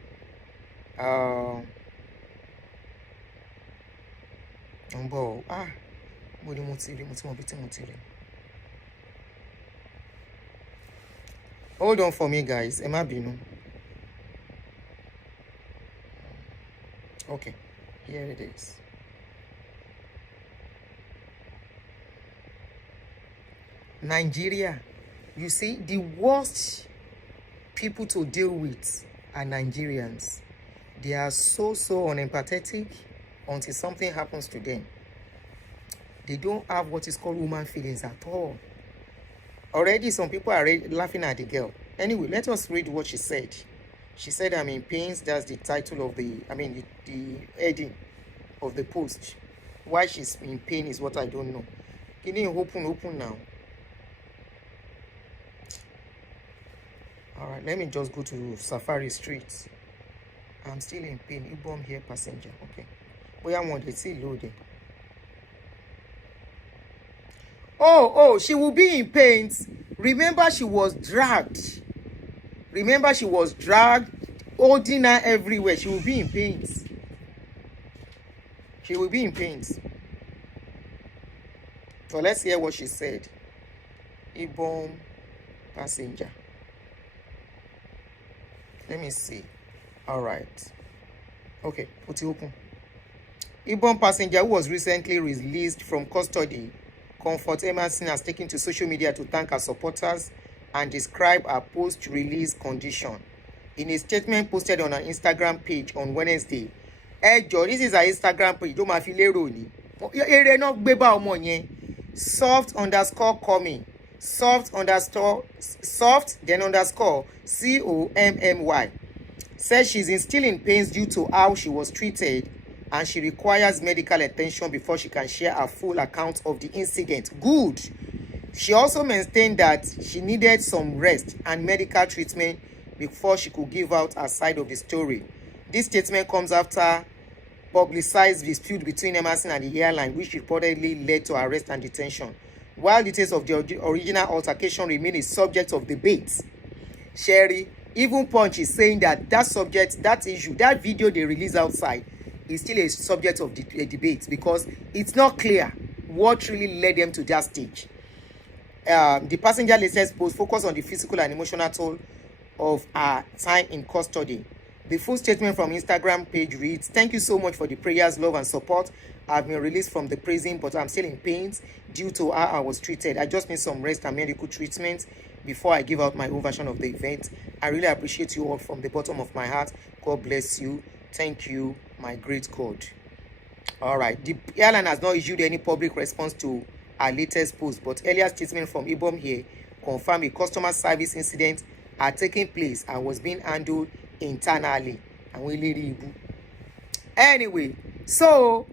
Hold on for me, guys. Okay, here it is. Nigeria. You see, the worst people to deal with are Nigerians. They are so unempathetic until something happens to them. They don't have what is called human feelings at all. Already some people are laughing at the girl. Anyway, let us read what she said. She said, I'm in pains. That's the title of the heading of the post. Why she's in pain is what I don't know. Can you open now? All right, let me just go to Safari Street. I'm still in pain. Ibom here, passenger. Okay. Where I want to see loaded. Oh, she will be in pains. Remember, she was dragged. Holding her everywhere. She will be in pains. So let's hear what she said. Ibom passenger. Let me see. All right. Okay, put it open. Ibom passenger who was recently released from custody, Comfort Emerson, has taken to social media to thank her supporters and describe her post-release condition. In a statement posted on her Instagram page on Wednesday, This is our Instagram page. Don't fi lérò ni. Ere náà gbé bá ọmọ yẹn. Soft_coming. Soft then underscore COMMY. Says she's still in pains due to how she was treated and she requires medical attention before she can share a full account of the incident. Good. She also maintained that she needed some rest and medical treatment before she could give out her side of the story. This statement comes after publicized dispute between Emerson and the airline, which reportedly led to arrest and detention. While details of the original altercation remain a subject of debate, Sherry, even Punch is saying that that issue, that video they released outside is still a subject of debate because it's not clear what really led them to that stage. The passenger latest post focused on the physical and emotional toll of her time in custody. The full statement from Instagram page reads, "Thank you so much for the prayers, love, and support. I've been released from the prison, but I'm still in pains due to how I was treated. I just need some rest and medical treatment before I give out my own version of the event. I really appreciate you all from the bottom of my heart. God bless you. Thank you, my great God." All right. The airline has not issued any public response to our latest post, but earlier statement from IBOM here confirmed a customer service incident had taken place and was being handled internally. And anyway, so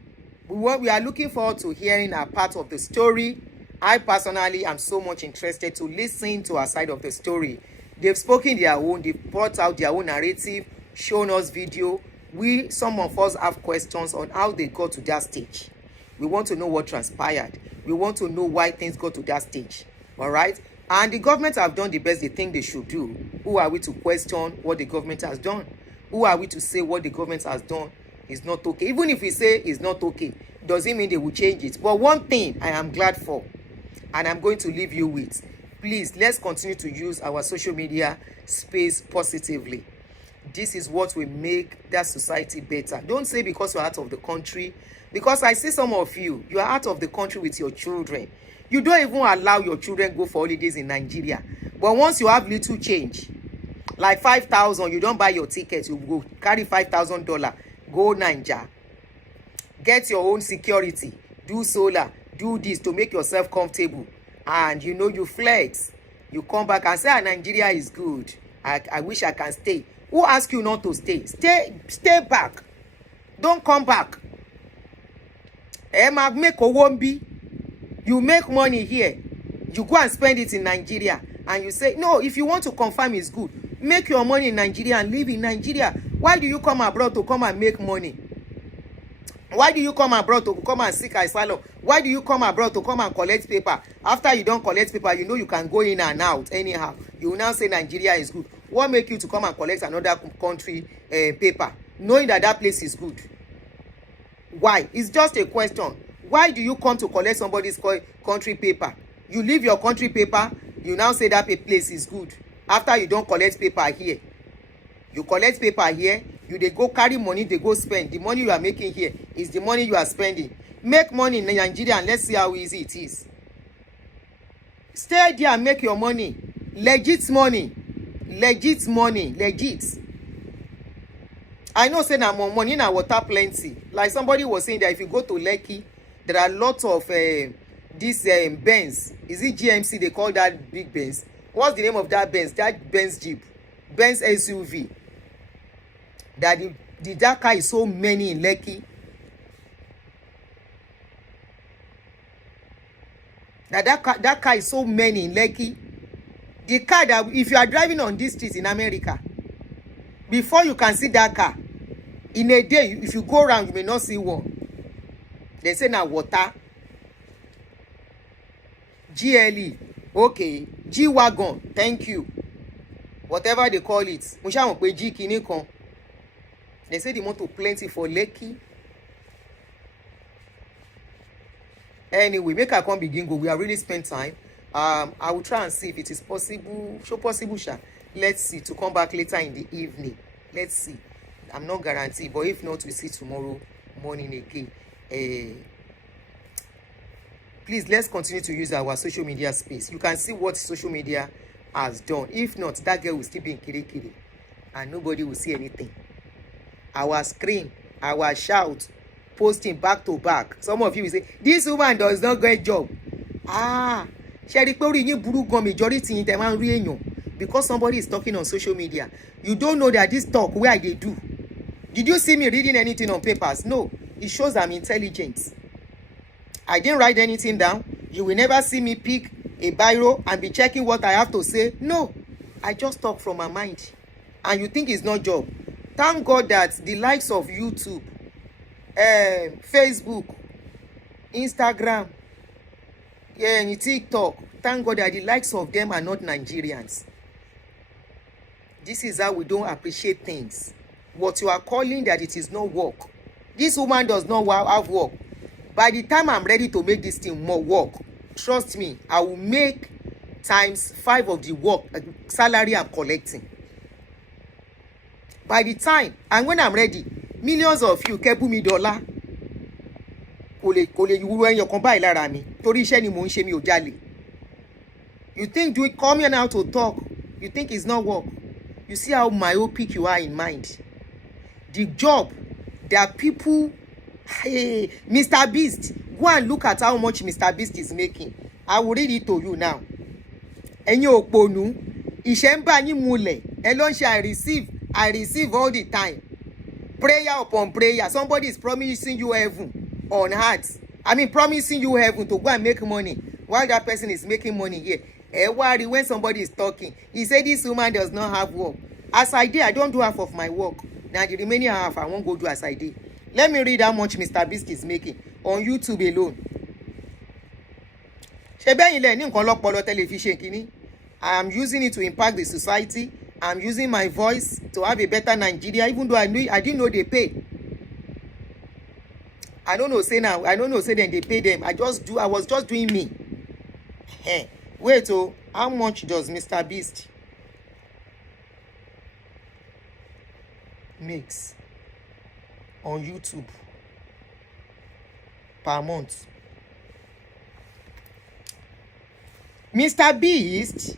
we are looking forward to hearing a part of the story. I personally am so much interested to listen to our side of the story. They've spoken their own, they've brought out their own narrative, shown us video. Some of us have questions on how they got to that stage. We want to know what transpired. We want to know why things got to that stage. All right? And the government have done the best they think they should do. Who are we to question what the government has done? Who are we to say what the government has done is not okay? Even if we say it's not okay, doesn't mean they will change it. But one thing I am glad for, and I'm going to leave you with, please, let's continue to use our social media space positively. This is what will make that society better. Don't say because you're out of the country. Because I see some of you are out of the country with your children. You don't even allow your children go for holidays in Nigeria. But once you have little change, like 5,000, you don't buy your ticket. You go carry $5,000, go Nigeria. Get your own security. Do solar. Do this to make yourself comfortable. And you flex. You come back and say, Nigeria is good. I wish I can stay. Who asked you not to stay? Stay back. Don't come back. You make money here. You go and spend it in Nigeria. And you say, no, if you want to confirm it's good, make your money in Nigeria and live in Nigeria. Why do you come abroad to come and make money? Why do you come abroad to come and seek asylum? Why do you come abroad to come and collect paper? After you don't collect paper, you can go in and out anyhow. You will now say Nigeria is good. What make you to come and collect another country paper, knowing that place is good? Why? It's just a question. Why do you come to collect somebody's country paper? You leave your country paper, you now say that place is good. After you don't collect paper here. You collect paper here, they go carry money, they go spend. The money you are making here is the money you are spending. Make money in Nigeria and let's see how easy it is. Stay there and make your money. Legit money. Legit money. Legit. I know say na money na water plenty. Like somebody was saying that if you go to Lekki, there are lots of this Benz. Is it GMC they call that big Benz? What's the name of that Benz? That Benz Jeep. Benz SUV. That that car is so many in Lekki. That car is so many in Lekki. The car that if you are driving on this street in America, before you can see that car, in a day, if you go around, you may not see one. They say now water. GLE. Okay. G-Wagon. Thank you. Whatever they call it. They say the motor plenty for Lekki. Anyway, make I come begin go. We are really spend time. I will try and see if it is possible. Show possible, sha. Let's see to come back later in the evening. Let's see. I'm not guaranteed, but if not, we see tomorrow morning again. Please, let's continue to use our social media space. You can see what social media has done. If not, that girl will still be in Kirikiri and nobody will see anything. Our screen our shout, posting back to back. Some of you will say, this woman does not get job. Sherry Pori, you buru go majority in the because somebody is talking on social media. You don't know that this talk where they do. Did you see me reading anything on papers? No. It shows I'm intelligent. I didn't write anything down. You will never see me pick a biro and be checking what I have to say. No. I just talk from my mind. And you think it's not job. Thank God that the likes of YouTube, Facebook, Instagram, and TikTok, thank God that the likes of them are not Nigerians. This is how we don't appreciate things. What you are calling that it is not work. This woman does not have work. By the time I'm ready to make this thing more work, trust me, I will make times 5 of the work salary I'm collecting. By the time, and when I'm ready, millions of you kebu mi dollar. Kole you when you come by lára mi. Torí iṣẹ́ ni mo ń ṣe mi ò jalè. You think do it come here now to talk? You think it's not work? You see how myopic you are in mind. The job that people, hey, Mr. Beast, go and look at how much Mr. Beast is making. I will read it to you now. Ẹ̀yin òpònú, iṣẹ́ ń bá yín múlẹ̀. Ẹ ló ń ṣe I receive all the time. Prayer upon prayer. Somebody is promising you heaven on earth. I mean, promising you heaven to go and make money while that person is making money here. Worry when somebody is talking. He said this woman does not have work. As I did, I don't do half of my work. Now the remaining half, I won't go do as I did. Let me read how much Mr. Beast is making on YouTube alone. I am using it to impact the society. I'm using my voice to have a better Nigeria, even though I didn't know they pay. I don't know, say now. I don't know, say then they pay them. I was just doing me. Wait, oh, how much does Mr. Beast makes on YouTube per month? Mr. Beast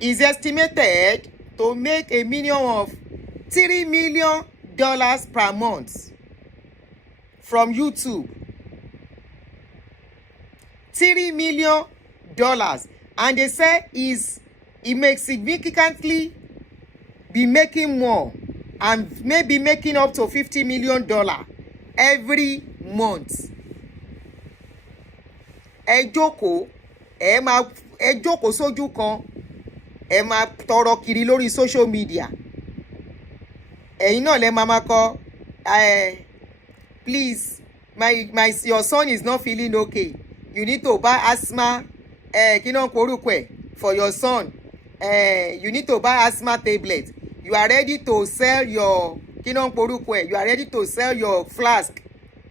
is estimated to make a minimum of $3 million per month from YouTube. $3 million. And they say he makes significantly be making more and maybe making up to $50 million every month. Ẹ jókòó sójú kan, ẹ máa tọrọ kiri lórí social media. Ẹ̀yin náà lẹ máa kọ, please, your son is not feeling okay. You need to buy asthma, for your son. You need to buy asthma tablet. You are ready to sell your, you are ready to sell your flask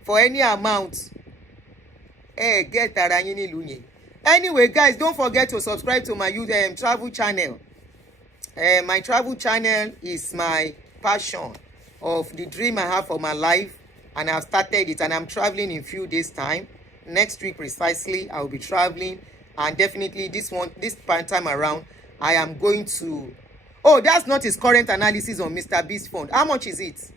for any amount. Get ara yín nílùú yẹn. Anyway, guys, don't forget to subscribe to my travel channel. My travel channel is my passion of the dream I have for my life, and I've started it, and I'm traveling in a few days' time. Next week precisely, I'll be traveling, and definitely this time around, I am going to. Oh, that's not his current analysis on Mr. Beast Fund. How much is it?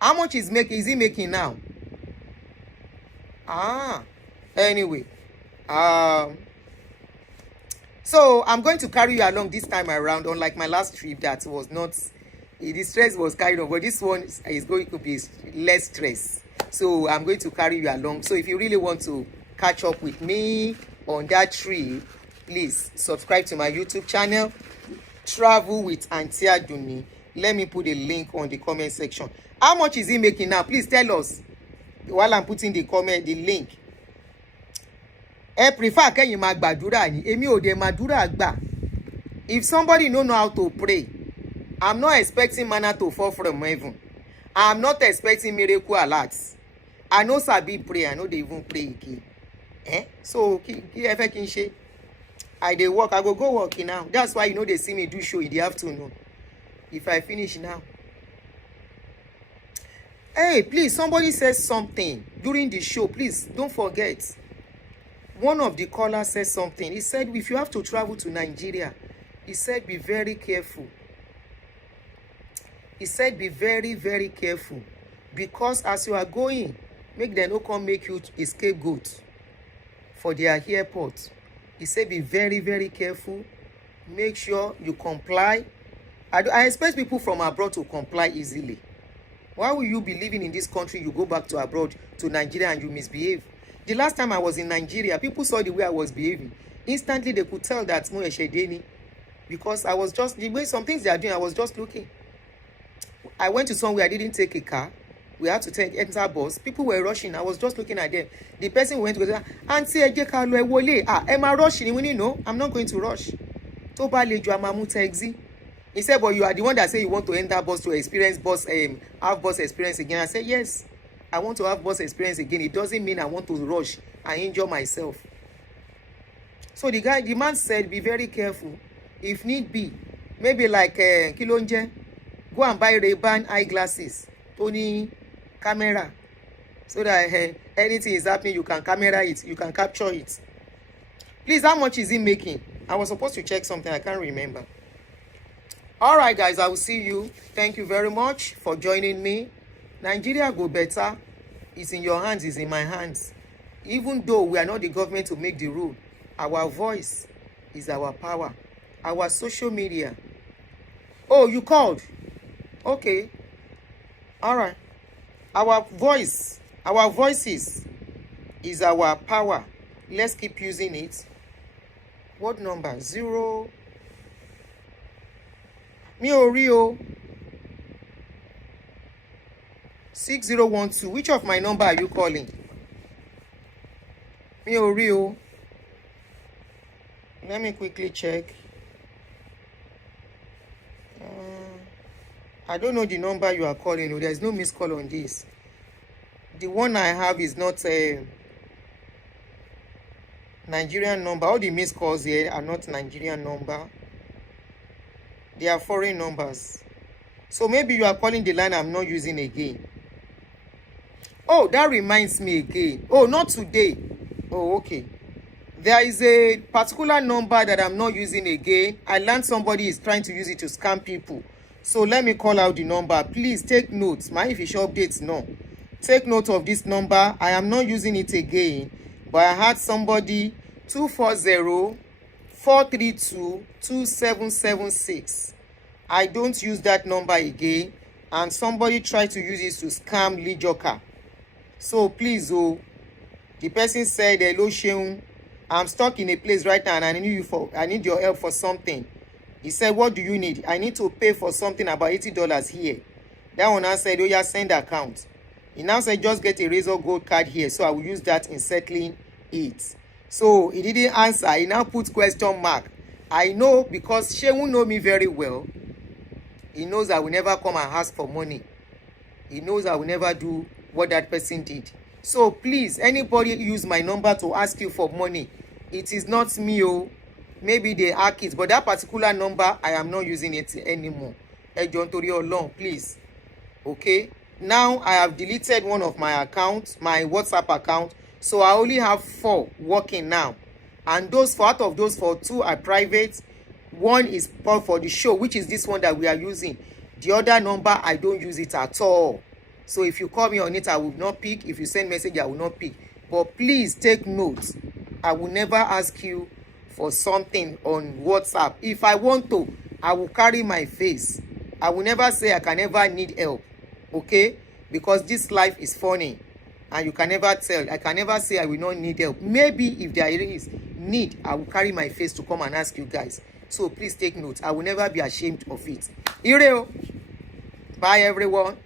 How much is he making now? Anyway, so I'm going to carry you along this time around, unlike my last trip that was not, the stress was carried on, but this one is going to be less stress. So I'm going to carry you along. So if you really want to catch up with me on that trip, please subscribe to my YouTube channel, Travel with Auntie Aduni. Let me put a link on the comment section. How much is he making now? Please tell us while I'm putting the link. I prefer kẹ́yin máa gbàdúrà ni. Èmi ò dé màdúrà gbà. If somebody don't know how to pray, I'm not expecting manna to fall from heaven. I'm not expecting miracle alerts. I know sabi pray. I know they even pray again. So I dey work. I go working now. That's why they see me do show in the afternoon. If I finish now. Hey, please, somebody says something during the show. Please, don't forget. One of the callers said something. He said, if you have to travel to Nigeria, he said, be very careful. He said, be very, very careful. Because as you are going, make them not come make you a scapegoat for their airport. He said, be very, very careful. Make sure you comply. I expect people from abroad to comply easily. Why will you be living in this country, you go back to abroad, to Nigeria, and you misbehave? The last time I was in Nigeria, people saw the way I was behaving. Instantly, they could tell that Mo Eshedeni, because I was just, the way some things they are doing, I was just looking. I went to somewhere, I didn't take a car. We had to enter bus. People were rushing. I was just looking at them. The person went to go, Auntie, am I rushing? No, I'm not going to rush. He said, but you are the one that said you want to enter bus to experience bus, have bus experience again. I said, yes, I want to have bus experience again. It doesn't mean I want to rush and injure myself. So the man said, be very careful. If need be, maybe like Kilonje, go and buy Ray-Ban eyeglasses, Tony camera, so that anything is happening, you can camera it, you can capture it. Please, how much is he making? I was supposed to check something, I can't remember. All right, guys, I will see you. Thank you very much for joining me. Nigeria go better. It's in your hands, it's in my hands. Even though we are not the government to make the rule, our voice is our power. Our social media. Oh, you called? Okay. All right. Our voices is our power. Let's keep using it. What number? 0. Mi ò rí o. 6012. Which of my number are you calling? Mi ò rí o. Let me quickly check. I don't know the number you are calling. There's no missed call on this. The one I have is not a Nigerian number. All the missed calls here are not Nigerian number. They are foreign numbers. So maybe you are calling the line I'm not using again. Oh, that reminds me again. Oh, not today. Oh, okay. There is a particular number that I'm not using again. I learned somebody is trying to use it to scam people. So let me call out the number. Please take notes. My official updates, no. Take note of this number. I am not using it again. But I had somebody 240-432-2776. I don't use that number again. And somebody tried to use it to scam Lee Joker. So please, the person said, hello, Sheun. I'm stuck in a place right now and I need your help for something. He said, what do you need? I need to pay for something about $80 here. That one I said, oh yeah, send account. He now said, just get a Razor Gold card here. So I will use that in settling it. So he didn't answer. He now put question mark. I know because Shehu know me very well. He knows I will never come and ask for money. He knows I will never do what that person did. So please, anybody use my number to ask you for money, it is not me. Oh, maybe they hack it, but that particular number, I am not using it anymore. John Torio long, please. Okay. Now I have deleted one of my accounts, my WhatsApp account. So I only have 4 working now. And those 4, out of those 4, 2 are private. 1 is for the show, which is this one that we are using. The other number, I don't use it at all. So if you call me on it, I will not pick. If you send message, I will not pick. But please take note. I will never ask you for something on WhatsApp. If I want to, I will carry my face. I will never say I can never need help. Okay? Because this life is funny. And you can never tell. I can never say I will not need help. Maybe if there is need, I will carry my face to come and ask you guys. So please take note. I will never be ashamed of it. Ireo. Bye everyone.